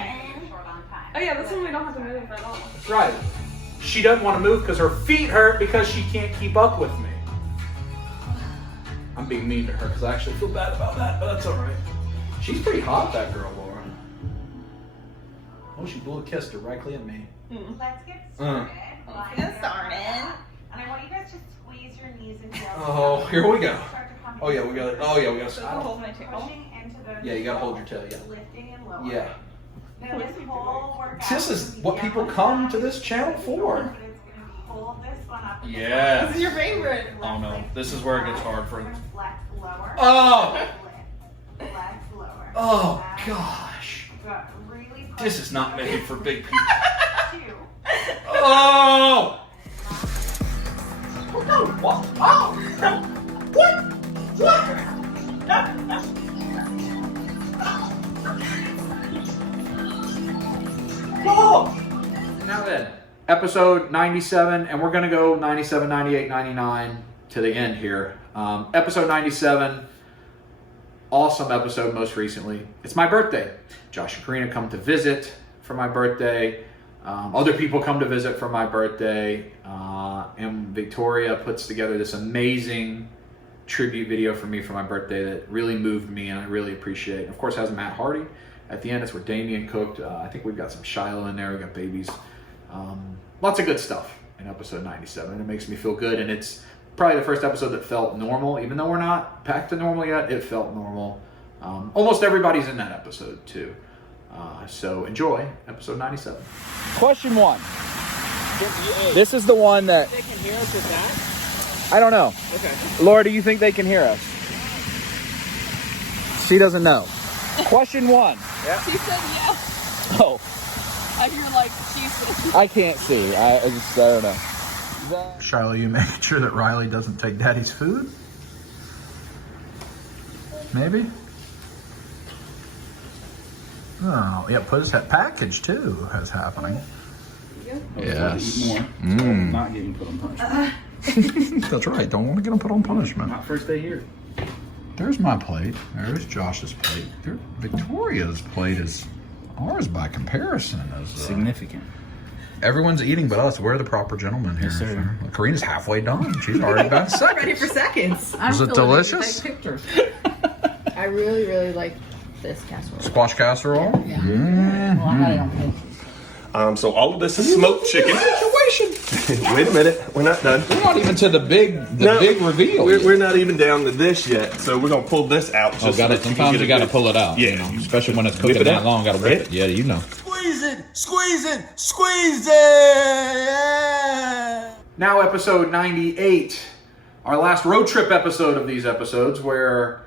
Oh yeah, this one we don't have to move at all. That's right. She doesn't want to move because her feet hurt because she can't keep up with me. I'm being mean to her because I actually feel bad about that, but that's all right. She's pretty hot, that girl, Laura. Oh, she blew a kiss directly at me. Let's get started. Let's get started. And I want you guys to squeeze your knees and heels. Oh, here we go. Oh yeah, we got it. Oh yeah, we got to stop. Pushing into the yeah, you got to hold your tail. Yeah. Lifting and lowering. Yeah. Now this whole workout. This is what people come to this channel for. Hold this one up. Yeah. This is your favorite. Oh no, this is where it gets hard for. Flex lower. Oh. Flex lower. Oh gosh. Really this is not made for big people. 2. Oh. What? Oh. What? Oh. Now then, episode 97, and we're going to go 97, 98, 99 to the end here. Episode 97, awesome episode most recently. It's my birthday. Josh and Karina come to visit for my birthday. Other people come to visit for my birthday. And Victoria puts together this amazing tribute video for me for my birthday that really moved me and I really appreciate. Of course, it has Matt Hardy at the end. It's where Damien cooked. I think we've got some Shiloh in there. We got babies. Lots of good stuff in episode 97. It makes me feel good, and it's probably the first episode that felt normal. Even though we're not back to normal yet, it felt normal. Almost everybody's in that episode too. So enjoy episode 97. Question 1. This is the one that They can hear us with that? I don't know. Okay. Laura, do you think they can hear us? She doesn't know. Question 1. Yeah. She said yes. Oh, I hear like she said. I can't see. I don't know. Shiloh, you making sure that Riley doesn't take Daddy's food? Maybe? Oh, yeah, put his package too is happening. Yes. Not getting put on punishment. That's right. Don't want to get him put on punishment. Not first day here. There's my plate. There's Josh's plate. Victoria's plate is ours by comparison. Significant. Everyone's eating but us. We're the proper gentlemen here. Yes, sir. Karina's halfway done. She's already about seconds. Ready for seconds. Was it delicious? Pictures. I really, really like this casserole. Squash casserole? Yeah. Well, I had it on paper. So all of this is smoked chicken. Wait a minute, we're not done. We're not even to the big reveal. We're not even down to this yet. So we're gonna pull this out. Oh, got it. Sometimes you got to pull it out. Yeah, you know, especially when it's Whip cooking it that out. long. Got to whip it. Yeah, you know. Squeeze it, squeeze it, squeeze it. Now, episode 98, our last road trip episode of these episodes, where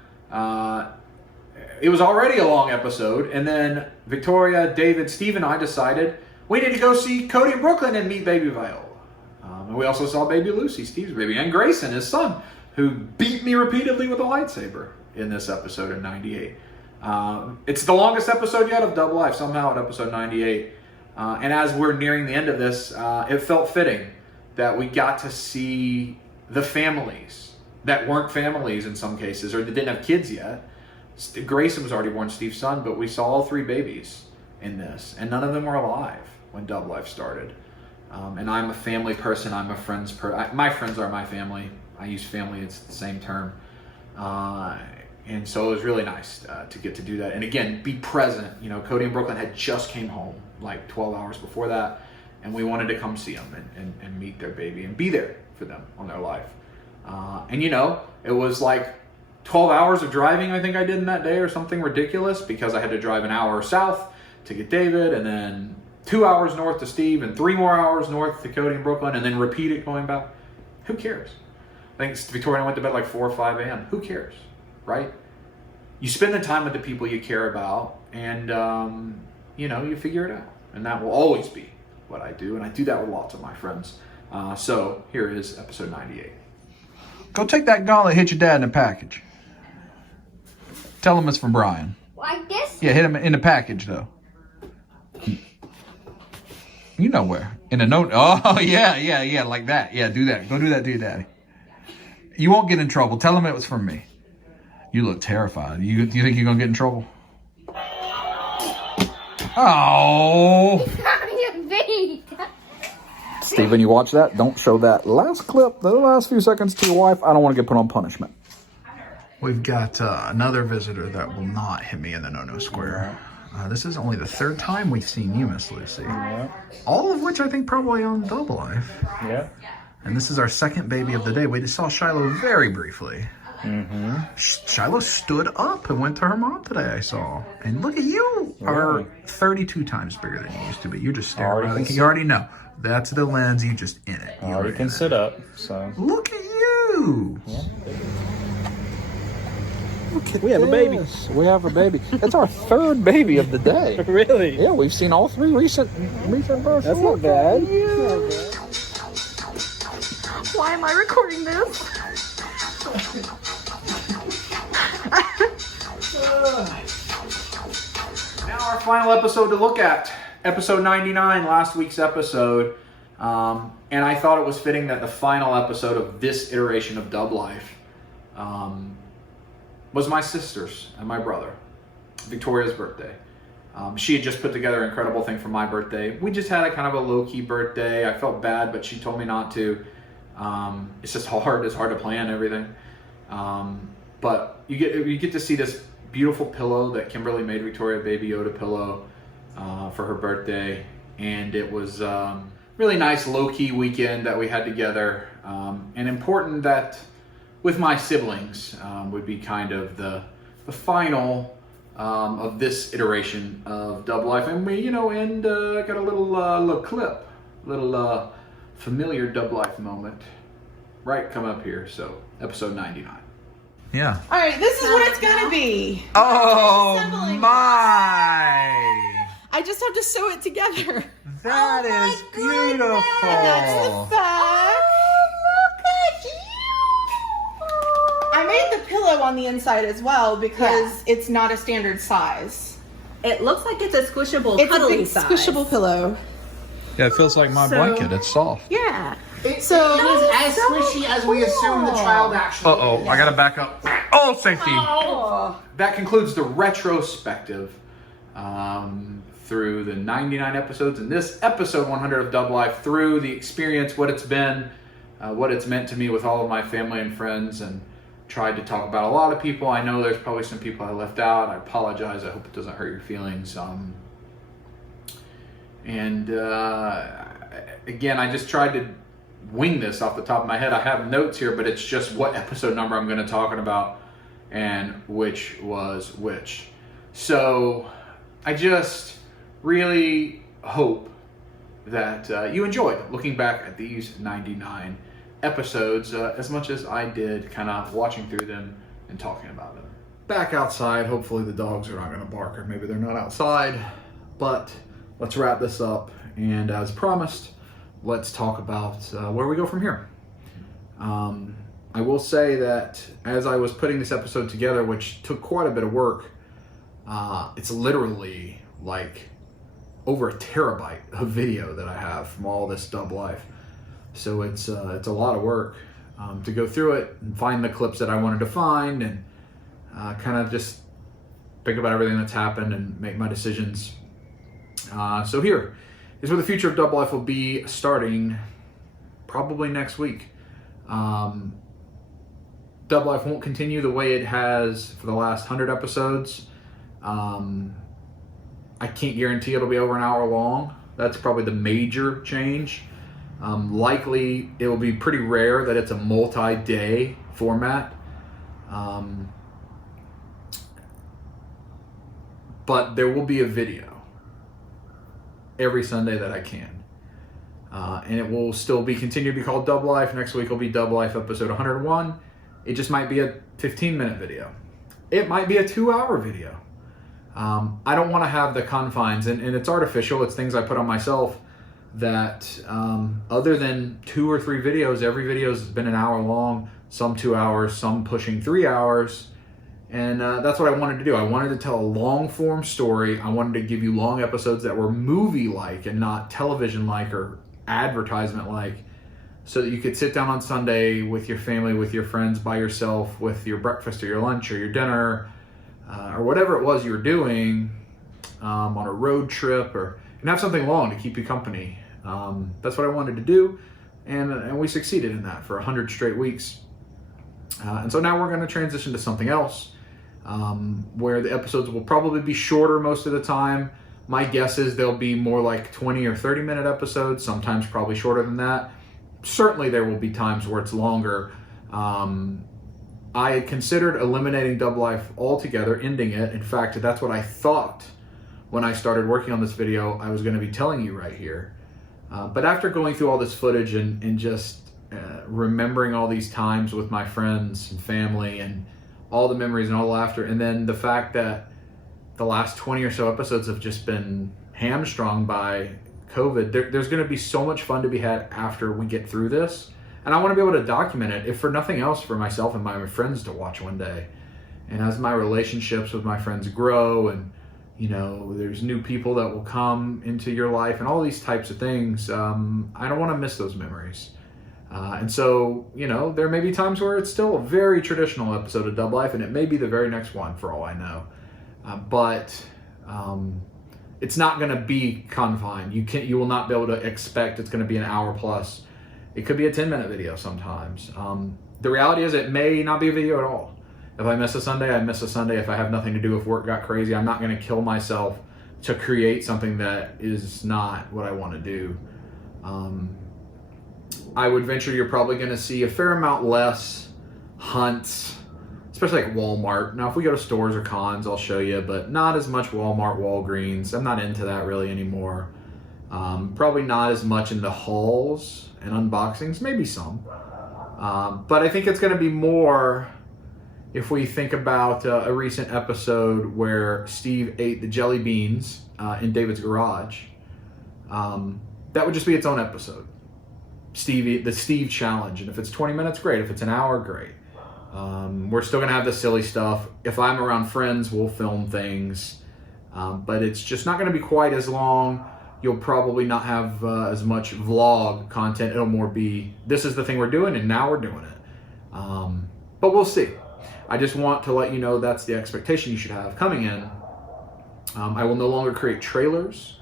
it was already a long episode, and then Victoria, David, Steve, and I decided we need to go see Cody in Brooklyn and meet baby Viola. And we also saw baby Lucy, Steve's baby, and Grayson, his son, who beat me repeatedly with a lightsaber in this episode in 98. It's the longest episode yet of Double Life, somehow at episode 98. And as we're nearing the end of this, it felt fitting that we got to see the families that weren't families in some cases, or that didn't have kids yet. Grayson was already born, Steve's son, but we saw all 3 babies in this, and none of them were alive when Double Life started. And I'm a family person. I'm a friends my friends are my family. I use family; it's the same term. And so it was really nice to get to do that. And again, be present. You know, Cody and Brooklyn had just came home like 12 hours before that, and we wanted to come see them and meet their baby and be there for them on their life. And you know, it was like 12 hours of driving I think I did in that day or something ridiculous, because I had to drive an hour south to get David, and then 2 hours north to Steve, and 3 more hours north to Cody and Brooklyn, and then repeat it going back. Who cares? I think Victoria and I went to bed like 4 or 5 a.m. Who cares, right? You spend the time with the people you care about, and you know, you figure it out. And that will always be what I do, and I do that with lots of my friends. So here is episode 98. Go take that gauntlet, hit your dad in a package. Tell him it's from Brian. Like this? Yeah, hit him in the package though. You know where. In a note. Oh, yeah, like that. Yeah, do that. Go do that to your daddy. You won't get in trouble. Tell him it was from me. You look terrified. You think you're going to get in trouble? Oh. Steven, you watch that? Don't show that last clip, the last few seconds to your wife. I don't want to get put on punishment. We've got another visitor that will not hit me in the no-no square. This is only the 3rd time we've seen you, Miss Lucy. Yeah. All of which I think probably on Double Life. Yeah. And this is our 2nd baby of the day. We just saw Shiloh very briefly. Mm-hmm. Shiloh stood up and went to her mom today, I saw. And look at you. Are 32 times bigger than you used to be. You're just staring at it. You already know. That's the lens. You just in it. You already can sit up. So look at you. Yeah. We have a baby. We have a baby. It's our 3rd baby of the day. Really? Yeah, we've seen all 3 recent births. That's not bad. Why am I recording this? Now our final episode to look at, episode 99, last week's episode. And I thought it was fitting that the final episode of this iteration of Dub Life was my sister's and my brother, Victoria's birthday. She had just put together an incredible thing for my birthday. We just had a kind of a low-key birthday. I felt bad, but she told me not to. It's just hard. It's hard to plan everything. But you get to see this beautiful pillow that Kimberly made Victoria, Baby Yoda pillow, for her birthday. And it was really nice low-key weekend that we had together. And important that with my siblings would be kind of the final of this iteration of Double Life. And we, got a little clip, little familiar Double Life moment right come up here. So episode 99. Yeah. All right, this is what it's gonna be. Oh my! I just have to sew it together. That is beautiful. And that's the back. I made the pillow on the inside as well because it's not a standard size. It looks like it's a squishable, It's a cuddly big size. squishable pillow. Yeah, it feels like my blanket. It's soft. Yeah. So it is as squishy as we assume the child actually. Uh-oh, I gotta back up. Oh, safety. Oh. That concludes the retrospective through the 99 episodes and this episode 100 of Dub Life, through the experience, what it's been, what it's meant to me with all of my family and friends, and tried to talk about a lot of people. I know there's probably some people I left out. I apologize. I hope it doesn't hurt your feelings. Again, I just tried to wing this off the top of my head. I have notes here, but it's just what episode number I'm going to talk about and which was which. So I just really hope that you enjoyed looking back at these 99 episodes as much as I did kind of watching through them and talking about them. Back outside, hopefully the dogs are not going to bark, or maybe they're not outside, but let's wrap this up, and as promised, let's talk about where we go from here. I will say that as I was putting this episode together, which took quite a bit of work, it's literally like over a terabyte of video that I have from all this Dub Life. So it's a lot of work to go through it and find the clips that I wanted to find, and kind of just think about everything that's happened and make my decisions. So here is where the future of Dub Life will be, starting probably next week. Dub Life won't continue the way it has for the last 100 episodes. I can't guarantee it'll be over an hour long. That's probably the major change. Likely it will be pretty rare that it's a multi-day format. But there will be a video every Sunday that I can. And it will still be continue to be called Dub Life. Next week will be Dub Life episode 101. It just might be a 15-minute video. It might be a 2-hour video. I don't want to have the confines, and it's artificial. It's things I put on myself that other than 2 or 3 videos, every video has been an hour long, some 2 hours, some pushing 3 hours. And that's what I wanted to do. I wanted to tell a long form story. I wanted to give you long episodes that were movie-like and not television-like or advertisement-like, so that you could sit down on Sunday with your family, with your friends, by yourself, with your breakfast or your lunch or your dinner, or whatever it was you were doing, on a road trip, and have something long to keep you company. That's what I wanted to do, and we succeeded in that for 100 straight weeks. And so now we're going to transition to something else, where the episodes will probably be shorter most of the time. My guess is they'll be more like 20 or 30-minute episodes, sometimes probably shorter than that. Certainly there will be times where it's longer. I had considered eliminating Dub Life altogether, ending it. In fact, that's what I thought when I started working on this video I was going to be telling you right here. But after going through all this footage and just remembering all these times with my friends and family and all the memories and all the laughter, and then the fact that the last 20 or so episodes have just been hamstrung by COVID, there's going to be so much fun to be had after we get through this. And I want to be able to document it, if for nothing else, for myself and my friends to watch one day. And as my relationships with my friends grow, and there's new people that will come into your life and all these types of things, I don't want to miss those memories. And so, there may be times where it's still a very traditional episode of Dub Life, and it may be the very next one for all I know. But it's not going to be confined. You will not be able to expect it's going to be an hour plus. It could be a 10-minute video sometimes. The reality is it may not be a video at all. If I miss a Sunday, I miss a Sunday. If I have nothing to do, if work got crazy, I'm not going to kill myself to create something that is not what I want to do. I would venture you're probably going to see a fair amount less hunts, especially like Walmart. Now, if we go to stores or cons, I'll show you, but not as much Walmart, Walgreens. I'm not into that really anymore. Probably not as much into hauls and unboxings, maybe some. But I think it's going to be more if we think about a recent episode where Steve ate the jelly beans in David's garage. That would just be its own episode. The Steve challenge. And if it's 20 minutes, great. If it's an hour, great. We're still going to have the silly stuff. If I'm around friends, we'll film things. But it's just not going to be quite as long. You'll probably not have as much vlog content. It'll more be, this is the thing we're doing and now we're doing it. But we'll see. I just want to let you know that's the expectation you should have coming in. I will no longer create trailers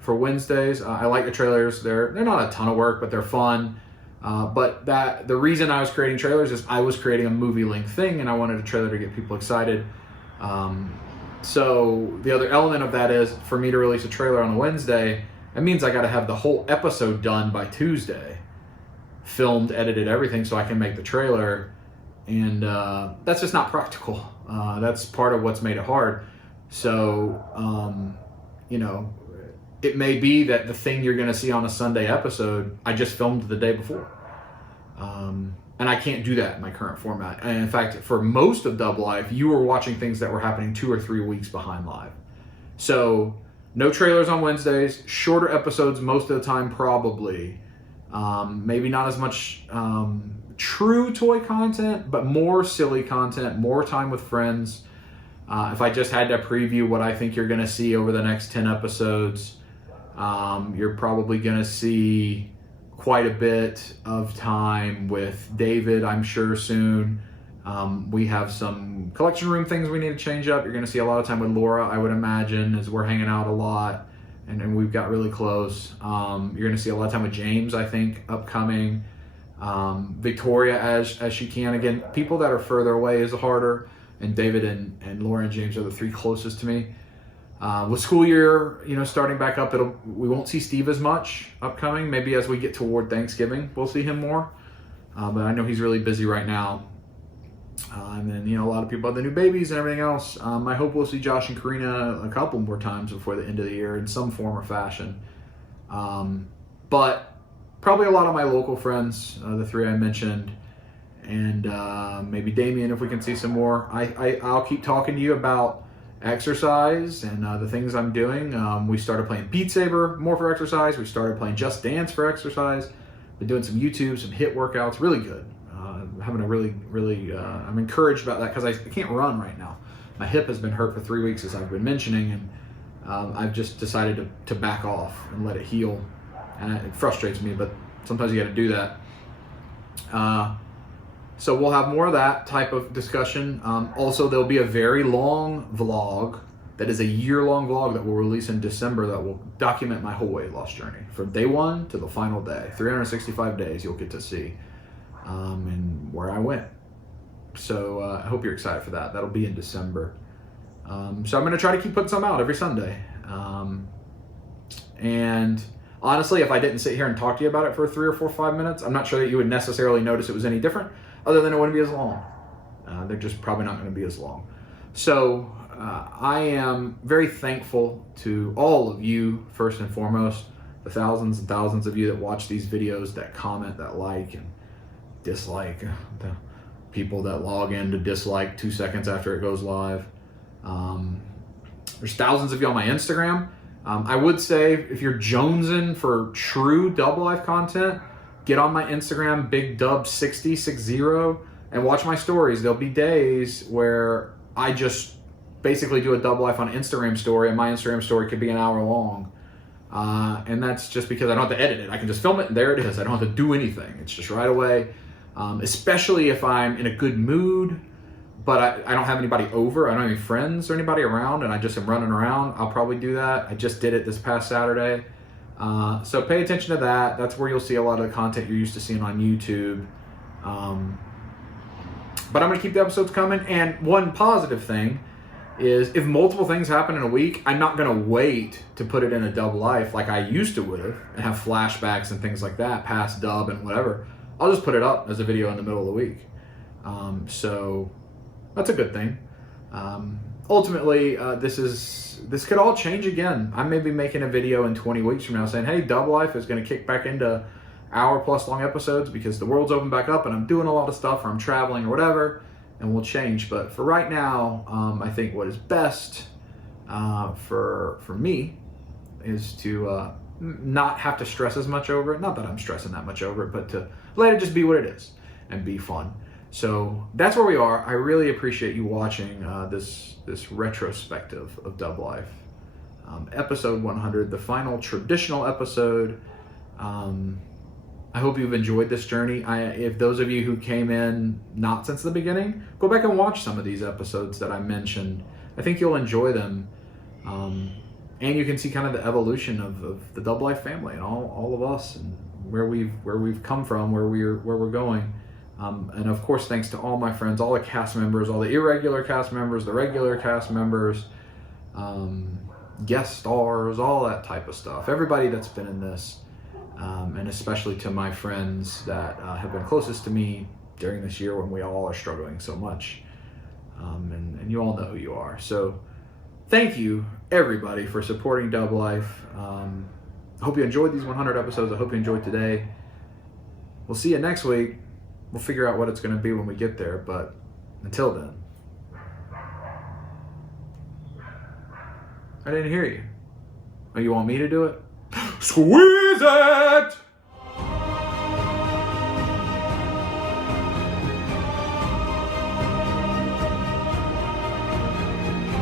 for Wednesdays. I like the trailers. They're not a ton of work, but they're fun. But the reason I was creating trailers is I was creating a movie length thing and I wanted a trailer to get people excited. So the other element of that is for me to release a trailer on a Wednesday, it means I got to have the whole episode done by Tuesday, filmed, edited, everything, so I can make the trailer. And that's just not practical. That's part of what's made it hard. So, you know, it may be that the thing you're going to see on a Sunday episode, I just filmed the day before. And I can't do that in my current format. And in fact, for most of Dub Life, you were watching things that were happening 2 or 3 weeks behind live. So no trailers on Wednesdays, shorter episodes most of the time probably. Maybe not as much true toy content, but more silly content, more time with friends. If I just had to preview what I think you're going to see over the next 10 episodes, you're probably going to see quite a bit of time with David, I'm sure, soon. We have some collection room things we need to change up. You're going to see a lot of time with Laura, I would imagine, as we're hanging out a lot, and we've got really close. You're going to see a lot of time with James, I think, upcoming. Victoria, as she can. Again, people that are further away is harder, and David and Laura and James are the 3 closest to me. With school year, you know, starting back up, we won't see Steve as much upcoming. Maybe as we get toward Thanksgiving, we'll see him more. But I know he's really busy right now. And then, you know, a lot of people have the new babies and everything else. I hope we'll see Josh and Karina a couple more times before the end of the year in some form or fashion. But probably a lot of my local friends, the 3 I mentioned, and maybe Damien if we can see some more. I'll keep talking to you about exercise and the things I'm doing. We started playing Beat Saber more for exercise. We started playing Just Dance for exercise. Been doing some YouTube, some HIIT workouts. Really good. Having a really I'm encouraged about that because I can't run right now. My hip has been hurt for 3 weeks, as I've been mentioning, and I've just decided to back off and let it heal. And it frustrates me, but sometimes you got to do that. So we'll have more of that type of discussion. Also, there'll be a very long vlog that is a year-long vlog that we'll release in December that will document my whole weight loss journey from day 1 to the final day. 365 days you'll get to see, and where I went. So I hope you're excited for that. That'll be in December. So I'm going to try to keep putting some out every Sunday. And honestly, if I didn't sit here and talk to you about it for 3 or 4 or 5 minutes, I'm not sure that you would necessarily notice it was any different, other than it wouldn't be as long. They're just probably not going to be as long. So I am very thankful to all of you, first and foremost, the thousands and thousands of you that watch these videos, that comment, that like and dislike, the people that log in to dislike 2 seconds after it goes live. There's thousands of you on my Instagram. I would say if you're jonesing for true Dub Life content, get on my Instagram, bigdubsqueeze, and watch my stories. There'll be days where I just basically do a Dub Life on Instagram story, and my Instagram story could be an hour long. And that's just because I don't have to edit it. I can just film it, and there it is. I don't have to do anything. It's just right away. Especially if I'm in a good mood, but I don't have anybody over. I don't have any friends or anybody around, and I just am running around. I'll probably do that. I just did it this past Saturday. So pay attention to that. That's where you'll see a lot of the content you're used to seeing on YouTube. But I'm going to keep the episodes coming. And one positive thing is if multiple things happen in a week, I'm not going to wait to put it in a Dub Life like I used to would have and have flashbacks and things like that, past Dub and whatever. I'll just put it up as a video in the middle of the week. So that's a good thing. Ultimately, this could all change again. I may be making a video in 20 weeks from now saying, hey, Dub Life is going to kick back into hour-plus long episodes because the world's opened back up and I'm doing a lot of stuff or I'm traveling or whatever, and we'll change. But for right now, I think what is best for me is to not have to stress as much over it. Not that I'm stressing that much over it, but to let it just be what it is and be fun. So that's where we are. I really appreciate you watching this retrospective of Dub Life. episode 100, the final traditional episode. I hope you've enjoyed this journey. If those of you who came in not since the beginning, go back and watch some of these episodes that I mentioned. I think you'll enjoy them. And you can see kind of the evolution of the Dub Life family and all of us and where we've come from, where we're going. And of course, thanks to all my friends, all the cast members, all the irregular cast members, the regular cast members, guest stars, all that type of stuff. Everybody that's been in this, and especially to my friends that have been closest to me during this year when we all are struggling so much. And you all know who you are. So thank you, everybody, for supporting Dub Life. I hope you enjoyed these 100 episodes. I hope you enjoyed today. We'll see you next week. We'll figure out what it's going to be when we get there. But until then, I didn't hear you. Oh, you want me to do it? Squeeze it!